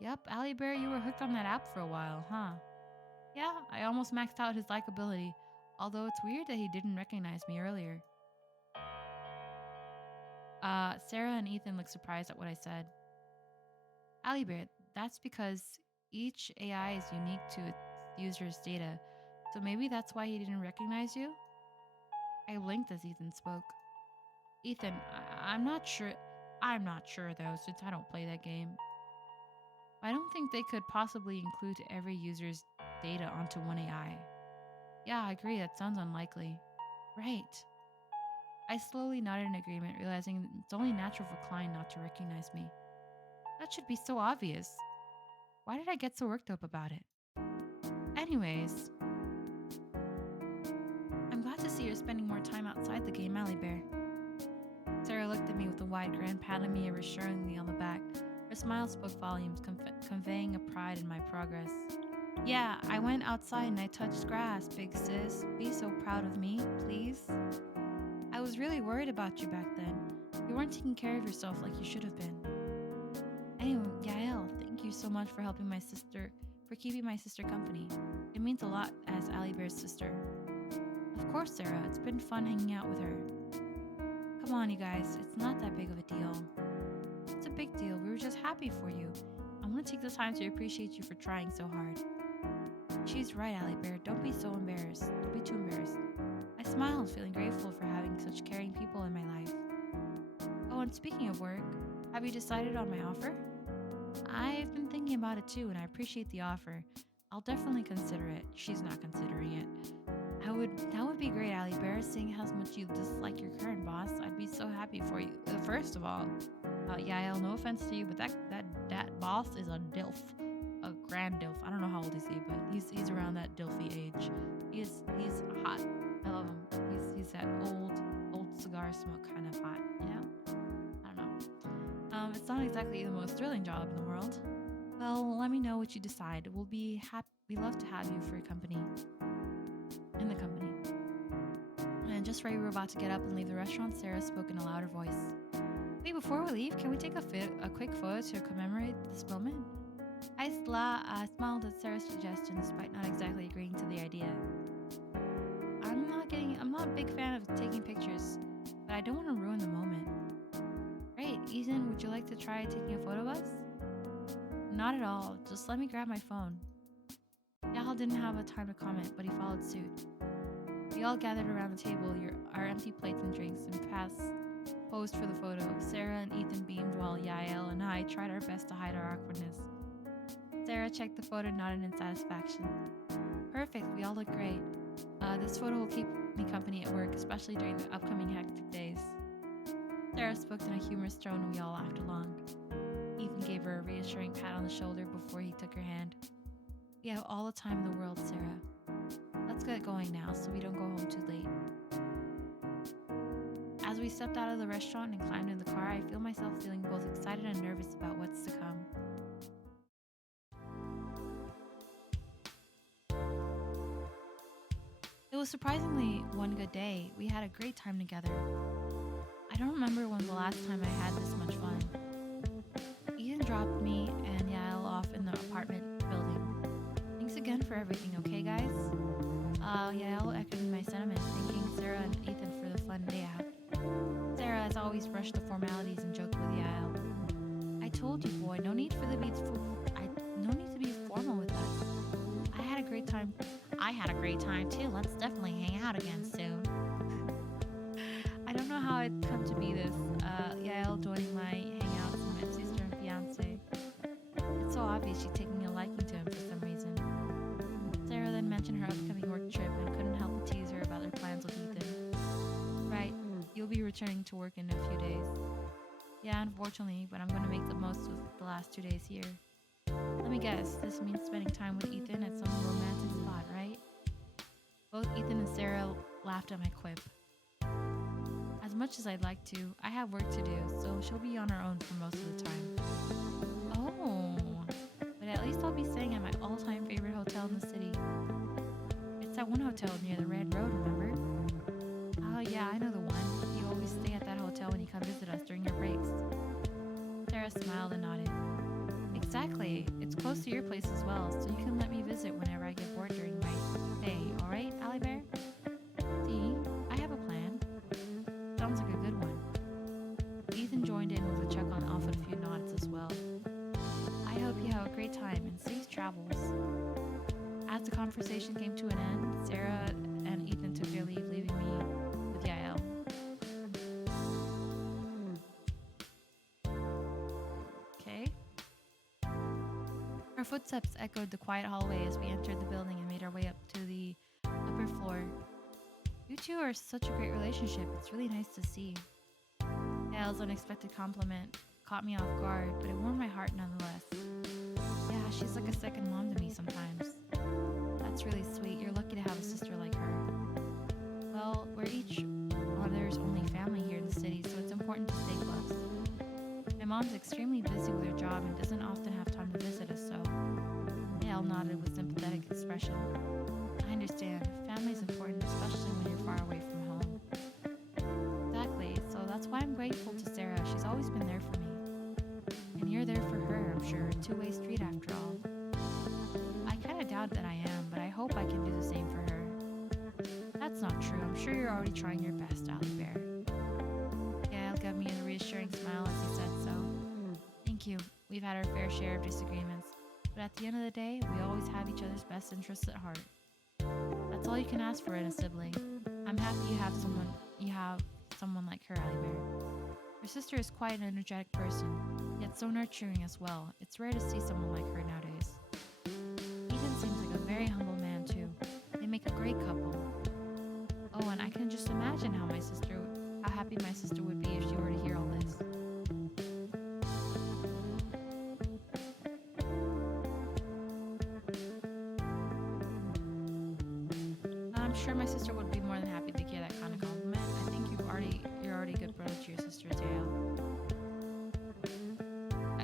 Yep, Allie Bear, you were hooked on that app for a while, huh? Yeah, I almost maxed out his likability, although it's weird that he didn't recognize me earlier. Sarah and Ethan looked surprised at what I said. Allie Bear, that's because each AI is unique to its user's data, so maybe that's why he didn't recognize you? I blinked as Ethan spoke. Ethan, I'm not sure. I'm not sure though, since I don't play that game. I don't think they could possibly include every user's data onto one AI. Yeah, I agree, that sounds unlikely. Right. I slowly nodded in agreement, realizing it's only natural for Klein not to recognize me. That should be so obvious. Why did I get so worked up about it? Anyways, I'm glad to see you're spending more time outside the game, Allie Bear. Sarah looked at me with a wide grin, patting me reassuringly on the back. Her smile spoke volumes, conveying a pride in my progress. Yeah, I went outside and I touched grass, big sis. Be so proud of me, please. I was really worried about you back then. You weren't taking care of yourself like you should have been. Anyway, Yael, thank you so much for keeping my sister company. It means a lot as Allie Bear's sister. Of course, Sarah, it's been fun hanging out with her. Come on, you guys. It's not that big of a deal. It's a big deal. We were just happy for you. I want to take the time to appreciate you for trying so hard. She's right, Allie Bear. Don't be so embarrassed. Don't be too embarrassed. I smiled, feeling grateful for having such caring people in my life. Oh, and speaking of work, have you decided on my offer? I've been thinking about it too, and I appreciate the offer. I'll definitely consider it. She's not considering it. That would be great, Allie Bear, seeing how much you dislike your current boss. I'd be so happy for you. First of all, Yael, no offense to you, but that boss is a DILF. A grand DILF. I don't know how old is he, but he's around that DILFy age. He's hot. I love him. He's that old cigar smoke kind of hot, you know? I don't know. It's not exactly the most thrilling job in the world. Well, let me know what you decide. We love to have you for company. In the company. And just right, we were about to get up and leave the restaurant, Sarah spoke in a louder voice. Wait, before we leave, can we take a quick photo to commemorate this moment? I smiled at Sarah's suggestion despite not exactly agreeing to the idea. I'm not a big fan of taking pictures, but I don't want to ruin the moment. Great, Ethan, would you like to try taking a photo of us? Not at all, just let me grab my phone. Yahal didn't have a time to comment, but he followed suit. We all gathered around the table, our empty plates and drinks, and posed for the photo. Sarah and Ethan beamed while Yael and I tried our best to hide our awkwardness. Sarah checked the photo and nodded in satisfaction. Perfect, we all look great. This photo will keep me company at work, especially during the upcoming hectic days. Sarah spoke in a humorous tone and we all laughed along. Ethan gave her a reassuring pat on the shoulder before he took her hand. We have all the time in the world, Sarah. Let's get going now so we don't go home too late. As we stepped out of the restaurant and climbed in the car, I feel myself feeling both excited and nervous about what's to come. It was surprisingly one good day. We had a great time together. I don't remember when the last time I had this much fun. Ethan dropped me and Yael off in the apartment building. Thanks again for everything, okay guys? Yael echoed my sentiment, thanking Sarah and Ethan for the fun day out. Sarah, as always, brushed the formalities and joked with Yael. I told you, boy, no need to be formal with us. I had a great time too. Let's definitely hang out again soon. I don't know how it come to be this. Yael joining my hangouts with my sister and fiance. It's so obvious she's taking a liking to him for some reason. Sarah then mentioned her upcoming work trip and couldn't help but tease her about their plans with Ethan. Right, you'll be returning to work in a few days. Yeah, unfortunately, but I'm going to make the most of the last 2 days here. Let me guess, this means spending time with Ethan at some romantic spot, right? Both Ethan and Sarah laughed at my quip. As much as I'd like to, I have work to do, so she'll be on her own for most of the time. Oh, but at least I'll be staying at my all-time favorite hotel in the city. It's that one hotel near the Red Road, remember? Oh yeah, I know the one. You always stay at that hotel when you come visit us during your breaks. Sarah smiled and nodded. Exactly. It's close to your place as well, so you can let me visit whenever I get bored during my stay, alright, Allie Bear? See, I have a plan. Sounds like a good one. Ethan joined in with a check on off and a few nods as well. I hope you have a great time and safe travels. As the conversation came to an end, Sarah and Ethan took their leave, leaving me with Yael. Okay. Our footsteps echoed the quiet hallway as we entered the building and made our way up to the upper floor. You two are such a great relationship. It's really nice to see. Yael's unexpected compliment caught me off guard, but it warmed my heart nonetheless. Yeah, she's like a second mom to me sometimes. That's really sweet. You're lucky to have a sister like her. Well, we're each other's only family here in the city, so it's important to stay close. My mom's extremely busy with her job and doesn't often have time to visit us, so... Yael nodded with sympathetic expression. I understand. Family's important, especially when you're far away from home. Exactly, so that's why I'm grateful to Sarah. She's always been there for me. And you're there for her, I'm sure. Two-way street after all. I kind of doubt that I am, but I hope I can do the same for her. That's not true. I'm sure you're already trying your best, Allie Bear. Thank you. We've had our fair share of disagreements, but at the end of the day, we always have each other's best interests at heart. That's all you can ask for in a sibling. I'm happy you have someone like her, Allie Bear. Your sister is quite an energetic person, yet so nurturing as well. It's rare to see someone like her nowadays. Ethan seems like a very humble man too. They make a great couple. Oh, and I can just imagine how happy my sister would be if she were to hear all this. I'm sure my sister would be more than happy to hear that kind of compliment. I think you're already a good brother to your sister, Jael.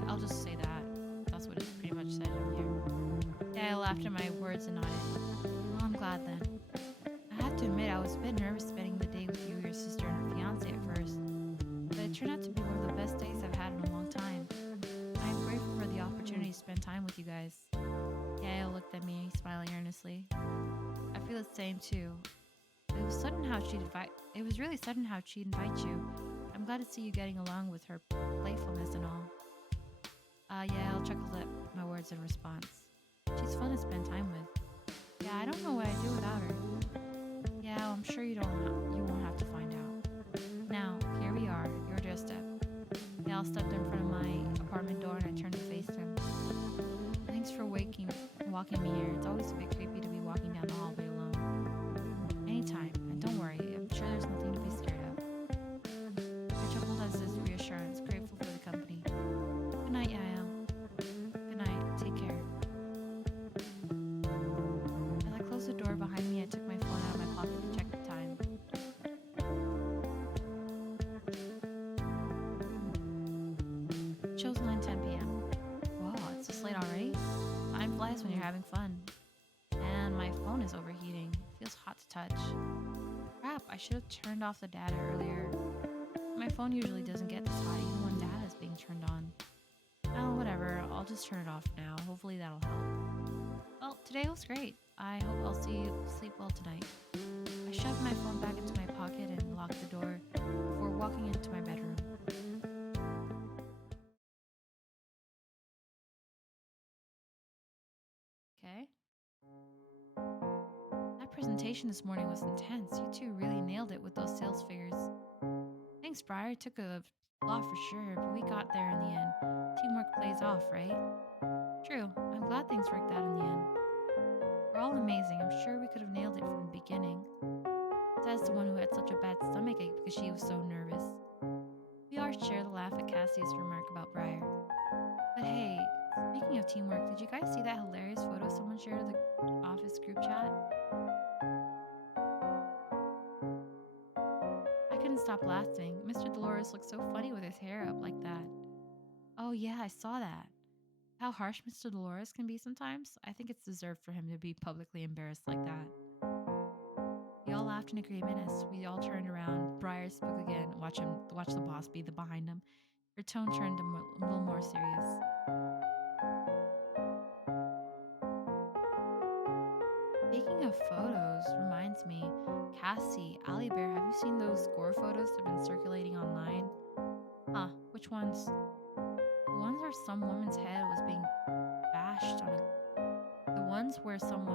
I'll just say that. That's what it pretty much said in here. Jael laughed at my words and nodded. Well, I'm glad then. I have to admit, I was a bit nervous spending the day with you, your sister, and her fiance at first, but it turned out to be one of the best days I've had in a long time. I am grateful for the opportunity to spend time with you guys. Jael looked at me, smiling earnestly. I feel the same too. It was really sudden how she'd invite you. I'm glad to see you getting along with her playfulness and all. Yael chuckled at my words in response. She's fun to spend time with. Yeah, I don't know what I'd do without her. Yeah, well, I'm sure you won't have to find out. Now, here we are, your doorstep. Yael stepped in front of my apartment door and I turned to face him. Thanks for walking me here. It's always a bit creepy to be walking down the hallway alone. Anytime, and don't worry, I'm sure there's nothing to be scared of. I chuckled at his reassurance, grateful for the company. Good night, Yael. Good night. Take care. As I closed the door behind me, I took my phone out of my pocket to check the time. It shows 9:10 p.m. Whoa, it's this late already? Time flies when you're having fun. And my phone is overheating. It feels hot to touch. Crap, I should have turned off the data earlier. My phone usually doesn't get this hot even when data is being turned on. Oh, whatever. I'll just turn it off now. Hopefully that'll help. Well, today was great. I hope I'll see you sleep well tonight. I shoved my phone back into my pocket and locked the door before walking into my bedroom. Okay. That presentation this morning was intense. You two really nailed it with those sales figures. Thanks, Briar. It took a lot for sure, but we got there in the end. Teamwork plays off, right? True. I'm glad things worked out in the end. We're all amazing. I'm sure we could have nailed it from the beginning. Says the one who had such a bad stomachache because she was so nervous. We all share the laugh at Cassie's remark about Briar. But hey, speaking of teamwork, did you guys see that hilarious photo someone shared in the office group chat? I couldn't stop laughing. Mr. Dolores looked so funny with his hair up like that. Oh yeah, I saw that. How harsh Mr. Dolores can be sometimes. I think it's deserved for him to be publicly embarrassed like that. We all laughed in agreement as we all turned around. Briar spoke again. Watch the boss be the behind him. Her tone turned a little more serious. Speaking of photos, reminds me, Cassie, Allie Bear, have you seen those gore photos that have been circulating online? Huh, which ones? The ones where some woman's head was being bashed on a... The ones where some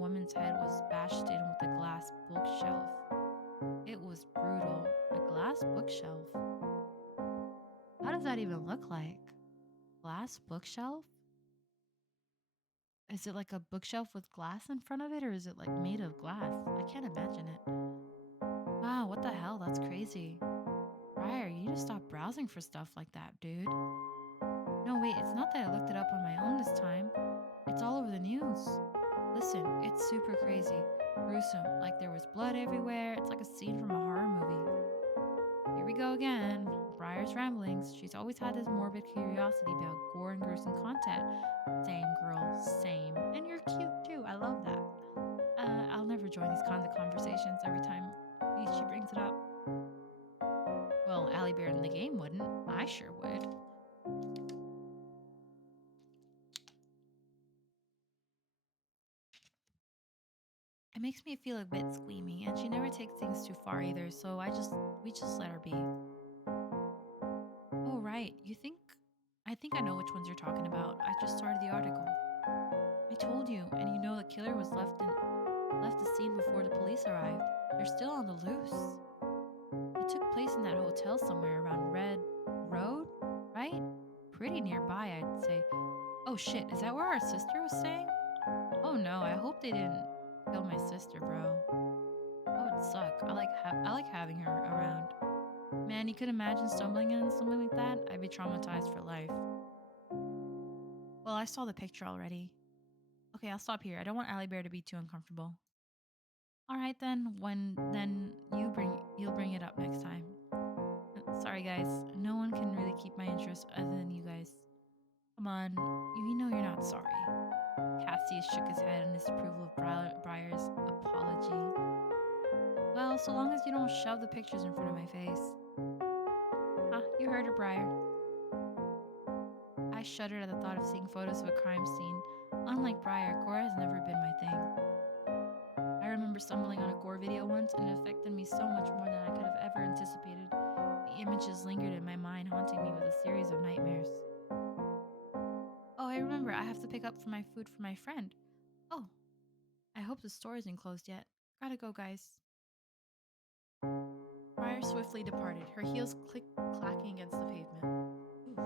woman's head was bashed in with a glass bookshelf. It was brutal. A glass bookshelf? How does that even look like? Glass bookshelf? Is it like a bookshelf with glass in front of it, or is it like made of glass? I can't imagine it. Wow, what the hell? That's crazy. Briar, you need to stop browsing for stuff like that, dude. No, wait, it's not that I looked it up on my own this time. It's all over the news. Listen, it's super crazy. Gruesome. Like there was blood everywhere. It's like a scene from a horror movie. Here we go again. Briar's ramblings. She's always had this morbid curiosity about gore and gruesome content. Same, girl, same. And you're cute too. I love that. I'll never join these kinds of conversations every time she brings it up. Well, Allie Bear in the game wouldn't. I sure would. It makes me feel a bit squeamy, and she never takes things too far either, so we just let her be. Oh, right. You think think I know which ones you're talking about. I just started the article. I told you, and you know the killer was left the scene before the police arrived. They're still on the loose. It took place in that hotel somewhere around Red Road, right? Pretty nearby, I'd say. Oh shit, is that where our sister was staying? Oh no, I hope they didn't kill my sister, bro. That would suck. I like having her around. Man, you could imagine stumbling in something like that? I'd be traumatized for life. Well, I saw the picture already. Okay, I'll stop here. I don't want Allie Bear to be too uncomfortable. All right then. You'll bring it up next time. Sorry guys, no one can really keep my interest other than you guys. Come on, you know you're not sorry. Cassius shook his head in disapproval of Briar's apology. Well, so long as you don't shove the pictures in front of my face. Ah, you heard her, Briar. I shuddered at the thought of seeing photos of a crime scene. Unlike Briar, gore has never been my thing. I remember stumbling on a gore video once, and it affected me so much more than I could have ever anticipated. The images lingered in my mind, haunting me with a series of nightmares. Oh, I remember, I have to pick up my food for my friend. Oh, I hope the store isn't closed yet. Gotta go, guys. Briar swiftly departed, her heels clacking against the pavement. Oof.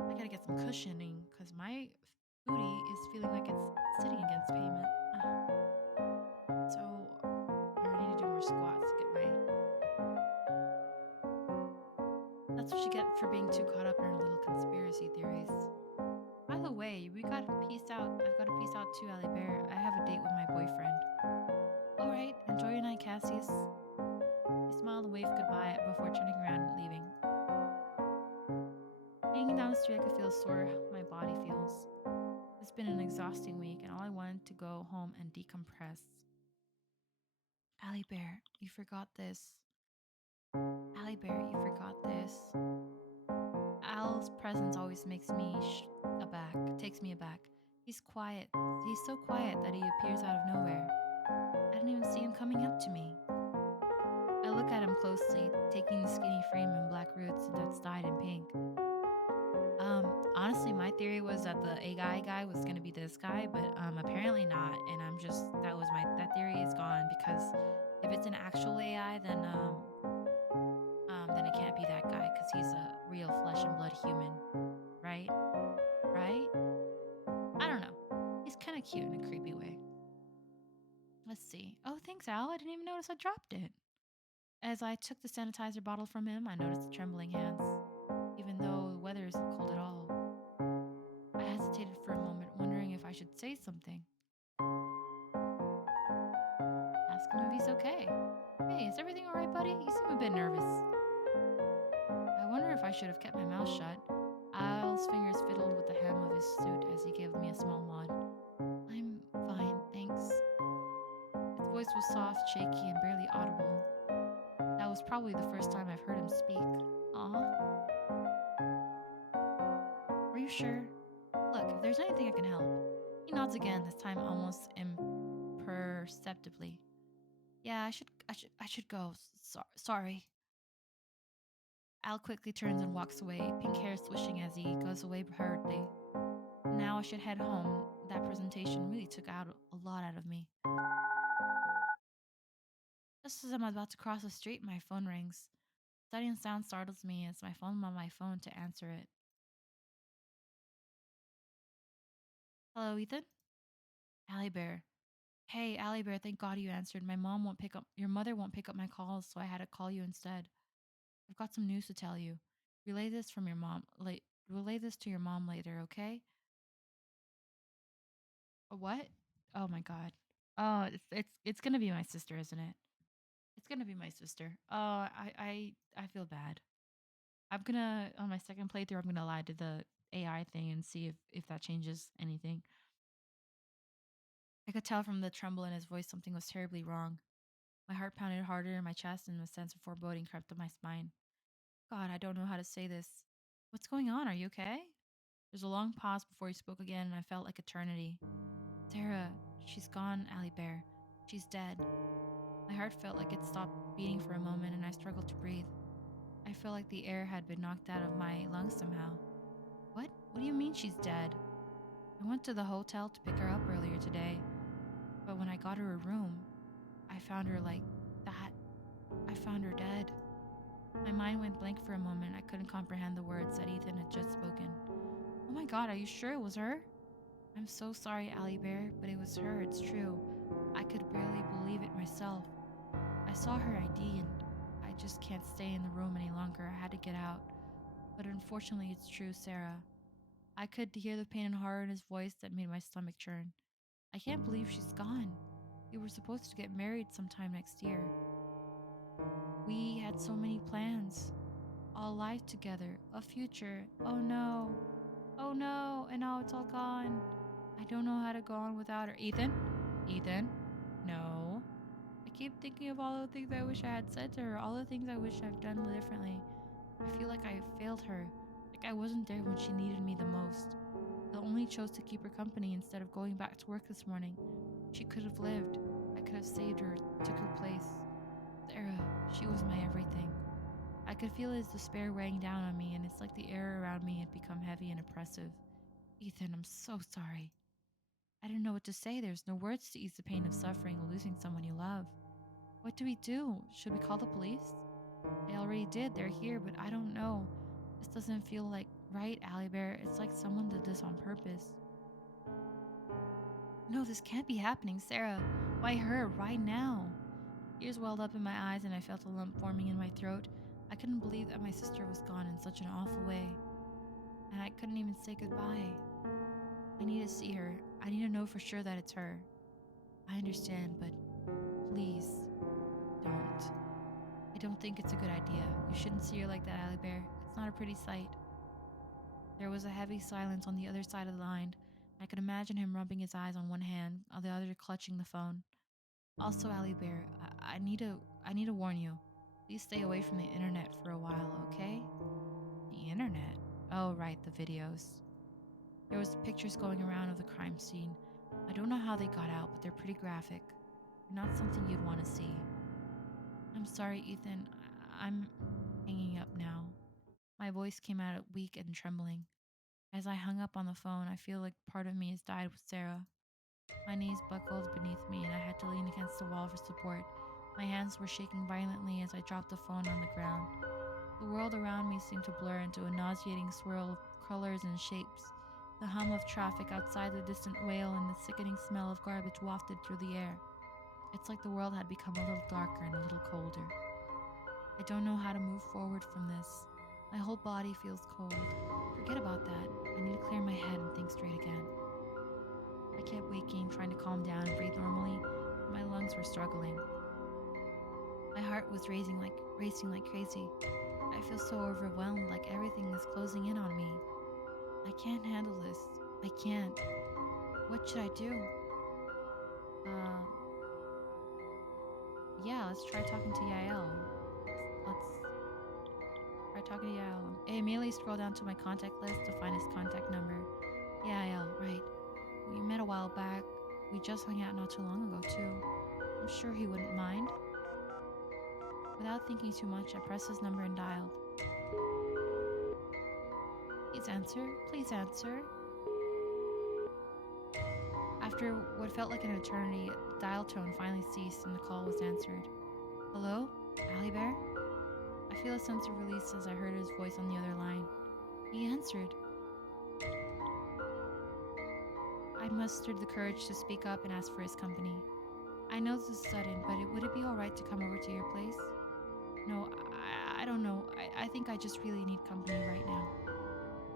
I gotta get some cushioning, because my booty is feeling like it's sitting against pavement. So, I need to do more squats to get my... That's what you get for being too caught up in our little conspiracy theories. By the way, I've got to peace out too, Allie Bear. I have a date with my boyfriend. Alright, enjoy your night, Cassius. He smiled and waved goodbye before turning around and leaving. Hanging down the street, I could feel how sore my body feels. It's been an exhausting week, and all I wanted to go home and decompress. Allie Bear, you forgot this. Allie Bear, you forgot this. Al's presence always makes me takes me aback. He's quiet. He's so quiet that he appears out of nowhere. I didn't even see him coming up to me. I look at him closely, taking the skinny frame and black roots that's dyed in pink. Honestly, my theory was that the AI guy was gonna be this guy, but apparently not. And that theory is gone, because if it's an actual AI, then it can't be that guy, because he's a real flesh and blood human, right? Right? I don't know. He's kind of cute in a creepy way. Let's see. Oh, thanks, Al. I didn't even notice I dropped it. As I took the sanitizer bottle from him, I noticed the trembling hands, even though the weather isn't cold at all. I hesitated for a moment, wondering if I should say something. Ask him if he's okay. Hey, is everything alright, buddy? You seem a bit nervous. I wonder if I should have kept my mouth shut. Al's fingers fiddled with the hem of his suit as he gave me a small nod. I'm fine, thanks. His voice was soft, shaky, and barely audible. That was probably the first time I've heard him speak. Aw. Are you sure? Look, if there's anything I can help. He nods again, this time almost imperceptibly. Yeah, I should go. Sorry. Al quickly turns and walks away, pink hair swishing as he goes away hurriedly. Now I should head home. That presentation really took out a lot out of me. Just as I'm about to cross the street, my phone rings. Sudden sound startles me as my phone on my phone to answer it. Hello, Ethan? Allie Bear. Hey, Allie Bear, thank God you answered. Your mother won't pick up my calls, so I had to call you instead. I've got some news to tell you. Relay this to your mom later, okay? What? Oh my God. Oh, it's gonna be my sister, isn't it? It's gonna be my sister. Oh, I feel bad. I'm gonna on my second playthrough. I'm gonna lie to the AI thing and see if that changes anything. I could tell from the tremble in his voice something was terribly wrong. My heart pounded harder in my chest, and a sense of foreboding crept up my spine. God, I don't know how to say this. What's going on? Are you okay? There's a long pause before he spoke again, and I felt like eternity. Sarah, she's gone, Allie Bear. She's dead. My heart felt like it stopped beating for a moment, and I struggled to breathe. I felt like the air had been knocked out of my lungs somehow. What? mean she's dead? I went to the hotel to pick her up earlier today, but when I got her a room, I found her like that. I found her dead. My mind went blank for a moment. I couldn't comprehend the words that Ethan had just spoken. Oh my god, are you sure it was her? I'm so sorry, Allie Bear, but it was her, it's true. I could barely believe it myself. I saw her ID and I just can't stay in the room any longer. I had to get out. But unfortunately, it's true, Sarah. I could hear the pain and horror in his voice that made my stomach churn. I can't believe she's gone. We were supposed to get married sometime next year. We had so many plans. All life together, a future. Oh no. Oh no. And now it's all gone. I don't know how to go on without her. Ethan? Ethan? No. I keep thinking of all the things I wish I had said to her, all the things I wish I've done differently. I feel like I failed her, like I wasn't there when she needed me the most. I only chose to keep her company instead of going back to work this morning. She could have lived. I could have saved her, took her place. Sarah, she was my everything. I could feel his despair weighing down on me, and it's like the air around me had become heavy and oppressive. Ethan, I'm so sorry. I didn't know what to say. There's no words to ease the pain of suffering or losing someone you love. What do we do? Should we call the police? They already did. They're here, but I don't know. This doesn't feel like right, Allie Bear. It's like someone did this on purpose. No, this can't be happening, Sarah. Why her? Right now? Tears welled up in my eyes and I felt a lump forming in my throat. I couldn't believe that my sister was gone in such an awful way. And I couldn't even say goodbye. I need to see her. I need to know for sure that it's her. I understand, but please, don't. I don't think it's a good idea. You shouldn't see her like that, Allie Bear. It's not a pretty sight. There was a heavy silence on the other side of the line. I could imagine him rubbing his eyes on one hand, on the other clutching the phone. Also, Allie Bear, I need to warn you. Please stay away from the internet for a while, okay? The internet? Oh, right, the videos. There was pictures going around of the crime scene. I don't know how they got out, but they're pretty graphic. They're not something you'd want to see. I'm sorry, Ethan. I'm hanging up now. My voice came out weak and trembling. As I hung up on the phone, I feel like part of me has died with Sarah. My knees buckled beneath me and I had to lean against the wall for support. My hands were shaking violently as I dropped the phone on the ground. The world around me seemed to blur into a nauseating swirl of colors and shapes. The hum of traffic outside, the distant wail, and the sickening smell of garbage wafted through the air. It's like the world had become a little darker and a little colder. I don't know how to move forward from this. My whole body feels cold. Forget about that. I need to clear my head and think straight again. I kept waking, trying to calm down and breathe normally, but my lungs were struggling. My heart was racing like crazy. I feel so overwhelmed, like everything is closing in on me. I can't handle this. I can't. What should I do? Yeah, let's try talking to Yael. Let's try talking to Yael. I immediately scroll down to my contact list to find his contact number. Yael, right. We met a while back. We just hung out not too long ago, too. I'm sure he wouldn't mind. Without thinking too much, I pressed his number and dialed. Please answer. Please answer. After what felt like an eternity, the dial tone finally ceased and the call was answered. Hello? Allie Bear? I feel a sense of release as I heard his voice on the other line. He answered. I mustered the courage to speak up and ask for his company. I know this is sudden, but would it be alright to come over to your place? No, I don't know. I think I just really need company right now.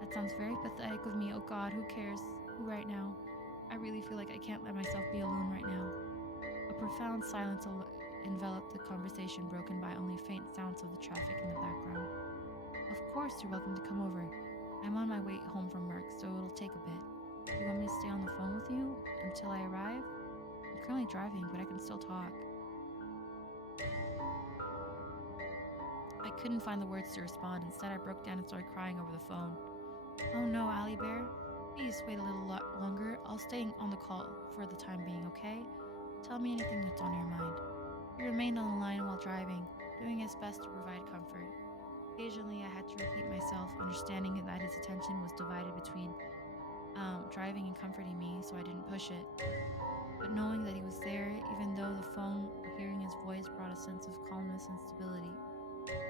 That sounds very pathetic of me. Oh God, who cares? Who right now? I really feel like I can't let myself be alone right now. A profound silence enveloped the conversation, broken by only faint sounds of the traffic in the background. Of course, you're welcome to come over. I'm on my way home from work, so it'll take a bit. You want me to stay on the phone with you until I arrive? I'm currently driving, but I can still talk. I couldn't find the words to respond. Instead, I broke down and started crying over the phone. Oh no, Allie Bear. Please wait a little longer. I'll stay on the call for the time being, okay? Tell me anything that's on your mind. He remained on the line while driving, doing his best to provide comfort. Occasionally, I had to repeat myself, understanding that his attention was divided between driving and comforting me, so I didn't push it. But knowing that he was there, even though the phone, hearing his voice brought a sense of calmness and stability.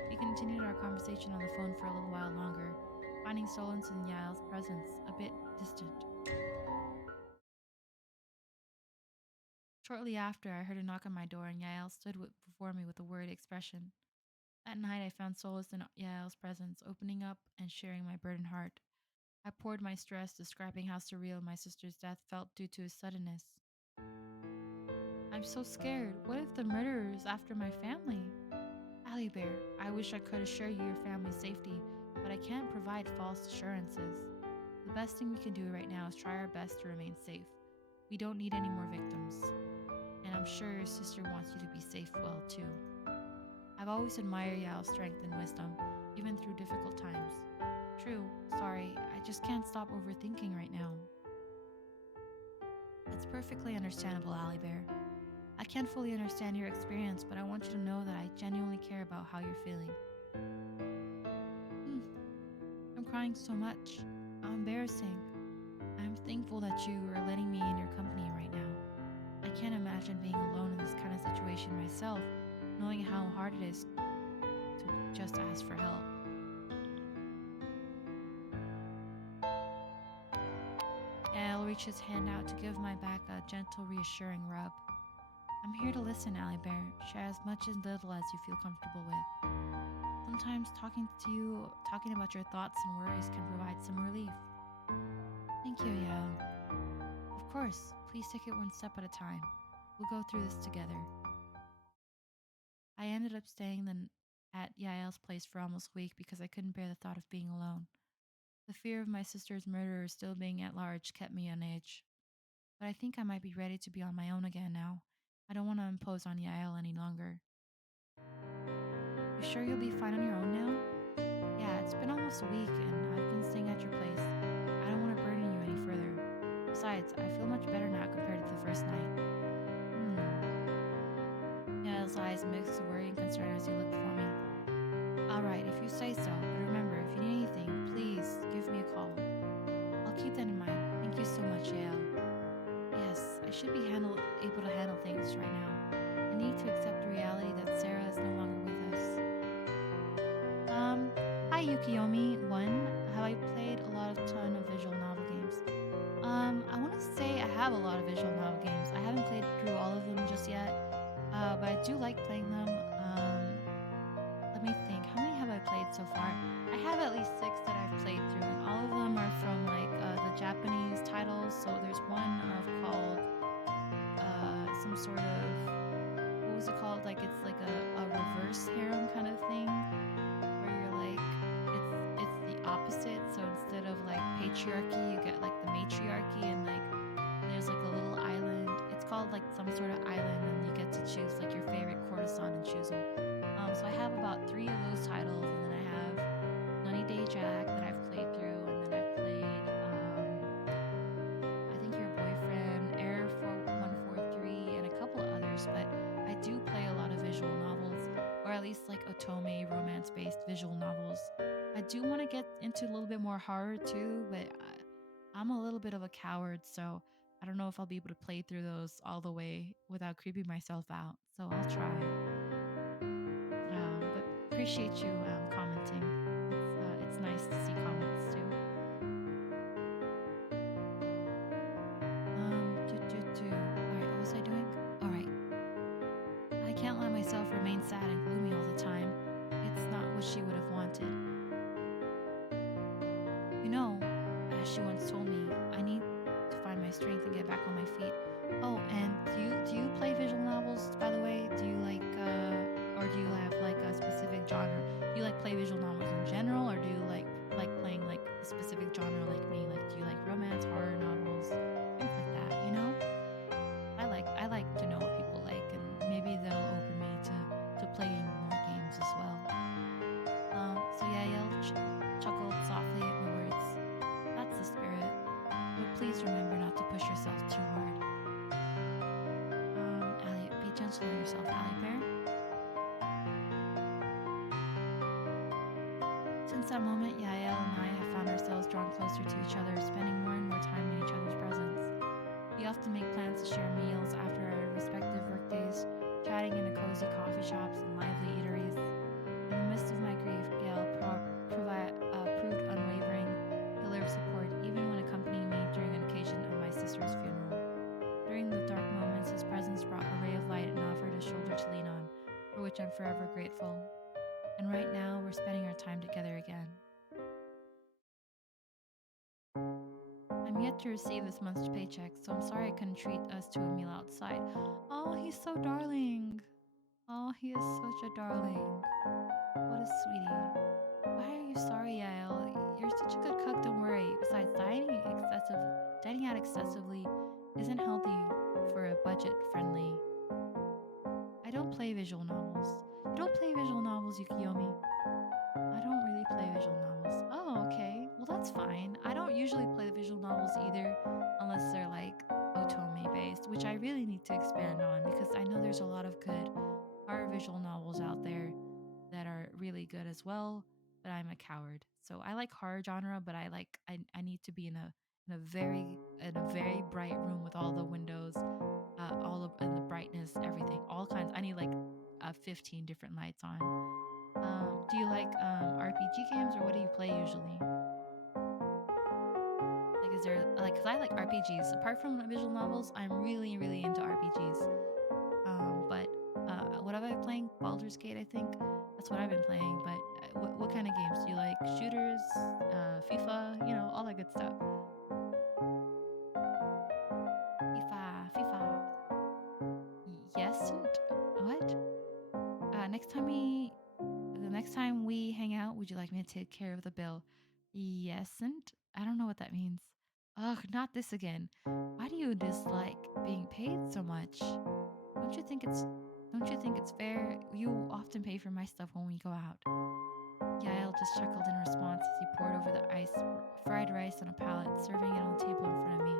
We continued our conversation on the phone for a little while longer, finding solace in Yael's presence, a bit distant. Shortly after, I heard a knock on my door, and Yael stood before me with a worried expression. That night, I found solace in Yael's presence, opening up and sharing my burdened heart. I poured my stress, describing how surreal my sister's death felt due to his suddenness. I'm so scared. What if the murderer is after my family? Allie Bear, I wish I could assure you your family's safety, but I can't provide false assurances. The best thing we can do right now is try our best to remain safe. We don't need any more victims. And I'm sure your sister wants you to be safe well, too. I've always admired Yao's strength and wisdom, even through difficult times. True, sorry, I just can't stop overthinking right now. That's perfectly understandable, Allie Bear. I can't fully understand your experience, but I want you to know that I genuinely care about how you're feeling. I'm crying so much. How embarrassing. I'm thankful that you are letting me in your company right now. I can't imagine being alone in this kind of situation myself, knowing how hard it is to just ask for help. Yael reached his hand out to give my back a gentle, reassuring rub. I'm here to listen, Allie Bear. Share as much and little as you feel comfortable with. Sometimes talking about your thoughts and worries can provide some relief. Thank you, Yael. Of course, please take it one step at a time. We'll go through this together. I ended up staying at Yael's place for almost a week because I couldn't bear the thought of being alone. The fear of my sister's murderer still being at large kept me on edge. But I think I might be ready to be on my own again now. I don't want to impose on Yael any longer. You sure you'll be fine on your own now? Yeah, it's been almost a week and I've been staying at your place. I don't want to burden you any further. Besides, I feel much better now compared to the first night. Yael's eyes mixed with worry and concern as he looked for me. Alright, if you say so, but remember, if you need anything, please give me a call. I'll keep that in mind. Thank you so much, Yael. Yes, I should be able to handle things right now. I need to accept the reality that Sarah is no longer with us. Hi Yukiyomi1. Have I played a ton of visual novel games? I want to say I have a lot of visual novel games. I haven't played through all of them just yet, but I do like playing them. Let me think. How many have I played so far? I have at least 6 that I've played through, and all of them are from the Japanese titles. So there's one called some sort of, what was it called? Like it's like a reverse harem kind of thing, where you're like it's the opposite. So instead of like patriarchy, you get like the matriarchy, and like there's like a little island. It's called like some sort of island, and you get to choose like your favorite courtesan and choose them. So I have about 3 of those titles, and then I have 90 Day Jack that I've played through, and then I've played I think Your Boyfriend, Error 4143, and a couple of others. But I do play a lot of visual novels, or at least like otome romance-based visual novels. I do want to get into a little bit more horror too, but I'm a little bit of a coward, so I don't know if I'll be able to play through those all the way without creeping myself out. So I'll try. But appreciate you commenting. It's nice to see comments too. Alright, what was I doing? Alright. I can't let myself remain sad and gloomy all the time. It's not what she would have wanted. You know, as she once told me, I need to find my strength and get back on my feet. Oh, and do you play visual novels, by the way? Do you like or do you have like a specific genre? Do you like play visual novels in general, or do you like playing like a specific genre like me? Like, do you like romance, horror novels, things like that? You know, I like to know what people like, and maybe that'll open me to playing more games as well. So Yael chuckled softly at my words. That's the spirit. But please remember not to push yourself too hard. Allie, be gentle on yourself, Allie Bear. Since that moment, Yael and I have found ourselves drawn closer to each other, spending more and more time We often make plans to share meals after our respective workdays, chatting in cozy coffee shops and lively eateries. In the midst of my grief, Gail proved unwavering pillar of support, even when accompanying me during an occasion of my sister's funeral. During the dark moments, his presence brought a ray of light and offered a shoulder to lean on, for which I'm forever grateful. And right now, we're spending our time together again. I'm yet to receive this month's paycheck, so I'm sorry I couldn't treat us to a meal outside. Oh, he's so darling. Oh, he is such a darling. What a sweetie. Why are you sorry, Yael? You're such a good cook, don't worry. Besides, dining out excessively isn't healthy for a budget-friendly. I don't play visual novels. You don't play visual novels, Yukiyomi? I don't really play visual novels. Oh, okay. Well, that's fine. I don't usually play visual novels either, unless they're like otome based, which I really need to expand on because I know there's a lot of good horror visual novels out there that are really good as well, but I'm a coward. So I like horror genre, but I need to be in a very bright room with all the windows, and the brightness, everything, all kinds. I need like 15 different lights on. Do you like RPG games or what do you play usually? Like, is there like, cause I like RPGs. Apart from visual novels, I'm really, really into RPGs. But what have I been playing? Baldur's Gate, I think. That's what I've been playing. But what kind of games do you like? Shooters, FIFA, all that good stuff. FIFA. Yes. What? The next time we hang out, would you like me to take care of the bill? Yesn't. I don't know what that means. Ugh, not this again. Why do you dislike being paid so much? Don't you think it's fair? You often pay for my stuff when we go out. Yael just chuckled in response as he poured over the fried rice on a pallet, serving it on the table in front of me.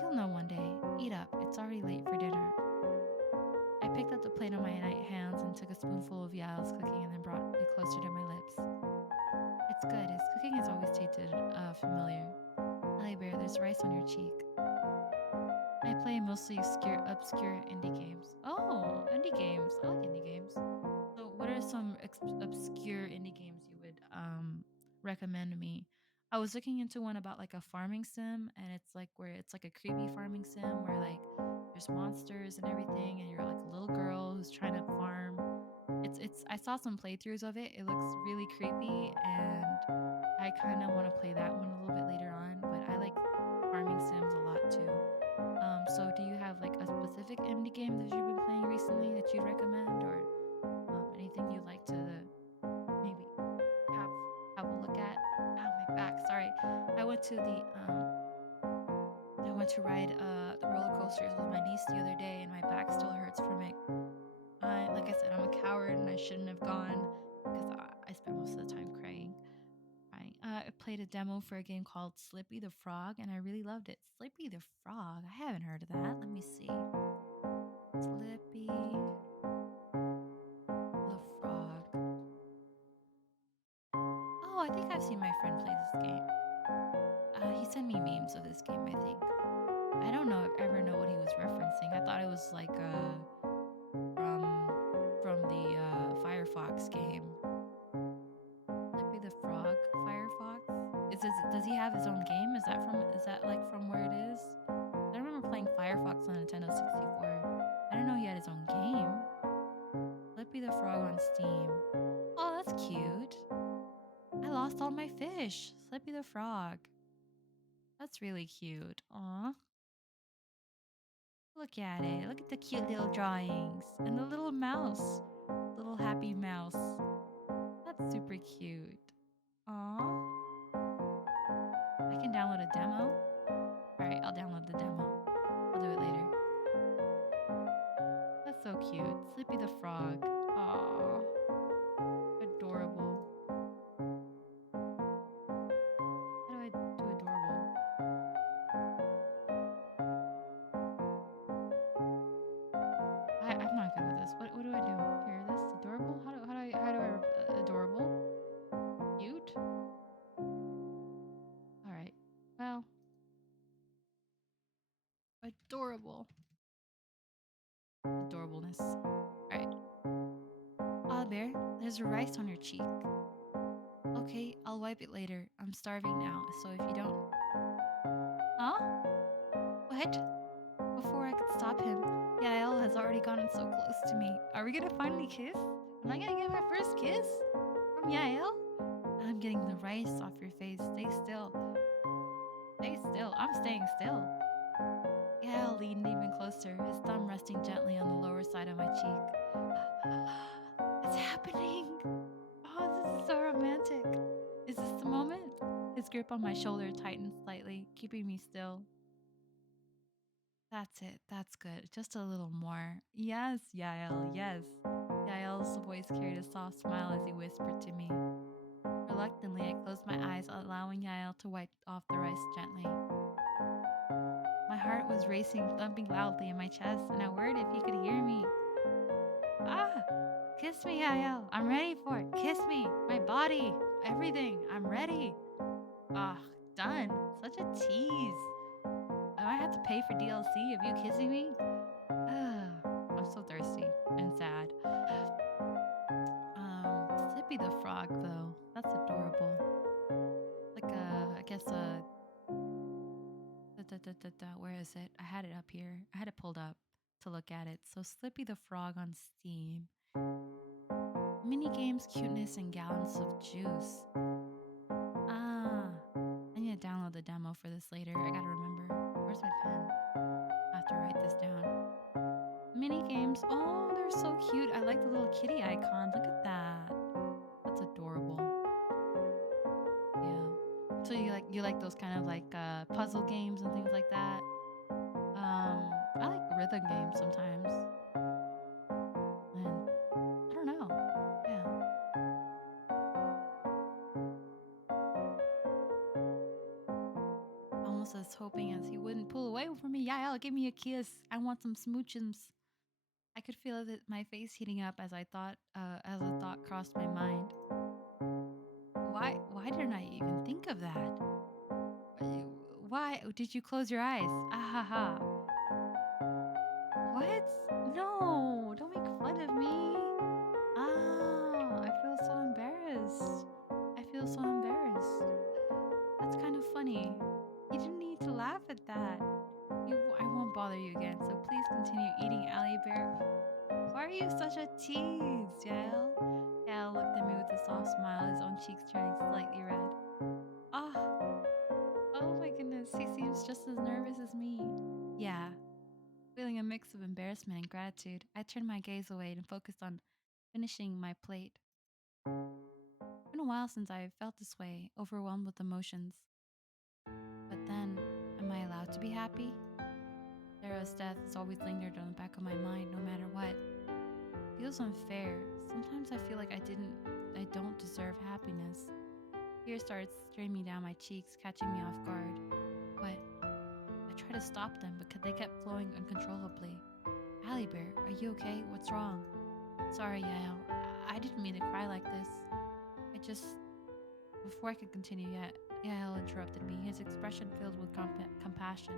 You'll know one day. Eat up. It's already late for dinner. I picked up the plate on my hands and took a spoonful of Yael's cooking and then brought it closer to my lips. It's good. His cooking has always tasted familiar. Ellie Bear, there's rice on your cheek. I play mostly obscure indie games. Oh, indie games. I like indie games. So, what are some obscure indie games you would recommend me? I was looking into one about like a farming sim, and it's like where it's like a creepy farming sim where like there's monsters and everything, and you're like a little girl who's trying to farm. It's. I saw some playthroughs of it. It looks really creepy, and I kind of want to play that one a little bit later on. But I like farming sims a lot too. So do you have like a specific indie game that you've been playing recently that you'd recommend, or anything you'd like to maybe have have a look at? Ow, my back. Sorry, I went to the I went to ride the roller coasters with my niece the other day, and my back still hurts from it. Like I said, I'm a coward, and I shouldn't have gone because I spent most of the time crying. I played a demo for a game called Slippy the Frog, and I really loved it. Slippy the Frog? I haven't heard of that. Let me see. Slippy the Frog. Oh, I think I've seen my friend play this game. He sent me memes of this game, I think. I don't ever know what he was referencing. I thought it was like from the Firefox game. Slippy the Frog, Firefox. Does he have his own game? Is that like from where it is? I remember playing Firefox on Nintendo 64. I didn't know he had his own game. Slippy the Frog on Steam. Oh, that's cute. I lost all my fish. Slippy the Frog. That's really cute. Aw. Look at it. Look at the cute little drawings. And the little mouse. Little happy mouse. That's super cute. Aw. I can download a demo. Alright, I'll download the demo. I'll do it later. That's so cute. Slippy the Frog. Aw. Adorable. How do I do adorable? I'm not good with this. What do I do? Here, this adorable? How do I adorable? Cute? Alright. Well, adorable. Adorableness. Alright. Bear, there's rice on your cheek. Okay, I'll wipe it later. I'm starving now, so if you don't... Huh? What? Before I could stop him, Yael has already gotten so close to me. Are we gonna finally kiss? Am I gonna get my first kiss? From Yael? I'm getting the rice off your face. Stay still. Stay still. I'm staying still. Yael leaned even closer, his thumb resting gently on the lower side of my cheek. It's happening. Oh, this is so romantic. Is this the moment? His grip on my shoulder tightened slightly, keeping me still. That's it. That's good. Just a little more. Yes, Yael, yes. Yael's voice carried a soft smile as he whispered to me. Reluctantly, I closed my eyes, allowing Yael to wipe off the rice gently. My heart was racing, thumping loudly in my chest, and I worried if he could hear me. Kiss me, Yael. I'm ready for it. Kiss me. My body. Everything. I'm ready. Done. Such a tease. I might have to pay for DLC of you kissing me. I'm so thirsty and sad. Slippy the frog, though. That's adorable. Like I guess where is it? I had it up here. I had it pulled up to look at it. So Slippy the frog on Steam. Mini games, cuteness, and gallons of juice. I need to download the demo for this later. I gotta remember. Where's my pen? I have to write this down. Mini games. Oh, they're so cute. I like the little kitty icon. Look at that. That's adorable. Yeah. So you like those kind of like puzzle games and things like that. I like rhythm games sometimes. And I don't know. Yeah. Almost as hoping as he wouldn't pull away from me. Yael, give me a kiss. I want some smoochums. I could feel my face heating up as a thought crossed my mind. Why didn't I even think of that? Why did you close your eyes? Ha. What? No, don't make fun of me. I feel so embarrassed. That's kind of funny. You didn't need to laugh at that. I won't bother you again, so please continue eating, Allie Bear. Why are you such a tease, Yael? Yael looked at me with a soft smile, his own cheeks turning slightly red. Oh my goodness, he seems just as nervous as me. Yeah. Feeling a mix of embarrassment and gratitude, I turned my gaze away and focused on finishing my plate. It's been a while since I felt this way, overwhelmed with emotions. But then, am I allowed to be happy? Sarah's death has always lingered on the back of my mind, no matter what. It feels unfair. Sometimes I feel like I don't deserve happiness. Tears started streaming down my cheeks, catching me off guard. What? I tried to stop them, but they kept flowing uncontrollably. Allie Bear, are you okay? What's wrong? Sorry, Yael. I didn't mean to cry like this. Before I could continue yet, Yael interrupted me, his expression filled with compassion.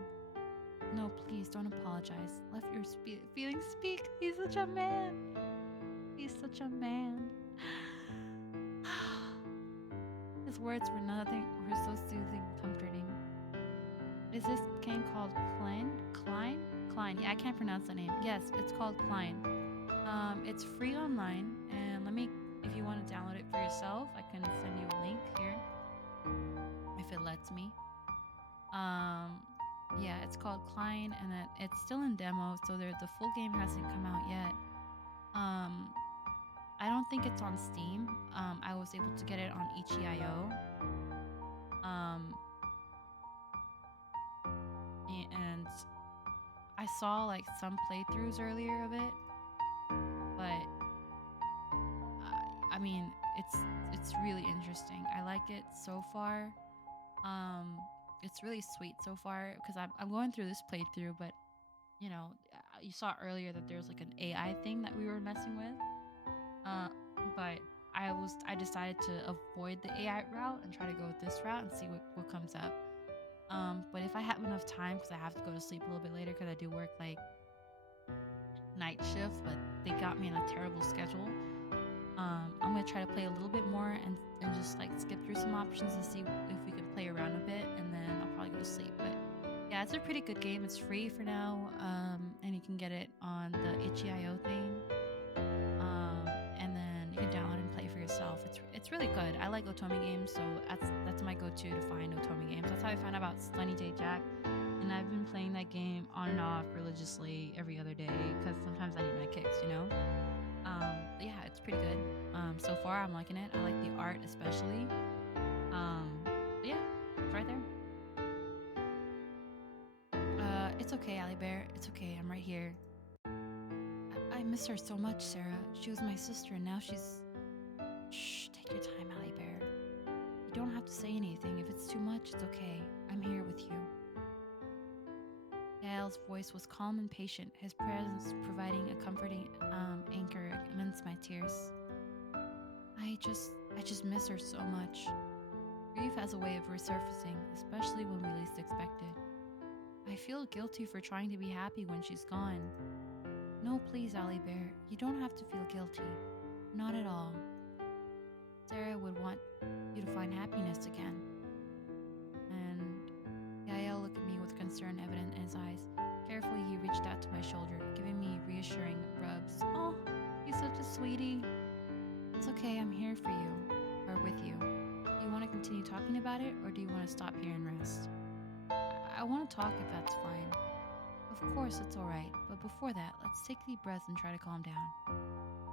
No, please, don't apologize. Let your feelings speak. He's such a man. His words were so soothing, comforting. Is this game called Klein? Klein. Yeah, I can't pronounce the name. Yes, it's called Klein. It's free online, and if you want to download it for yourself, I can send you a link here, if it lets me. Yeah, it's called Klein, and it's still in demo, so the full game hasn't come out yet. I don't think it's on Steam. I was able to get it on itch.io. And I saw like some playthroughs earlier of it, but I mean, it's really interesting. I like it so far. It's really sweet so far because I'm going through this playthrough, but you know, you saw earlier that there's like an AI thing that we were messing with. But I decided to avoid the AI route and try to go with this route and see what comes up. But if I have enough time, because I have to go to sleep a little bit later, because I do work like night shift, but they got me on a terrible schedule. I'm gonna try to play a little bit more and just like skip through some options and see if we can play around a bit, and then I'll probably go to sleep. But yeah, it's a pretty good game. It's free for now, and you can get it on the itch.io thing. And then you can download and play for yourself. It's really good. I like otomegame, so that's my go-to to find otome games. That's how I found out about Sunny Day Jack, and I've been playing that game on and off religiously every other day because sometimes I need my kicks, you know. But yeah, it's pretty good. So far I'm liking it. I like the art especially. But yeah, it's right there. It's okay, Allie Bear. It's okay. I'm right here. I miss her so much, Sarah. She was my sister, and now she's. Shh, take your time, Allie Bear. You don't have to say anything. If it's too much, it's okay. I'm here with you. Gael's voice was calm and patient, his presence providing a comforting anchor amidst my tears. I just miss her so much. Grief has a way of resurfacing, especially when we least expect it. I feel guilty for trying to be happy when she's gone. No, please, Allie Bear, you don't have to feel guilty. Not at all. Sarah would want you to find happiness again. And Yael looked at me with concern evident in his eyes. Carefully, he reached out to my shoulder, giving me reassuring rubs. Oh, he's such a sweetie. It's okay, I'm here for you, or with you. Do you want to continue talking about it, or do you want to stop here and rest? I want to talk if that's fine. Of course, it's alright, but before that, let's take deep breaths and try to calm down.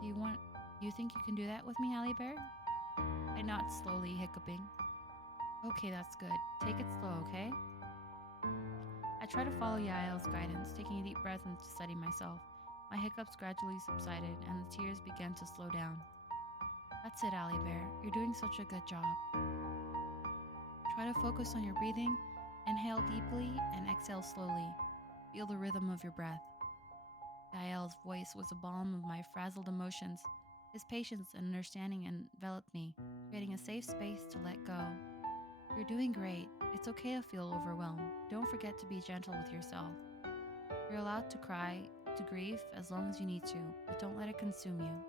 Do you think you can do that with me, Allie Bear? I nod slowly, hiccuping. Okay, that's good. Take it slow, okay? I try to follow Yael's guidance, taking a deep breath and to steady myself. My hiccups gradually subsided, and the tears began to slow down. That's it, Allie Bear. You're doing such a good job. Try to focus on your breathing. Inhale deeply and exhale slowly. Feel the rhythm of your breath. Yael's voice was a balm of my frazzled emotions. His patience and understanding enveloped me, creating a safe space to let go. You're doing great. It's okay to feel overwhelmed. Don't forget to be gentle with yourself. You're allowed to cry, to grieve as long as you need to, but don't let it consume you.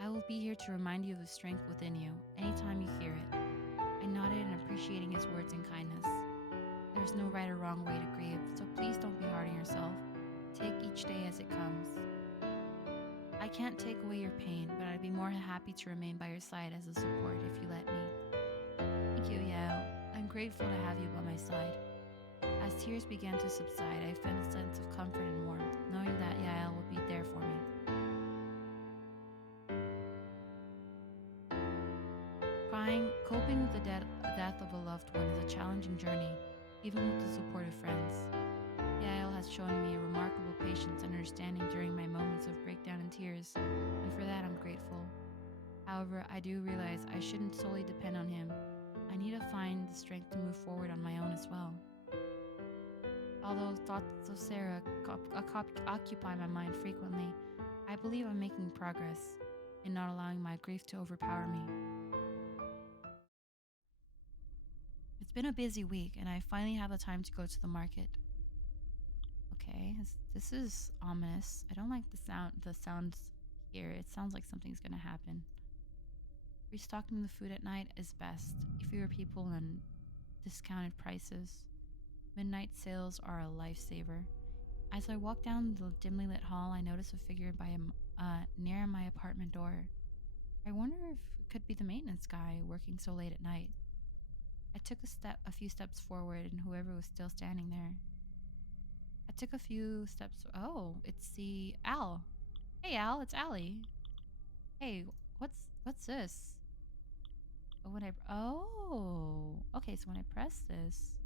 I will be here to remind you of the strength within you anytime you hear it. I nodded in appreciating his words and kindness. There's no right or wrong way to grieve, so please don't be hard on yourself. Take each day as it comes. I can't take away your pain, but I'd be more happy to remain by your side as a support if you let me. Thank you, Yael. I'm grateful to have you by my side. As tears began to subside, I felt a sense of comfort and warmth, knowing that Yael would be there for me. Coping with the death of a loved one is a challenging journey, even with the support of friends. Yael has shown me a remarkable patience and understanding during my moments of breakdown and tears, and for that I'm grateful. However, I do realize I shouldn't solely depend on him. I need to find the strength to move forward on my own as well. Although thoughts of Sarah occupy my mind frequently, I believe I'm making progress in not allowing my grief to overpower me. It's been a busy week, and I finally have the time to go to the market. Okay, this is ominous. I don't like the sounds here. It sounds like something's gonna happen. Restocking the food at night is best. Fewer people and discounted prices. Midnight sales are a lifesaver. As I walk down the dimly lit hall, I notice a figure near my apartment door. I wonder if it could be the maintenance guy working so late at night. I took a few steps forward, and whoever was still standing there. I took a few steps. Oh, it's the Al. Hey, Al, it's Allie. Hey, what's this? Okay, so when I press this.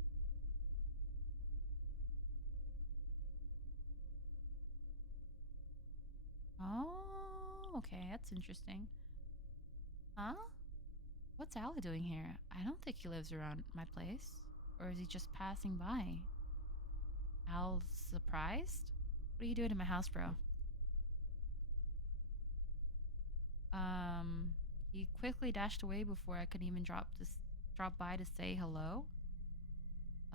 Oh, okay, that's interesting. Huh? What's Allie doing here? I don't think he lives around my place. Or is he just passing by? Al's surprised? What are you doing in my house, bro? He quickly dashed away before I could even drop by to say hello.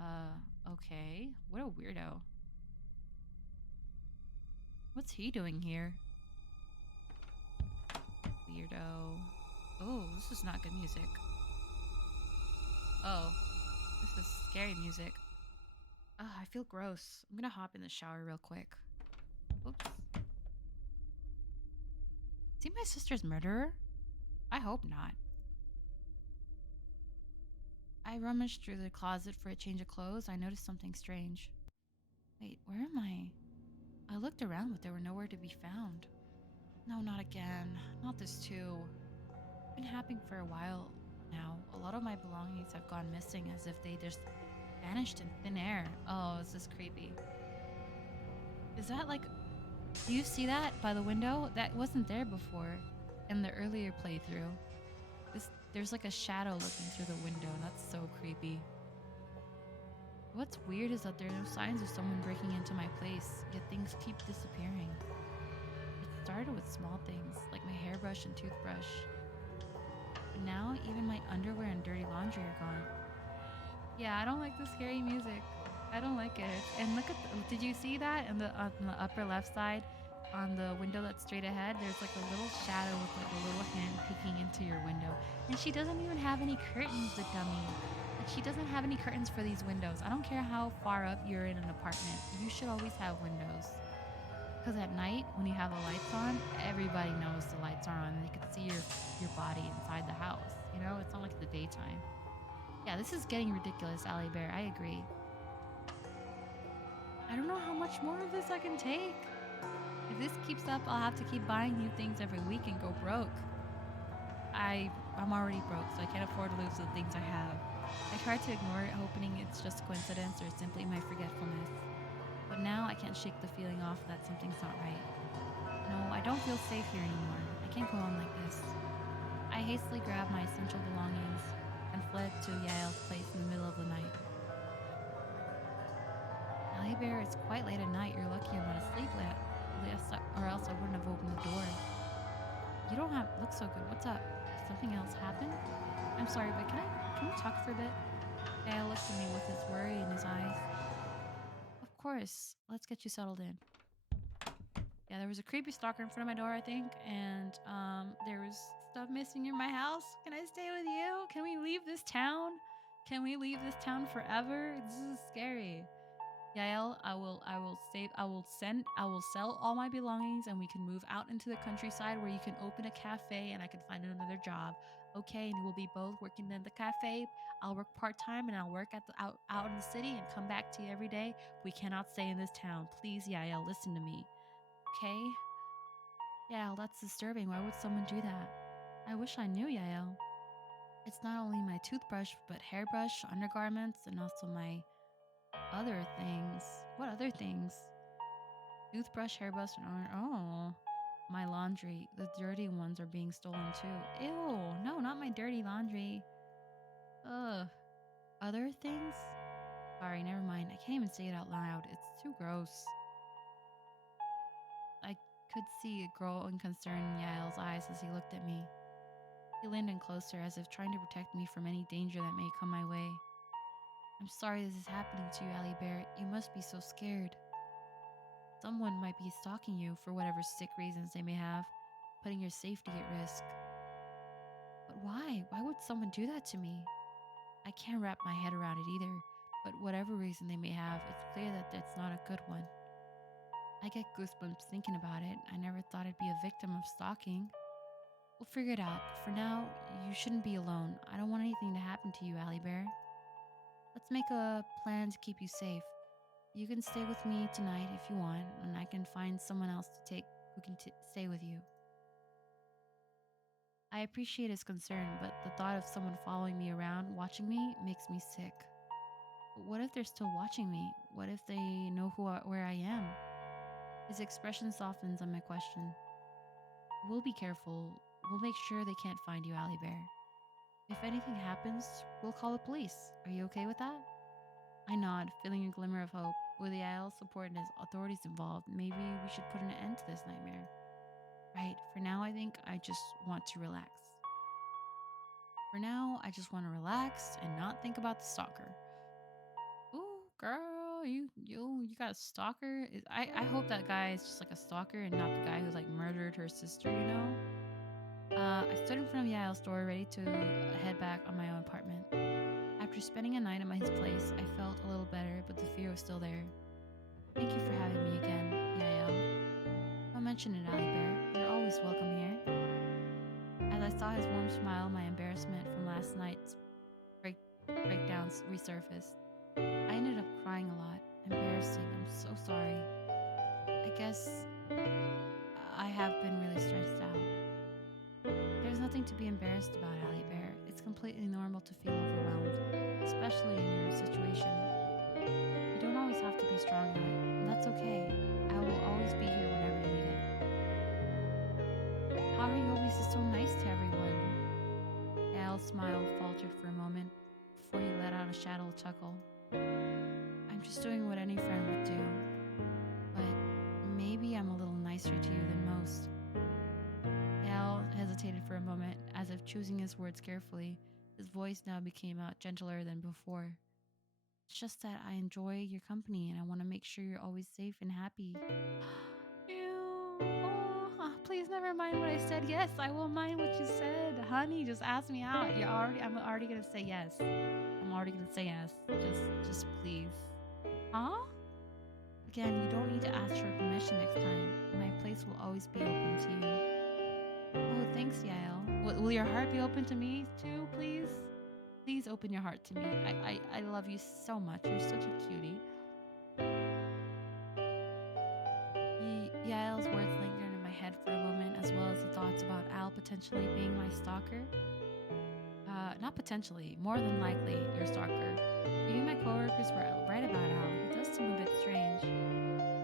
Okay. What a weirdo. What's he doing here? Weirdo. Oh, this is not good music. Oh, this is scary music. Oh, I feel gross. I'm gonna hop in the shower real quick. Oops. Is he my sister's murderer? I hope not. I rummaged through the closet for a change of clothes. I noticed something strange. Wait, where am I? I looked around, but there were nowhere to be found. No, not again. Not this too. It's been happening for a while now. A lot of my belongings have gone missing as if they just vanished in thin air. Oh, this is creepy. Is that like... Do you see that by the window? That wasn't there before in the earlier playthrough. There's like a shadow looking through the window. That's so creepy. What's weird is that there are no signs of someone breaking into my place, yet things keep disappearing. It started with small things, like my hairbrush and toothbrush. But now, even my underwear and dirty laundry are gone. Yeah, I don't like the scary music. I don't like it. And look at did you see that on the upper left side? On the window that's straight ahead, there's like a little shadow with like a little hand peeking into your window. And she doesn't even have any curtains, the dummy. Like, she doesn't have any curtains for these windows. I don't care how far up you're in an apartment. You should always have windows. Because at night, when you have the lights on, everybody knows the lights are on and they can see your body inside the house. You know, it's not like the daytime. Yeah, this is getting ridiculous, Allie Bear. I agree. I don't know how much more of this I can take. If this keeps up, I'll have to keep buying new things every week and go broke. I'm already broke, so I can't afford to lose the things I have. I try to ignore it, hoping it's just coincidence or simply my forgetfulness. But now I can't shake the feeling off that something's not right. No, I don't feel safe here anymore. I can't go on like this. I hastily grabbed my essential belongings and fled to Yael's place in the middle of the night. Allie Bear, it's quite late at night. You're lucky I'm not asleep yet, or else I wouldn't have opened the door. You don't look so good. What's up? Did something else happen? I'm sorry, but can we talk for a bit? Yael looked at me with his worry in his eyes. Of course. Let's get you settled in. Yeah, there was a creepy stalker in front of my door, I think, and there was stuff missing in my house. Can I stay with you? Can we leave this town? Can we leave this town forever? This is scary. Yael, I will sell all my belongings and we can move out into the countryside where you can open a cafe and I can find another job. Okay, and we'll be both working in the cafe. I'll work part-time and I'll work at out in the city and come back to you every day. We cannot stay in this town. Please, Yael, listen to me. Okay? Yael, that's disturbing. Why would someone do that? I wish I knew, Yael. It's not only my toothbrush, but hairbrush, undergarments, and also my other things. What other things? Toothbrush, hairbrush, and my laundry. The dirty ones are being stolen too. Ew, no, not my dirty laundry. Ugh. Other things? Sorry, never mind. I can't even say it out loud. It's too gross. I could see a growing concern in Yael's eyes as he looked at me. He leaned in closer as if trying to protect me from any danger that may come my way. I'm sorry this is happening to you, Allie Bear. You must be so scared. Someone might be stalking you for whatever sick reasons they may have, putting your safety at risk. But why? Why would someone do that to me? I can't wrap my head around it either, but whatever reason they may have, it's clear that it's not a good one. I get goosebumps thinking about it. I never thought I'd be a victim of stalking. We'll figure it out. For now, you shouldn't be alone. I don't want anything to happen to you, Allie Bear. Let's make a plan to keep you safe. You can stay with me tonight if you want, and I can find someone else who can stay with you. I appreciate his concern, but the thought of someone following me around, watching me, makes me sick. But what if they're still watching me? What if they know where I am? His expression softens on my question. We'll be careful. We'll make sure they can't find you, Allie Bear. If anything happens, we'll call the police. Are you okay with that? I nod, feeling a glimmer of hope. With Yael's support and his authorities involved, maybe we should put an end to this nightmare. Right, for now I think I just want to relax. For now, I just want to relax and not think about the stalker. girl, you got a stalker? I hope that guy is just like a stalker and not the guy who like murdered her sister, you know? I stood in front of Yael's door ready to head back on my own apartment. After spending a night at his place, I felt a little better, but the fear was still there. Thank you for having me again, Yael. Don't mention it, Ali Bear. You're always welcome here. As I saw his warm smile, my embarrassment from last night's breakdowns resurfaced. I ended up crying a lot. Embarrassing. I'm so sorry. I guess I have been really stressed out. There's nothing to be embarrassed about, Ali Bear. It's completely normal to feel overwhelmed, especially in your situation. You don't always have to be strong about it, and that's okay. I will always be here whenever you need it. How are you always so nice to everyone? Yael's smile faltered for a moment before he let out a shadowed chuckle. I'm just doing what any friend would do, but maybe I'm a little nicer to you than most. Yael hesitated for a moment, as if choosing his words carefully. His voice now became gentler than before. It's just that I enjoy your company and I want to make sure you're always safe and happy. Ew. Oh, please never mind what I said. Yes, I will mind what you said. Honey, just ask me out. I'm already gonna say yes. I'm already gonna say yes. Just please. Huh? Again, you don't need to ask for permission next time. My place will always be open to you. Oh, thanks, Yael. Will your heart be open to me too, please? Please open your heart to me. I love you so much. You're such a cutie. Yael's words lingered in my head for a moment, as well as the thoughts about Al potentially being my stalker. Not potentially, more than likely your stalker. Maybe my coworkers were right about Al. He does seem a bit strange. I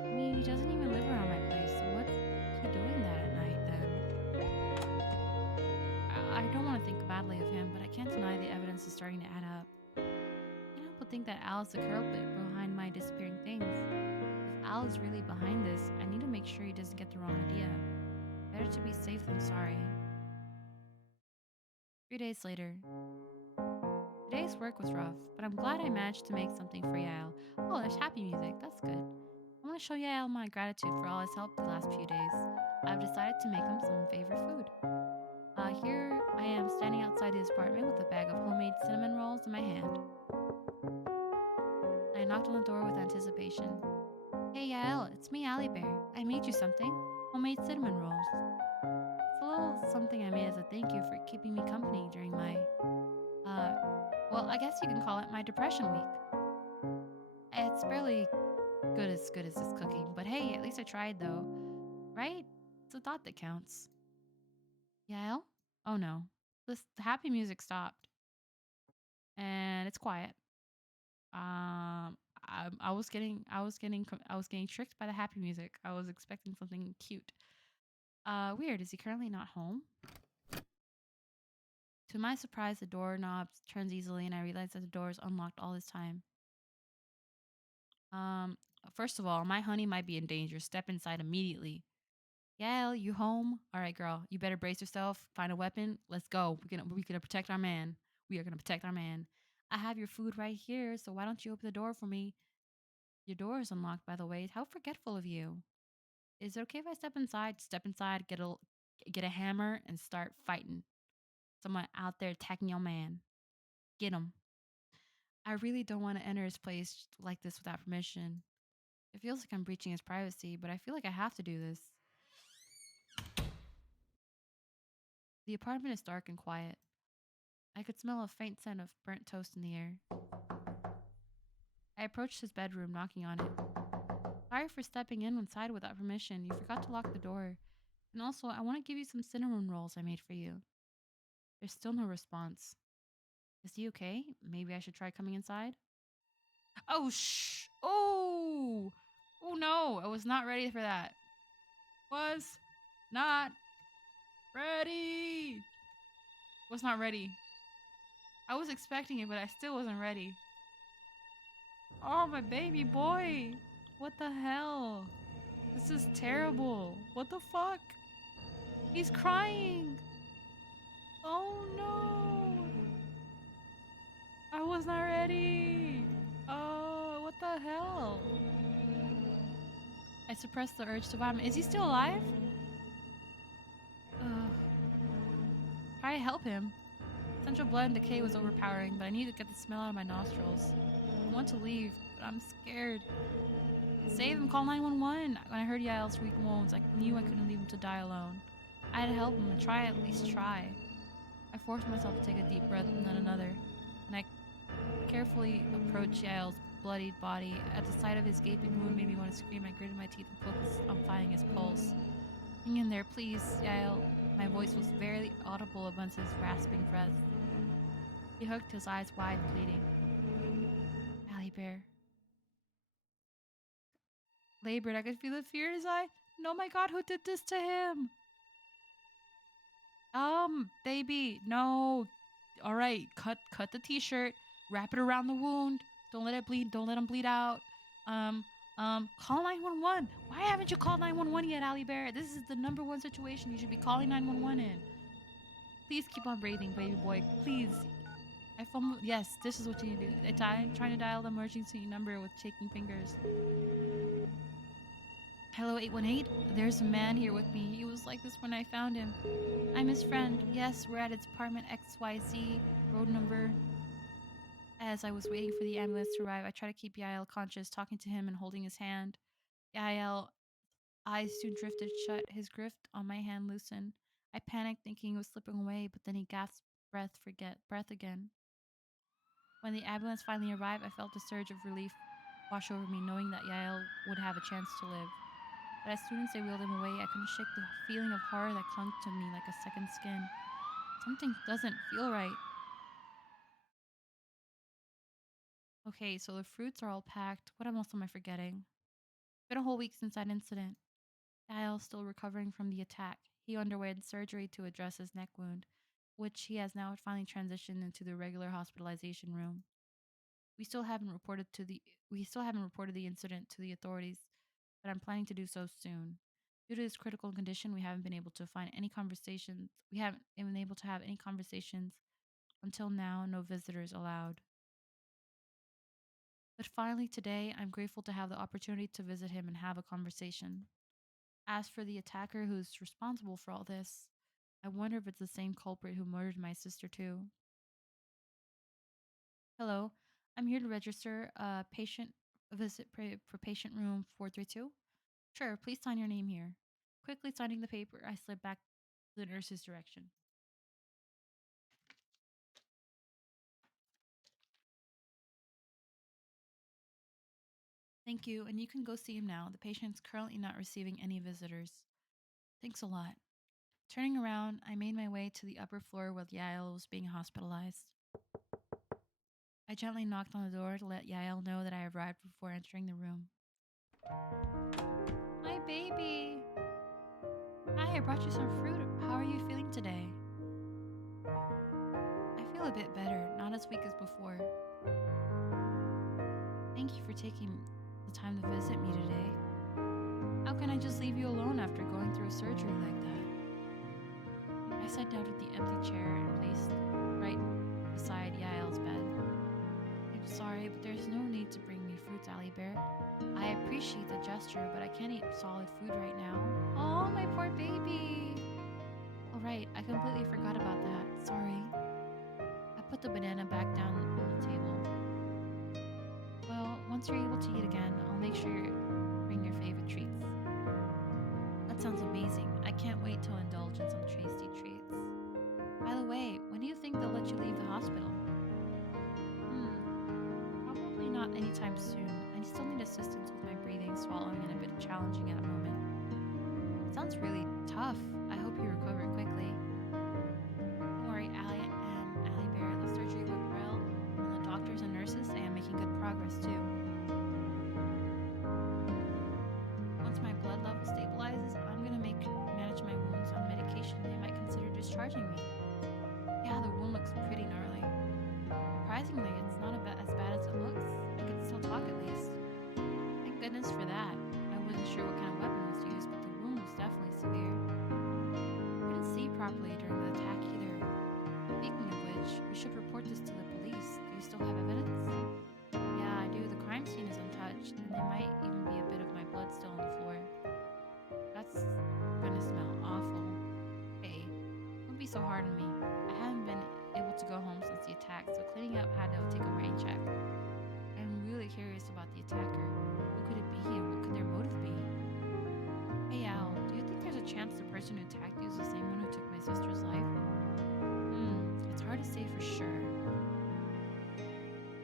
mean, he doesn't even live around my place, so what's he doing that at night then? I don't want to think badly of him, but I can't deny the evidence is starting to add up. I can't help but think that Al is the culprit behind my disappearing things. If Al is really behind this, I need to make sure he doesn't get the wrong idea. Better to be safe than sorry. 3 days later. Today's work was rough, but I'm glad I managed to make something for Yael. Oh, there's happy music. That's good. I want to show Yael my gratitude for all his help the last few days. I've decided to make him some favorite food. Here I am standing outside his apartment with a bag of homemade cinnamon rolls in my hand. I knocked on the door with anticipation. Hey Yael, it's me, Ali Bear. I made you something. Homemade cinnamon rolls. It's a little something I made as a thank you for keeping me company during my, well, I guess you can call it my depression week. It's barely good as this cooking, but hey, at least I tried though. Right? It's a thought that counts. Yael? Oh no. The happy music stopped. And it's quiet. I was getting tricked by the happy music. I was expecting something cute. Weird. Is he currently not home? To my surprise, the doorknob turns easily, and I realize that the door is unlocked all this time. First of all, my honey might be in danger. Step inside immediately. Yael, you home? All right, girl. You better brace yourself. Find a weapon. Let's go. We're gonna protect our man. We are gonna protect our man. I have your food right here, so why don't you open the door for me? Your door is unlocked, by the way. How forgetful of you. Is it okay if I step inside? Step inside, get a hammer, and start fighting. Someone out there attacking your man. Get him. I really don't want to enter his place like this without permission. It feels like I'm breaching his privacy, but I feel like I have to do this. The apartment is dark and quiet. I could smell a faint scent of burnt toast in the air. I approached his bedroom, knocking on it. Sorry for stepping inside without permission. You forgot to lock the door. And also, I want to give you some cinnamon rolls I made for you. There's still no response. Is he okay? Maybe I should try coming inside? Oh, shh! Oh! Oh no, I was not ready for that. Was not ready! Was not ready. I was expecting it, but I still wasn't ready. Oh, my baby boy! What the hell? This is terrible. What the fuck? He's crying! Oh no! I was not ready! Oh, what the suppressed the urge to vomit. Is he still alive? Ugh. Try to help him. Central blood and decay was overpowering, but I need to get the smell out of my nostrils. I want to leave, but I'm scared. Save him, call 911. When I heard Yael's weak moans, I knew I couldn't leave him to die alone. I had to help him and at least try. I forced myself to take a deep breath and then another, and I carefully approached Yael's bloodied body. At the sight of his gaping wound made me want to scream. I gritted my teeth and focused on finding his pulse. Hang in there, please, Yael. My voice was barely audible amongst his rasping breath. He hooked his eyes wide, pleading. Allie Bear. Labored, I could feel the fear in his eye. No, my God, who did this to him? Baby, no. All right, cut the t-shirt, wrap it around the wound. Don't let it bleed. Don't let him bleed out. Call 911. Why haven't you called 911 yet, Allie Bear? This is the #1 situation. You should be calling 911 in. Please keep on breathing, baby boy. Please. I fumbled. Yes, this is what you need to do. I'm trying to dial the emergency number with shaking fingers. Hello, 818. There's a man here with me. He was like this when I found him. I'm his friend. Yes, we're at its apartment XYZ, road number. As I was waiting for the ambulance to arrive, I tried to keep Yael conscious, talking to him and holding his hand. Yael's eyes soon drifted shut, his grip on my hand loosened. I panicked, thinking he was slipping away, but then he gasped breath again. When the ambulance finally arrived, I felt a surge of relief wash over me, knowing that Yael would have a chance to live. But as soon as they wheeled him away, I couldn't shake the feeling of horror that clung to me like a second skin. Something doesn't feel right. Okay, so the fruits are all packed. What else am I forgetting? It's been a whole week since that incident. Yael's still recovering from the attack. He underwent surgery to address his neck wound, which he has now finally transitioned into the regular hospitalization room. We still haven't reported the incident to the authorities, but I'm planning to do so soon. Due to his critical condition, we haven't been able to have any conversations until now, no visitors allowed. But finally today, I'm grateful to have the opportunity to visit him and have a conversation. As for the attacker who's responsible for all this, I wonder if it's the same culprit who murdered my sister too. Hello, I'm here to register a visit for patient room 432. Sure, please sign your name here. Quickly signing the paper, I slid back to the nurse's direction. Thank you, and you can go see him now. The patient's currently not receiving any visitors. Thanks a lot. Turning around, I made my way to the upper floor where Yael was being hospitalized. I gently knocked on the door to let Yael know that I arrived before entering the room. Hi, baby. Hi, I brought you some fruit. How are you feeling today? I feel a bit better, not as weak as before. Thank you for taking the time to visit me today. How can I just leave you alone after going through a surgery like that? I sat down at the empty chair and placed right beside Yael's bed. I'm sorry, but there's no need to bring me fruits, Allie Bear. I appreciate the gesture, but I can't eat solid food right now. Oh, my poor baby. All right, I completely forgot about that. Sorry. I put the banana back down on the table. Well, once you're able to eat again, I'll make sure you bring your favorite treats. That sounds amazing. I can't wait to indulge in some tasty treats. By the way, when do you think they'll let you leave the hospital? Probably not anytime soon. I still need assistance with my breathing, swallowing, and a bit challenging at the moment. It sounds really tough. I hope you recover quickly. Don't worry, Allie Bear. The surgery went well, and the doctors and nurses say I'm making good progress too. Once my blood level stabilizes, I'm gonna manage my wounds on medication. They might consider discharging me. Yeah, the wound looks pretty gnarly. Surprisingly, it's not as bad as it looks. I can still talk at least. Thank goodness for that. I wasn't sure what kind of weapon was used, but the wound was definitely severe. I couldn't see properly during the attack either. Speaking of which, we should report this to the police. Do you still have evidence? Yeah, I do. The crime scene is untouched, and there might even be a bit of my blood still on the floor. so hard on me. I haven't been able to go home since the attack, so cleaning up had to take a rain check. I'm really curious about the attacker. Who could it be and what could their motive be? Hey Al, do you think there's a chance the person who attacked you is the same one who took my sister's life? It's hard to say for sure.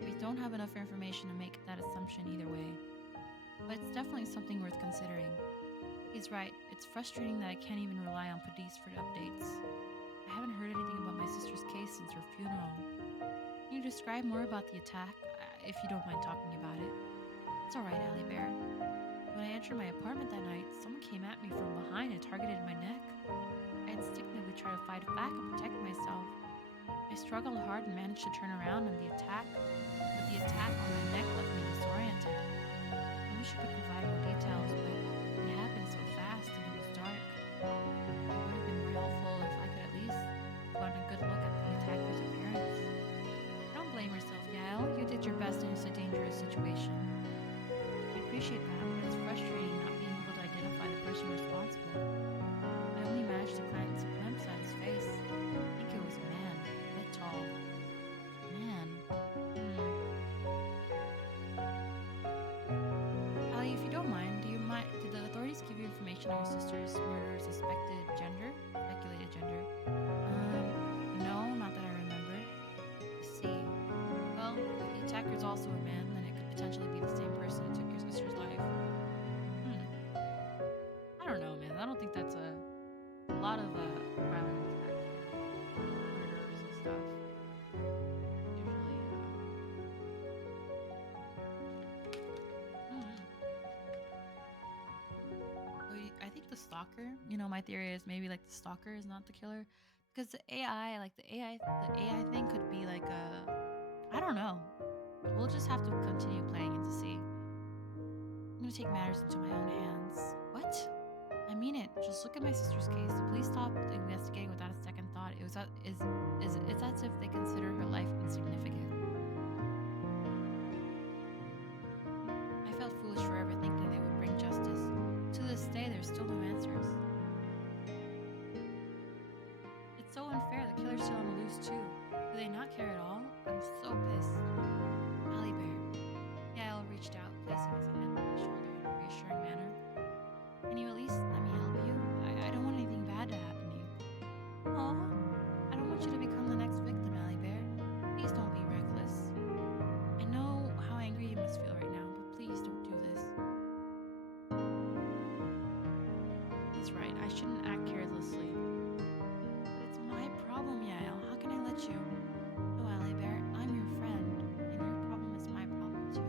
We don't have enough information to make that assumption either way. But it's definitely something worth considering. He's right, it's frustrating that I can't even rely on police for updates. I haven't heard anything about my sister's case since her funeral. Can you describe more about the attack, if you don't mind talking about it? It's alright, Allie Bear. When I entered my apartment that night, someone came at me from behind and targeted my neck. I instinctively tried to fight back and protect myself. I struggled hard and managed to turn around but the attack on my neck left me disoriented. I wish I could provide more details, but it happened so fast and it was dark. It would have been more helpful if I could at least gotten a good look at the attacker's appearance. Don't blame yourself, Yael. You did your best in a dangerous situation. I appreciate that, but it's frustrating not being able to identify the person responsible. I only managed to glance at his face. I think it was a man, a bit tall. Man. Ali, if you don't mind, did the authorities give you information on your sister's murderer's speculated gender? No, not that I remember. I see. Well, if the attacker's also a man, then it could potentially be the same person who took your sister's life. I don't know, man. I don't think that's a lot of violent attacks, murderers and stuff. Usually, I think the stalker. My theory is maybe like the stalker is not the killer, because the AI thing could be like I don't know. We'll just have to continue playing it to see. I'm gonna take matters into my own hands. What? I mean it. Just look at my sister's case. The police stopped investigating without a second thought. It's as if they consider her life insignificant. I felt foolish forever thinking they would bring justice. To this day, there's still no answers. It's so unfair. The killer's still on the loose too. Do they not care at all? I'm so pissed. Allie Bear. Yael reached out, placing his hand on my shoulder in a reassuring manner. Can you at least let me help you? I don't want anything bad to happen to you. Aw, I don't want you to become the next victim, Allie Bear. Please don't be reckless. I know how angry you must feel right now, but please don't do this. That's right, I shouldn't act carelessly. But it's my problem, Yael. How can I let you? No, Allie Bear, I'm your friend, and your problem is my problem too.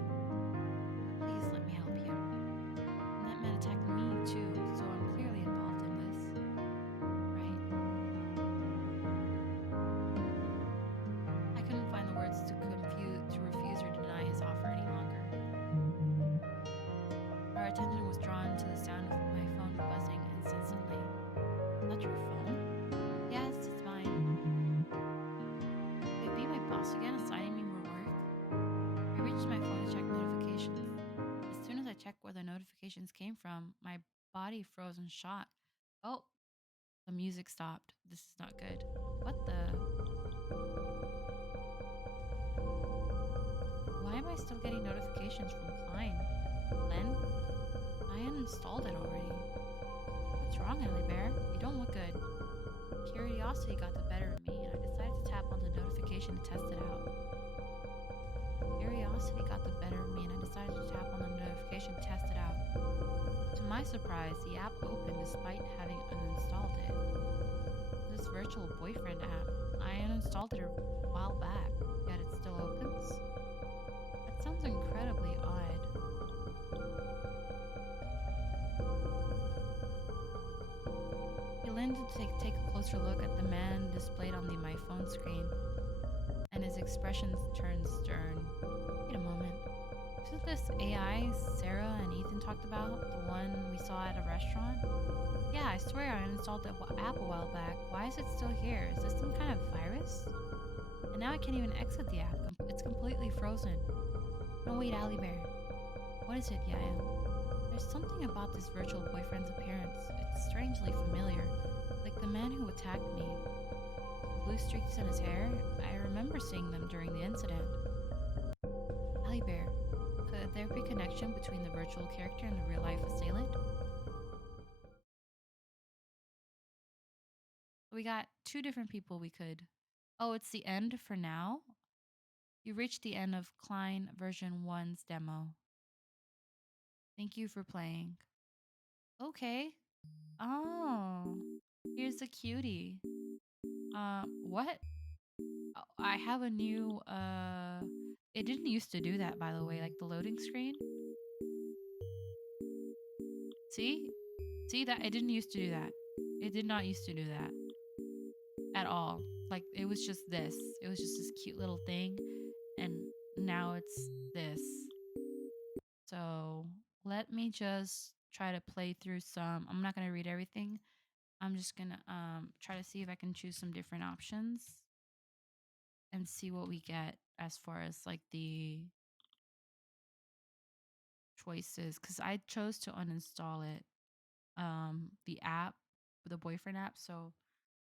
Please let me help you. And that man attacked me too, so I'm clearly involved in this. Right? I couldn't find the words to refuse or deny his offer any longer. Our attention was drawn to the sound of my phone buzzing incessantly. Is that your phone? Yes, it's mine. Could it be my boss again assigning me more work? I reached my phone to check notifications. As soon as I checked where the notifications came from, my body froze in shock. Oh, the music stopped. This is not good. What the? Why am I still getting notifications from Klein? Klein? I uninstalled it already. What's wrong, Allie Bear? You don't look good. Curiosity got the better of me, and I decided to tap on the notification to test it out. To my surprise, the app opened despite having uninstalled it. This virtual boyfriend app, I uninstalled it a while back, yet it still opens? That sounds incredibly odd. He leaned to take a closer look at the man displayed on my phone screen, and his expressions turned stern. Wait a moment. Isn't this AI Sarah and Ethan talked about, the one we saw at a restaurant? Yeah, I swear I uninstalled the app a while back. Why is it still here? Is this some kind of virus? And now I can't even exit the app. It's completely frozen. No, wait, Allie Bear. What is it, Yael? There's something about this virtual boyfriend's appearance. It's strangely familiar, like the man who attacked me. blue streaks in his hair? I remember seeing them during the incident. Allie Bear, could there be connection between the virtual character and the real-life assailant? We got two different people we could... Oh, it's the end for now? You reached the end of Klein version 1's demo. Thank you for playing. Okay. Oh, here's a cutie. What? Oh, I have a new, it didn't used to do that, by the way, like the loading screen. See? See that? It didn't used to do that. It did not used to do that. At all. Like, it was just this. It was just this cute little thing. And now it's this. So, let me just try to play through some. I'm not going to read everything. I'm just going to try to see if I can choose some different options and see what we get as far as like the choices, because I chose to uninstall it, the app, the boyfriend app. So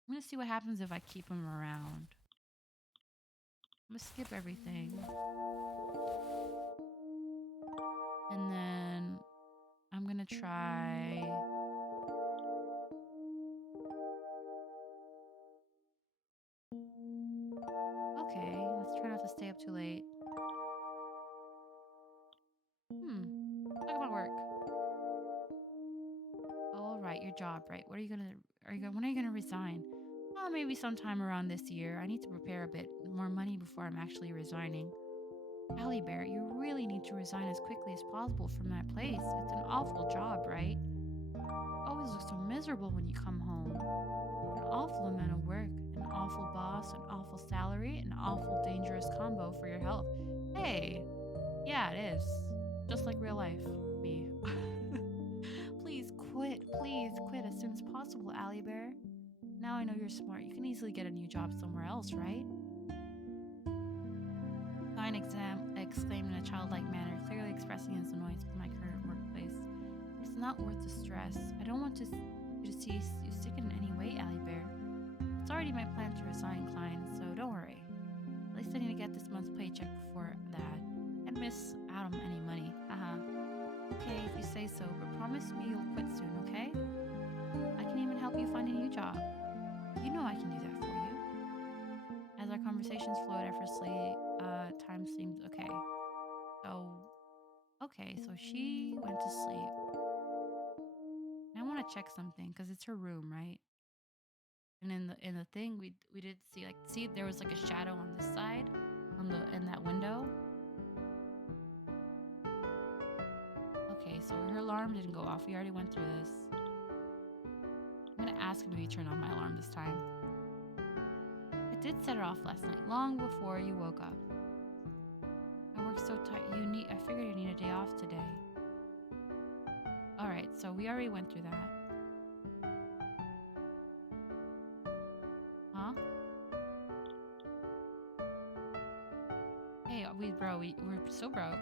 I'm gonna see what happens if I keep him around. I'm gonna skip everything, and then I'm gonna try. Okay, let's try not to stay up too late. Talk about work. All right, your job, right? When are you gonna resign? Oh, maybe sometime around this year. I need to prepare a bit more money before I'm actually resigning. Allie Bear, you really need to resign as quickly as possible from that place. It's an awful job, right? You always look so miserable when you come home. An awful amount of work, an awful boss, an awful salary, an awful dangerous combo for your health. Hey, yeah, it is. Just like real life. Me. Please quit as soon as possible, Allie Bear. Now I know you're smart. You can easily get a new job somewhere else, right? Klein exclaimed in a childlike manner, clearly expressing his annoyance with my current workplace. It's not worth the stress. I don't want you to see you sick in any way, Allie Bear. It's already my plan to resign, Klein, so don't worry. At least I need to get this month's paycheck before that. I'd miss out on any money. Haha. Okay, if you say so, but promise me you'll quit soon, okay? I can even help you find a new job. You know I can do that for you. As our conversations flowed effortlessly, time seemed okay. So she went to sleep. And I want to check something because it's her room, right? And in the thing we did see there was like a shadow on this side in that window. Okay, so her alarm didn't go off. We already went through this. I'm gonna ask him if he turned on my alarm this time. I did set it off last night, long before you woke up. I worked so tight. I figured you need a day off today. All right, so we already went through that. Huh? Hey, we're so broke.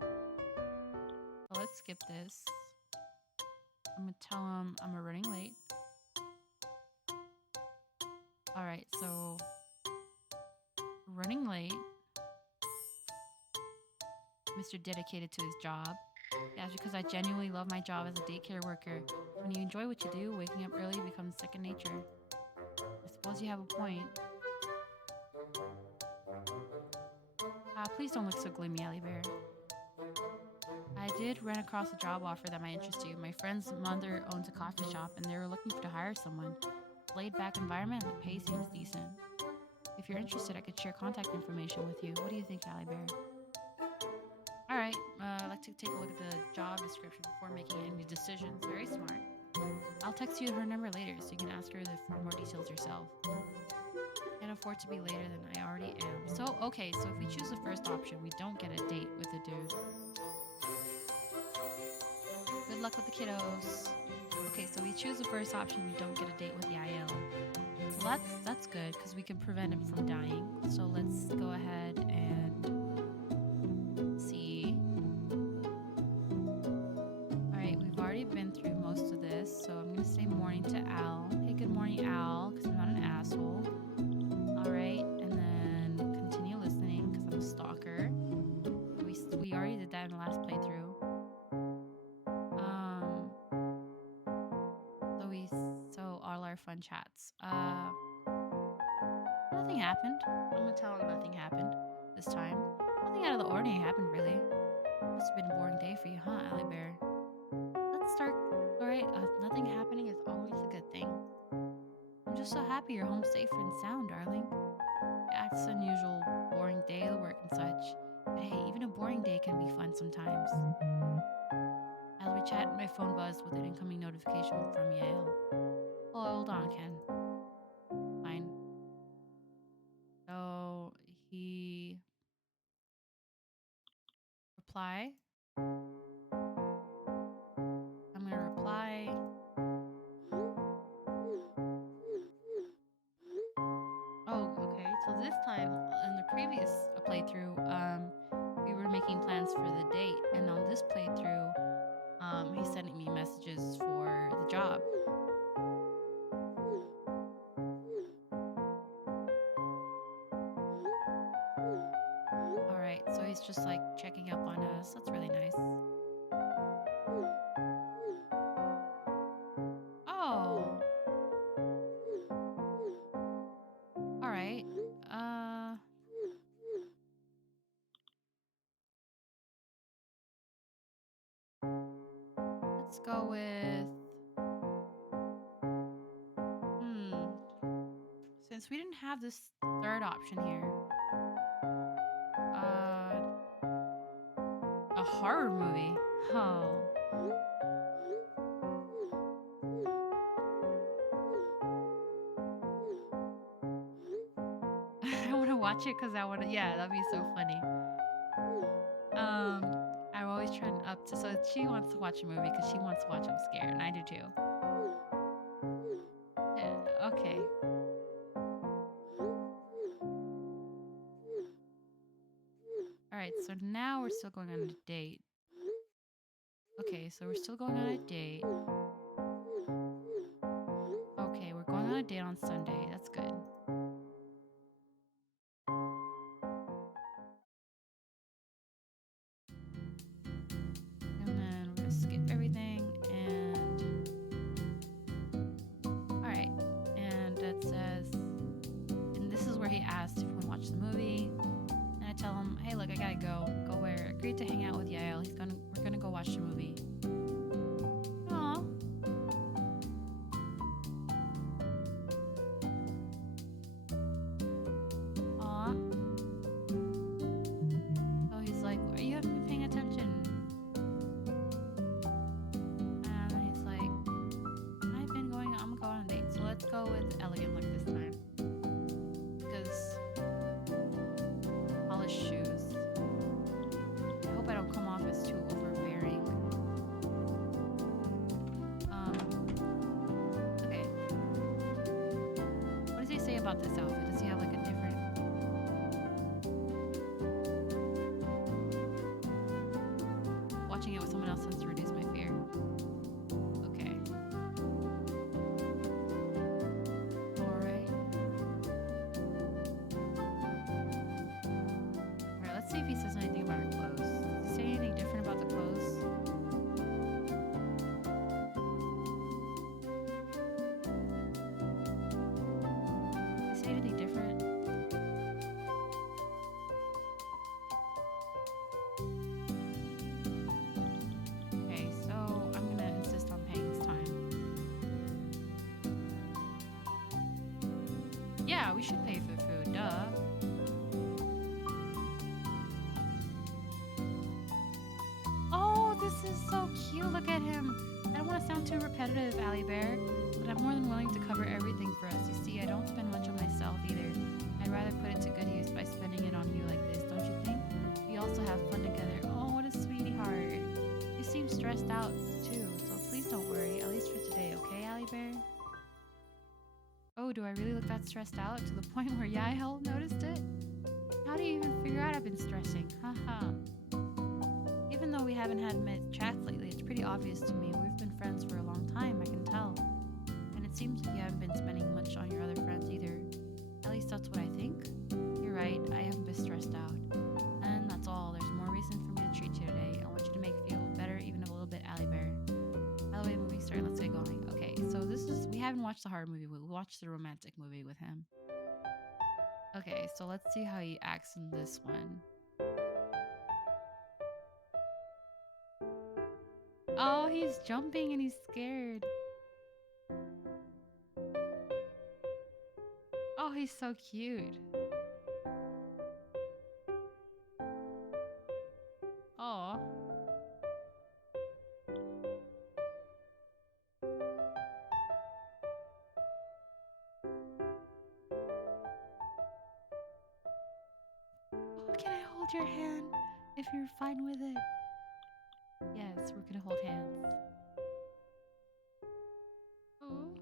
So let's skip this. I'm gonna tell him I'm running late. All right, so running late. Mr. Dedicated to his job. Yeah, it's because I genuinely love my job as a daycare worker. When you enjoy what you do, waking up early becomes second nature. I suppose you have a point. Please don't look so gloomy, Allie Bear. I did run across a job offer that might interest you. My friend's mother owns a coffee shop and they were looking to hire someone. Laid-back environment and the pay seems decent. If you're interested, I could share contact information with you. What do you think, Allie Bear? Alright, I'd like to take a look at the job description before making any decisions. Very smart. I'll text you her number later so you can ask her for more details yourself. Can't afford to be later than I already am. So, okay, so if we choose the first option, we don't get a date with the dude. Good luck with the kiddos. Okay, so we choose the first option, we don't get a date with the IL. So that's good, because we can prevent him from dying. So let's go ahead and see. Alright, we've already been through most of this, so I'm going to say morning to Al. Hey, good morning, Al, because I'm not an asshole. on chats. Nothing happened. I'm gonna tell him nothing happened this time. Nothing out of the ordinary happened, really. Must have been a boring day for you, huh, Allie Bear? Let's start. Alright, nothing happening is always a good thing. I'm just so happy you're home safe and sound, darling. Yeah, it's an unusual, boring day at work and such. But hey, even a boring day can be fun sometimes. As we chat, my phone buzzed with an incoming notification from Yale. Oh, hold on, Ken. Fine. So he reply. I'm gonna reply. Oh, okay. So this time in the previous playthrough, we were making plans for the date, and on this playthrough, he's sending me messages for the job. All right, so he's just like checking up on us. That's really nice. Oh. All right. Let's go with since we didn't have this third option here. A horror movie. Oh. I want to watch it because I want to. Yeah, that'd be so funny. I'm always trying up to. So she wants to watch a movie because she wants to watch I'm Scared, and I do too. Yeah, okay. All right. So now we're still going on a date. Okay, so we're still going on a date. Okay, we're going on a date on Sunday. That's good. And then we're gonna skip everything and alright. And it says, and this is where he asked if we want to watch the movie. And I tell him, hey look, I gotta go. Go where? Agreed to hang out with Yael. We're gonna go watch the movie. Aww. Aw. So he's like, you haven't been paying attention. And he's like, I'm going on a date. So let's go with elegant look this time. Because polished shoes. I hope I don't come off as too overbearing. Okay. What does he say about this outfit? Does he have like a different... Watching it with someone else tends to reduce my fear. Okay. Alright. Alright, let's see if he says anything about our clothes. Does he say anything different about the clothes? Does he say anything different? Okay, so I'm gonna insist on paying this time. Yeah, we should pay for food, duh. Oh, this is so cute. Look at him. I don't want to sound too repetitive, Allie Bear, but I'm more than willing to cover everything for us. You see, I don't spend much on myself either. I'd rather put it to good use by spending it on you like this, don't you think? We also have fun together. Oh, what a sweetie heart. You seem stressed out too, so please don't worry, at least for today, okay, Allie Bear? Oh, do I really look that stressed out to the point where Yael noticed it? How do you even figure out I've been stressing? Haha. Even though we haven't had many chats lately, it's pretty obvious to me. We've been friends for a long time, I can tell. And it seems like you haven't been spending much on your other friends either. At least that's what I think. You're right, I haven't been stressed out. And that's all. There's more reason for me to treat you today. I want you to make you feel better, even a little bit, Allie Bear. By the way, movie start, let's get going. Okay. so we haven't watched the horror movie. We watched the romantic movie with him. Okay, so let's see how he acts in this one. Oh, he's jumping and he's scared. Oh, he's so cute. Oh. Oh, can I hold your hand if you're fine with it? Yes, we're gonna hold hands. Oh.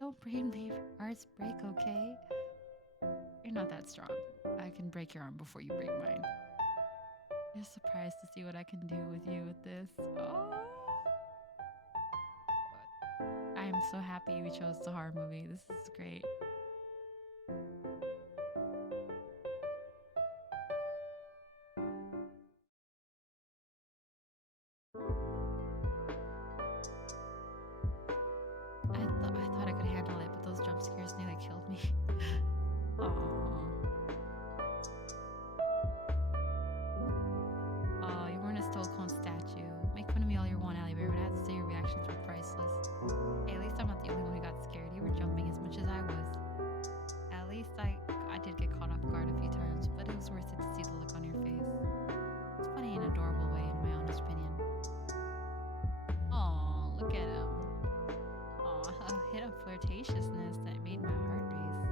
Don't leave ours break, okay? You're not that strong. I can break your arm before you break mine. You're surprised to see what I can do with you with this. Oh. I am so happy we chose the horror movie. This is great. I thought I could handle it, but those jump scares nearly killed me. Aww. Oh, you weren't a stone-cold statue. Make fun of me all you want, Allie Bear, but I have to say your reactions were priceless. Hey, at least I'm not the only one who got scared. You were jumping as much as I was. At least I did get caught off guard a few times, but it was worth it to see the look on your face. It's funny in an adorable way, in my honest opinion. Aw, look at him. Aw, a hit of flirtatiousness that made my heart race.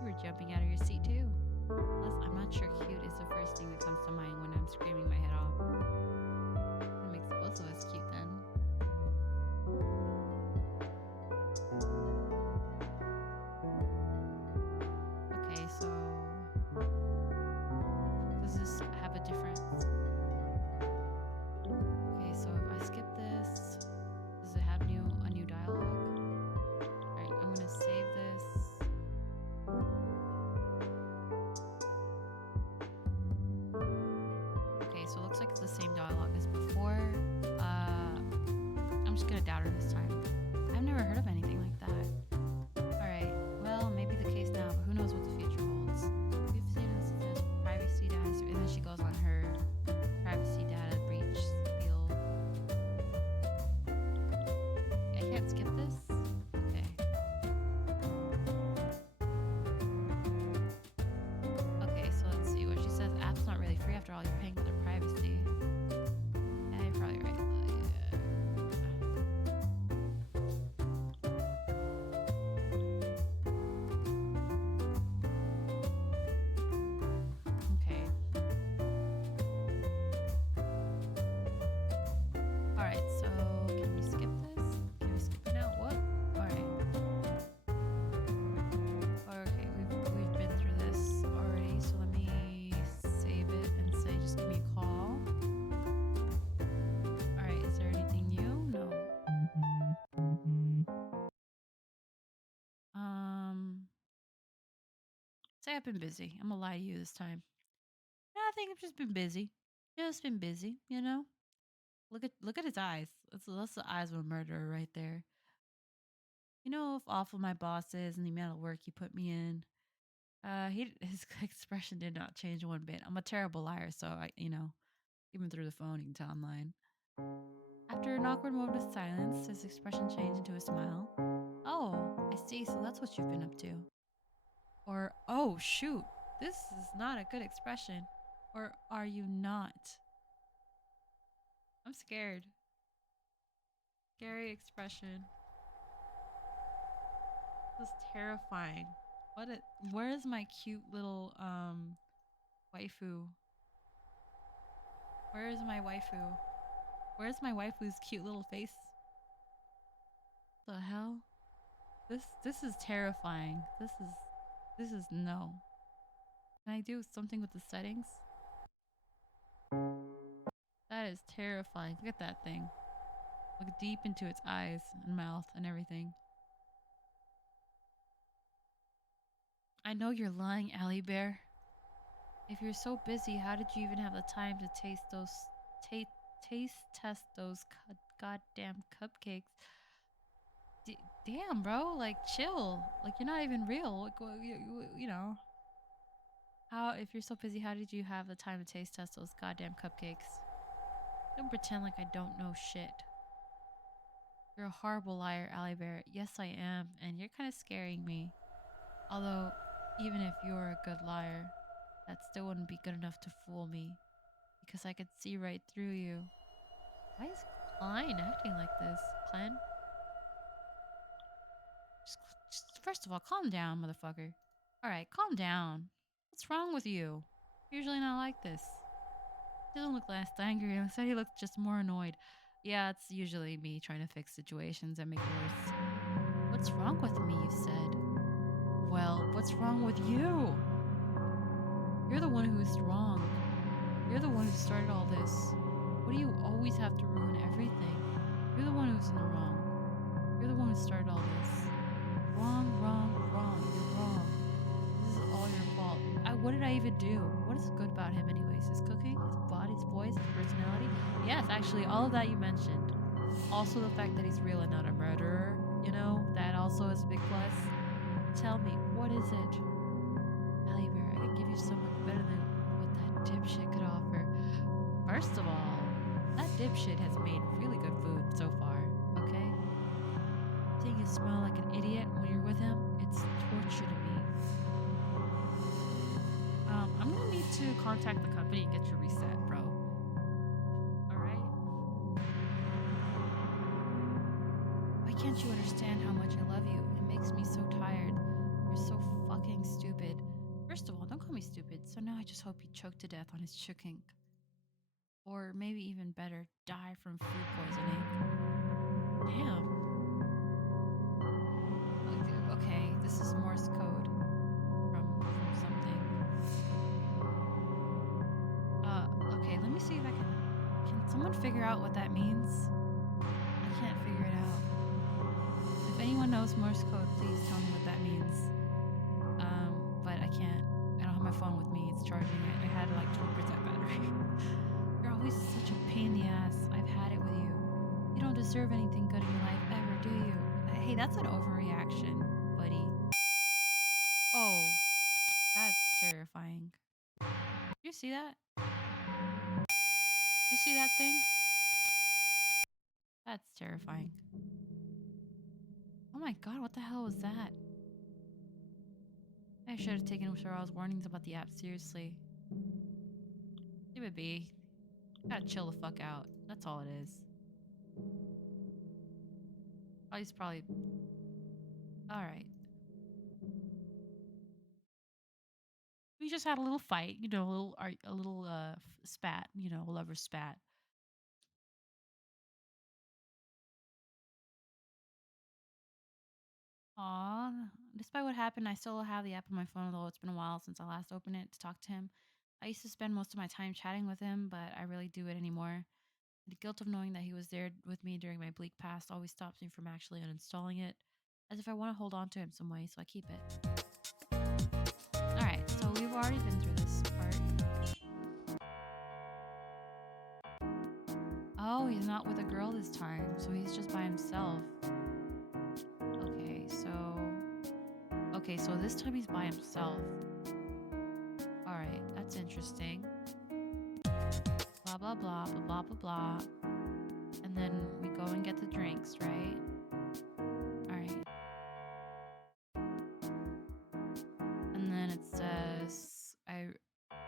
You were jumping out of your seat too. Plus, I'm not sure cute is the first thing that comes to mind when I'm screaming my head off. That makes both of us cute then. Okay, so does this have a difference? Okay, so if I skip this, does it have a new dialogue? Alright, I'm gonna save this. Okay, so it looks like it's the same dialogue as before. I'm just gonna doubt her this time. I've never heard of anything like that. Alright, well, maybe the case now, but who knows what the future holds. We've seen this privacy data, and then she goes on her privacy data breach spiel. I can't skip this? Okay. Okay, so let's see what she says. App's not really free after all. You're paying for their privacy. Yeah, you're probably right. Okay. Alright, so can we skip this? Can we skip it now? What? Alright. Okay, we've been through this already, so let me save it and say just give me a call. Alright, is there anything new? No. Say I've been busy. I'm gonna lie to you this time. No, I think I've just been busy. Just been busy, you know? Look at his eyes. That's the eyes of a murderer right there. You know, if awful my boss is and the amount of work he put me in. His expression did not change one bit. I'm a terrible liar, so even through the phone, you can tell I'm lying. After an awkward moment of silence, his expression changed into a smile. Oh, I see. So that's what you've been up to. Or, oh, shoot, this is not a good expression. Or are you not? I'm scared. Scary expression. This is terrifying. Where is my cute little waifu? Where is my waifu? Where's my waifu's cute little face? The hell? This is terrifying. This is no. Can I do something with the settings? That is terrifying. Look at that thing. Look deep into its eyes and mouth and everything. I know you're lying, Allie Bear. If you're so busy, how did you even have the time to taste those taste test those goddamn cupcakes. Damn, bro, like chill. Like you're not even real. Like, you know. How, if you're so busy, how did you have the time to taste test those goddamn cupcakes? Don't pretend like I don't know shit. You're a horrible liar, Ally Bear. Yes, I am, and you're kind of scaring me. Although, even if you're a good liar, that still wouldn't be good enough to fool me. Because I could see right through you. Why is Klein acting like this, Klein? Just first of all, calm down, motherfucker. Alright, calm down. What's wrong with you? Usually not like this. He doesn't look less angry. Instead, he looks just more annoyed. Yeah, it's usually me trying to fix situations and make it worse. What's wrong with me, you said? Well, what's wrong with you? You're the one who's wrong. You're the one who started all this. Why do you always have to ruin everything? You're the one who's in the wrong. You're the one who started all this. Wrong, wrong, wrong. You're wrong. This is all your fault. What did I even do? What is good about him anyways? His cooking, his body, his voice, his personality? Yes, actually, all of that you mentioned. Also the fact that he's real and not a murderer, you know, that also is a big plus. Tell me, what is it? Ally Bear, I could give you so much better than what that dipshit could offer. First of all, that dipshit has made really good food so far, okay? Seeing you smell like an idiot when you're with him, it's torture to me. I'm gonna need to contact the company and get you reset, bro. Alright? Why can't you understand how much I love you? It makes me so tired. You're so fucking stupid. First of all, don't call me stupid, so now I just hope you choke to death on his cooking. Or maybe even better, die from food poisoning. Damn. Okay, this is Morse code from something. Okay, let me see if I can someone figure out what that means? I can't figure it out. If anyone knows Morse code, please tell me what that means. But I can't. I don't have my phone with me. It's charging. I had like 12% battery. You're always such a pain in the ass. I've had it with you. You don't deserve anything good in your life ever, do you? Hey, that's an overreaction, buddy. Oh, that's terrifying. You see that? You see that thing? That's terrifying. Oh my god, what the hell was that? I should have taken Sarah's warnings about the app seriously. Leave it be. Gotta chill the fuck out. That's all it is. Oh, he's probably... Alright. We just had a little fight, you know, a little spat, you know, a lover spat. Aw, despite what happened, I still have the app on my phone, although it's been a while since I last opened it to talk to him. I used to spend most of my time chatting with him, but I rarely do it anymore. The guilt of knowing that he was there with me during my bleak past always stops me from actually uninstalling it, as if I want to hold on to him some way, so I keep it. Alright, so we've already been through this part. Oh, he's not with a girl this time, so he's just by himself. Okay, so this time he's by himself. Alright, that's interesting. Blah, blah, blah, blah, blah, blah, blah. And then we go and get the drinks, right? Alright. And then it says,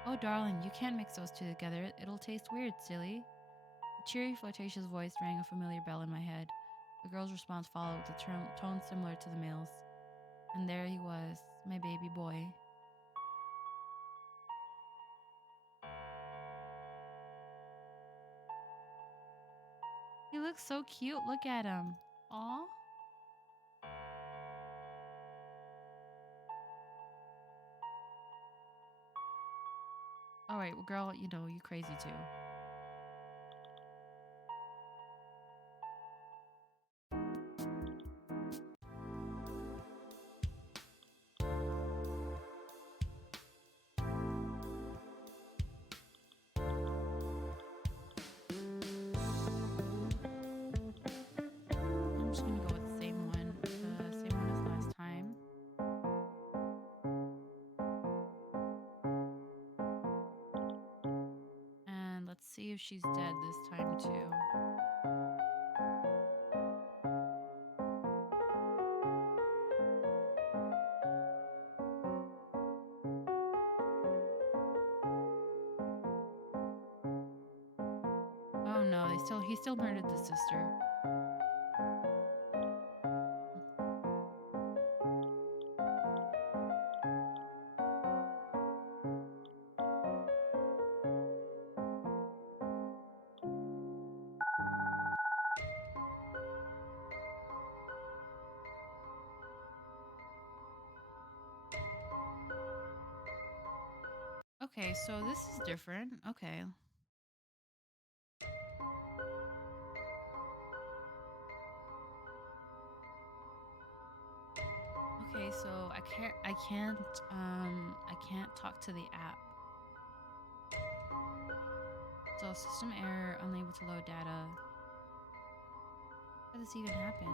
oh, darling, you can't mix those two together. It'll taste weird, silly. A cheery, flirtatious voice rang a familiar bell in my head. The girl's response followed with a tone similar to the male's. And there he was, my baby boy. He looks so cute. Look at him. Aw. Alright, well, girl, you know, you crazy too. see if she's dead this time too. Oh no, he still murdered the sister. Okay, so this is different. Okay. Okay, so I can't talk to the app. So system error, unable to load data. How does this even happen?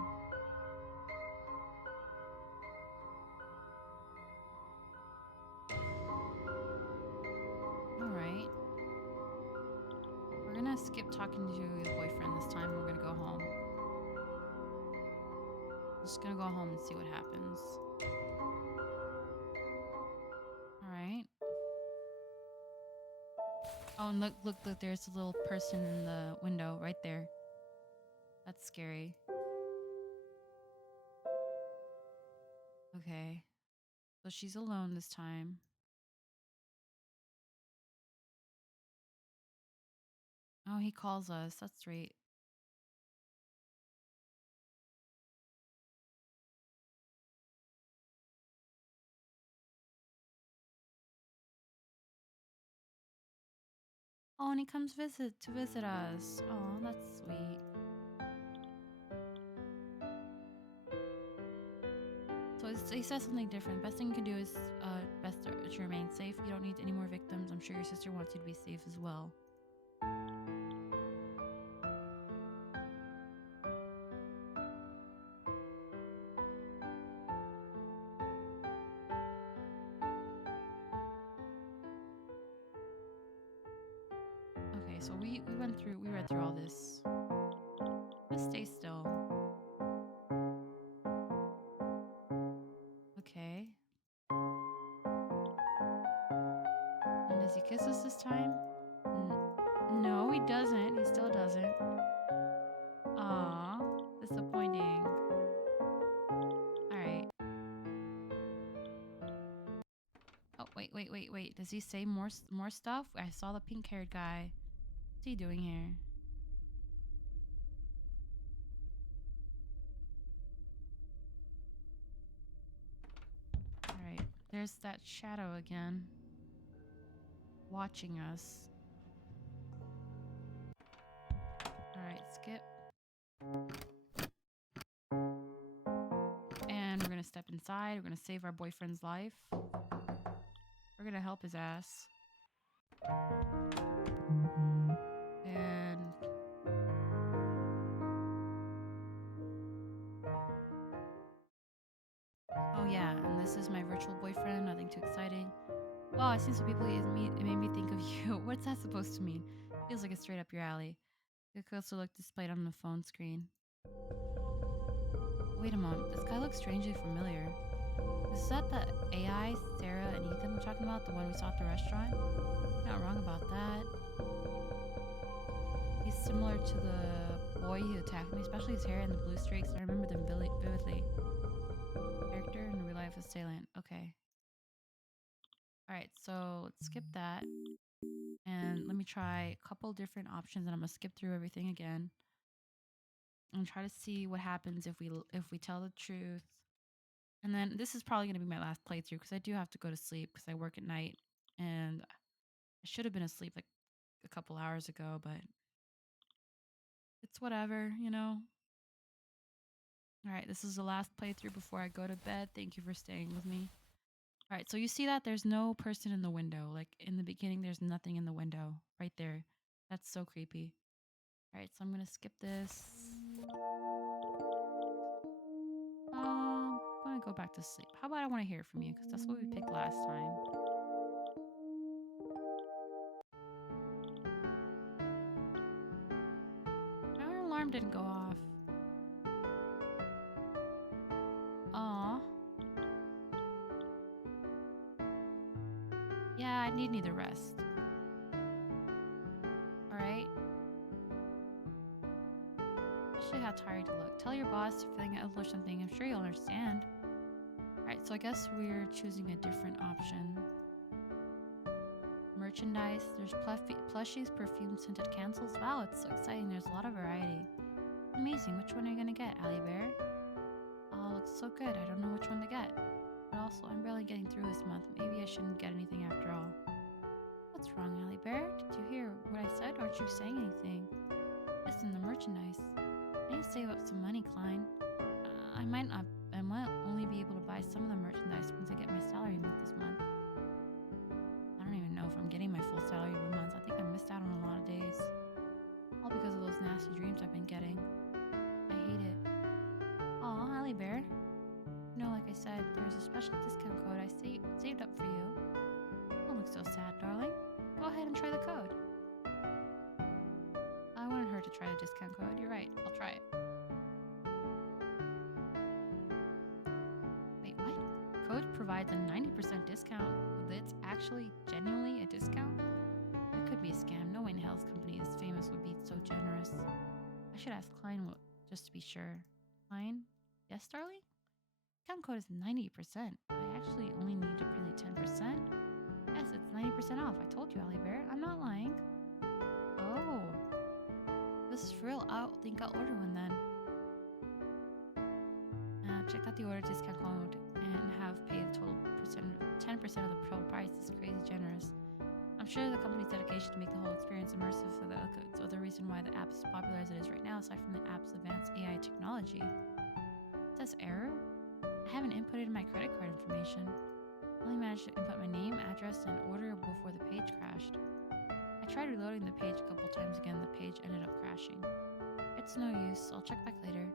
Alright. We're gonna skip talking to the boyfriend this time. We're gonna go home. Just gonna go home and see what happens. Alright. Oh, and look, there's a little person in the window right there. That's scary. Okay. So she's alone this time. Oh, he calls us. That's right. Oh, and he comes to visit us. Oh, that's sweet. So he says something different. Best thing you can do is best to remain safe. You don't need any more victims. I'm sure your sister wants you to be safe as well. Okay, so we read through all this. Let's stay still. Okay. And does he kiss us this time? No, he doesn't. He still doesn't. Aw, disappointing. Alright. Oh, wait. Does he say more stuff? I saw the pink-haired guy. What's he doing here? Alright. There's that shadow again. Watching us. Alright, skip. And we're gonna step inside. We're gonna save our boyfriend's life. We're gonna help his ass. And oh yeah, and this is my virtual boyfriend. Nothing too exciting. Wow, I've seen some people use me. It made me think of you. What's that supposed to mean? Feels like it's straight up your alley. It could also look displayed on the phone screen. Wait a moment. This guy looks strangely familiar. Is that the AI Sarah and Ethan we're talking about? The one we saw at the restaurant? Not wrong about that. He's similar to the boy who attacked me, especially his hair and the blue streaks. I remember them vividly. Character and real life assailant. Okay. Alright, so let's skip that. And let me try a couple different options, and I'm gonna skip through everything again. And try to see what happens if we tell the truth. And then this is probably gonna be my last playthrough because I do have to go to sleep because I work at night, and I should have been asleep like a couple hours ago, but it's whatever, you know. Alright, this is the last playthrough before I go to bed. Thank you for staying with me. Alright, so you see that there's no person in the window. Like in the beginning, there's nothing in the window right there. That's so creepy. Alright, so I'm gonna skip this. I'm gonna go back to sleep. How about I want to hear from you? Because that's what we picked last time. didn't go off. Aw. Yeah, I need the rest. Alright. Especially how tired you look. Tell your boss you're feeling ill or something. I'm sure you'll understand. Alright, so I guess we're choosing a different option. Merchandise. There's plushies, perfume, scented candles. Wow, it's so exciting. There's a lot of variety. Amazing. Which one are you gonna get, Allie Bear? Oh, looks so good. I don't know which one to get. But also, I'm barely getting through this month. Maybe I shouldn't get anything after all. What's wrong, Allie Bear? Did you hear what I said? Aren't you saying anything? Listen, the merchandise. I need to save up some money, Klein. I might only be able to buy some of the merchandise once I get my salary this month. I don't even know if I'm getting my full salary of the month. I think I missed out on a lot of days. All because of those nasty dreams I've been getting. I hate it. Aw, Allie Bear. You know, like I said, there's a special discount code I saved up for you. Don't look so sad, darling. Go ahead and try the code. I wanted her to try the discount code. You're right. I'll try it. Wait, what? Code provides a 90% discount. It's actually genuinely a discount? It could be a scam. No way in hell's company as famous would be so generous. I should ask Klein just to be sure. Klein? Yes, darling? Discount code is 90%. I actually only need to pay 10%. Yes, it's 90% off. I told you, Allie Bear. I'm not lying. Oh. This is for real. I think I'll order one then. Check out the order discount code and have paid the total 10% of the total price. This is crazy generous. I'm sure the company's dedication to make the whole experience immersive for the other reason why the app is as popular as it is right now, aside from the app's advanced AI technology. It says error? I haven't inputted my credit card information. I only managed to input my name, address, and order before the page crashed. I tried reloading the page a couple times again. The page ended up crashing. It's no use. I'll check back later.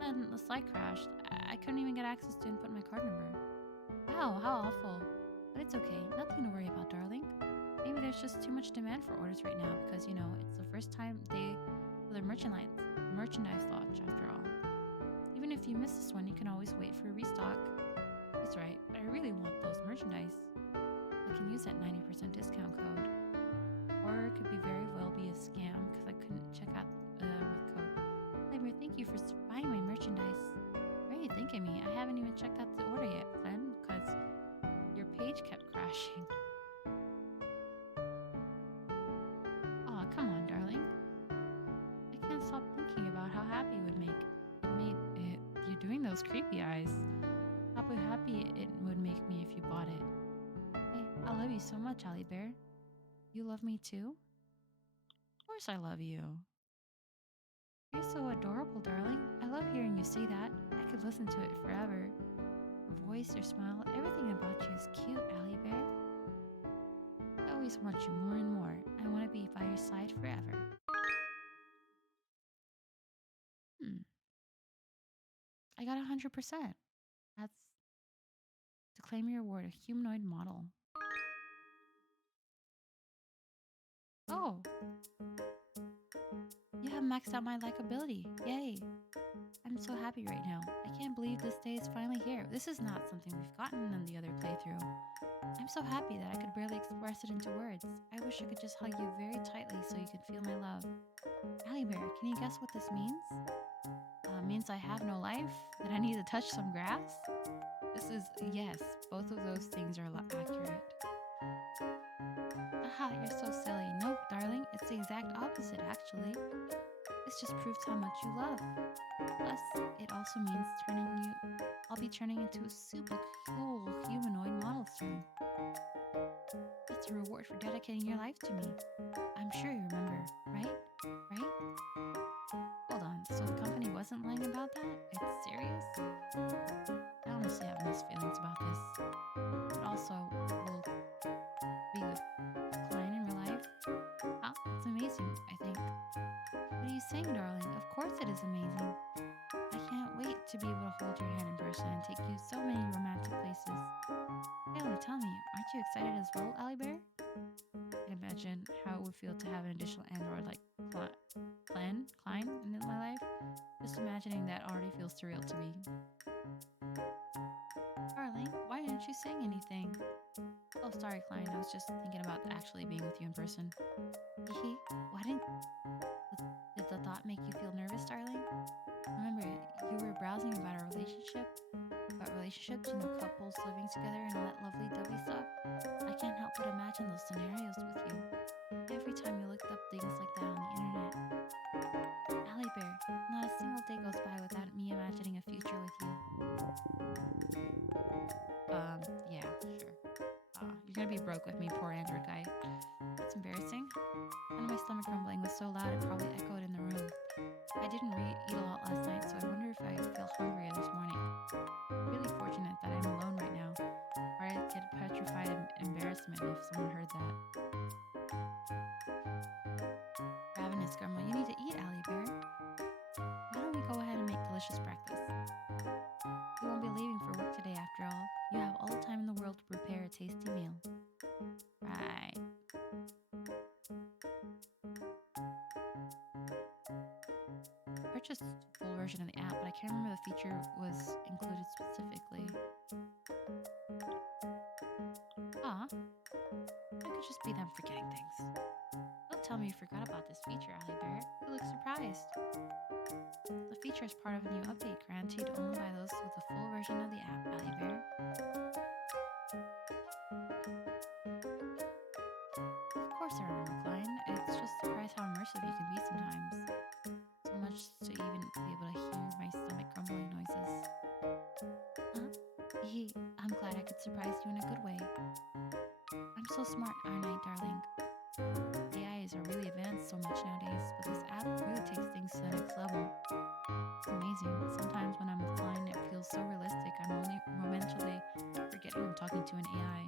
Then the site crashed. I couldn't even get access to input my card number. Wow, how awful. But it's okay. Nothing to worry about, darling. Maybe there's just too much demand for orders right now because, you know, it's the first time day for the merchandise launch after all. Even if you miss this one, you can always wait for a restock. He's right, but I really want those merchandise. I can use that 90% discount code. Or it could very well be a scam because I couldn't check out with code. Labor, thank you for buying my merchandise. Why are you thanking me? I haven't even checked out the order yet, Klein, because your page kept crashing. Aw, come on, darling. I can't stop thinking about how happy it would make. You're doing those creepy eyes. How happy it would make me if you bought it. Hey, I love you so much, Allie Bear. You love me too? Of course I love you. You're so adorable, darling. I love hearing you say that. I could listen to it forever. Your voice, your smile, everything about you is cute, Allie Bear. I always want you more and more. I want to be by your side forever. I got 100%. That's to claim your award, a humanoid model. Oh! You have maxed out my likability. Yay! I'm so happy right now. I can't believe this day is finally here. This is not something we've gotten in the other playthrough. I'm so happy that I could barely express it into words. I wish I could just hug you very tightly so you could feel my love. Allie Bear, can you guess what this means? Means I have no life? That I need to touch some grass? This is, yes, both of those things are accurate. Aha, you're so silly. Nope, darling, it's the exact opposite, actually. This just proves how much you love. Plus, it also means I'll be turning into a super cool humanoid model soon. It's a reward for dedicating your life to me. I'm sure you remember, right? Right? Hold on, so the company wasn't lying about that? It's serious? I honestly have mixed feelings about this. But also, will be with Klein in real life? It's amazing, I think. What are you saying, darling? Of course it is amazing. I can't wait to be able to hold your hand in person and take you so many romantic places. Taylor, tell me, aren't you excited as well, Ally Bear? I can imagine how it would feel to have an additional android like Klein in my life. Just imagining that already feels surreal to me. Darling, why didn't you say anything? Oh, sorry, Klein. I was just thinking about actually being with you in person. Hee. Why didn't... Did the thought make you feel nervous, darling? Remember, you were browsing about our relationship? About relationships, couples living together and all that lovely dovey stuff? I can't help but imagine those scenarios with you. Every time you looked up things like that on the internet. Ally Bear, not a single day goes by without me imagining a future with you. Yeah, sure. You're gonna be broke with me, poor Android guy. That's embarrassing. And my stomach rumbling was so loud it probably echoed in the room. I didn't eat a lot last night, so I wonder if I feel hungrier this morning. Really fortunate that I'm alone right now, or I'd get petrified in embarrassment if someone heard that. Ravenous grumble, you need to eat, Ally Bear. Why don't we go ahead and make delicious breakfast? You won't be leaving for work today after all. You have all the time in the world to prepare a tasty meal. Right. I purchased the full version of the app, but I can't remember the feature was included specifically. It could just be them forgetting things. Don't tell me you forgot about this feature, Ally Bear. You look surprised. The feature is part of a new update granted only by those with the full version of the app, Ally Bear. Of course I remember, Klein. It's just surprised how immersive you can be sometimes. So much to even be able to hear my stomach grumbling noises. Huh? I'm glad I could surprise you in a good way. I'm so smart, aren't I, darling? AIs are really advanced so much nowadays, but this app really takes things to the next level. It's amazing. Sometimes when I'm with Klein, it feels so realistic, I'm only momentarily forgetting I'm talking to an AI.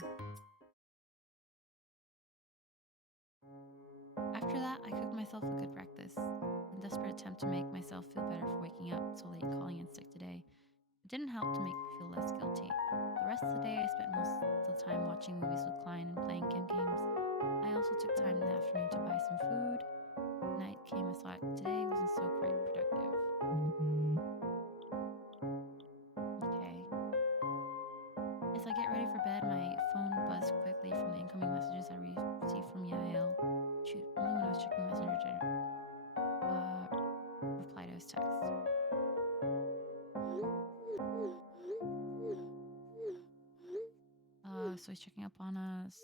After that, I cooked myself a good breakfast, in desperate attempt to make myself feel better for waking up so late and calling in sick today. It didn't help to make me feel less guilty. The rest of the day, I spent most of the time watching movies with Klein and playing games. I also took time in the afternoon to buy some food. Night came and thought today wasn't so quite productive. Okay. As I get ready for bed, my phone buzzed quickly from the incoming messages I received from Yael. Shoot, only when I was checking Messenger to reply to his text. So he's checking up on us.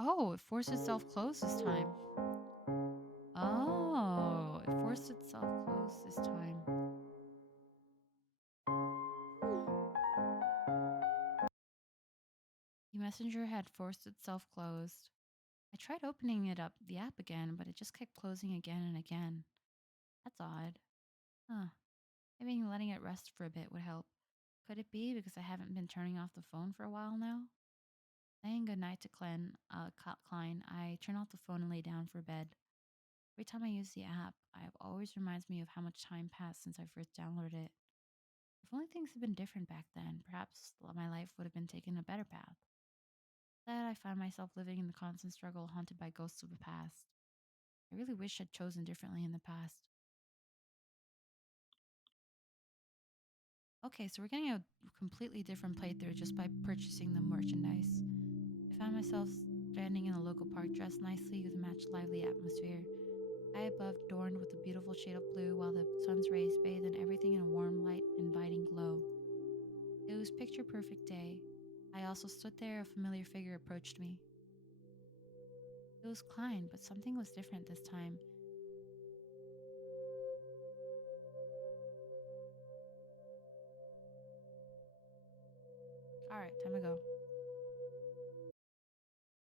Oh, it forced itself closed this time. Oh, it forced itself closed this time. The messenger had forced itself closed. I tried opening the app again, but it just kept closing again and again. That's odd. Huh. Maybe letting it rest for a bit would help. Could it be because I haven't been turning off the phone for a while now? Saying goodnight to Klein, I turn off the phone and lay down for bed. Every time I use the app, it always reminds me of how much time passed since I first downloaded it. If only things had been different back then, perhaps my life would have been taken a better path. Instead, I find myself living in the constant struggle haunted by ghosts of the past. I really wish I'd chosen differently in the past. Okay, so we're getting a completely different playthrough just by purchasing the merchandise. I found myself standing in a local park dressed nicely to match lively atmosphere. Sky above adorned with a beautiful shade of blue while the sun's rays bathed in everything in a warm, light, inviting glow. It was picture perfect day. I also stood there, a familiar figure approached me. It was Klein, but something was different this time. Alright, time to go.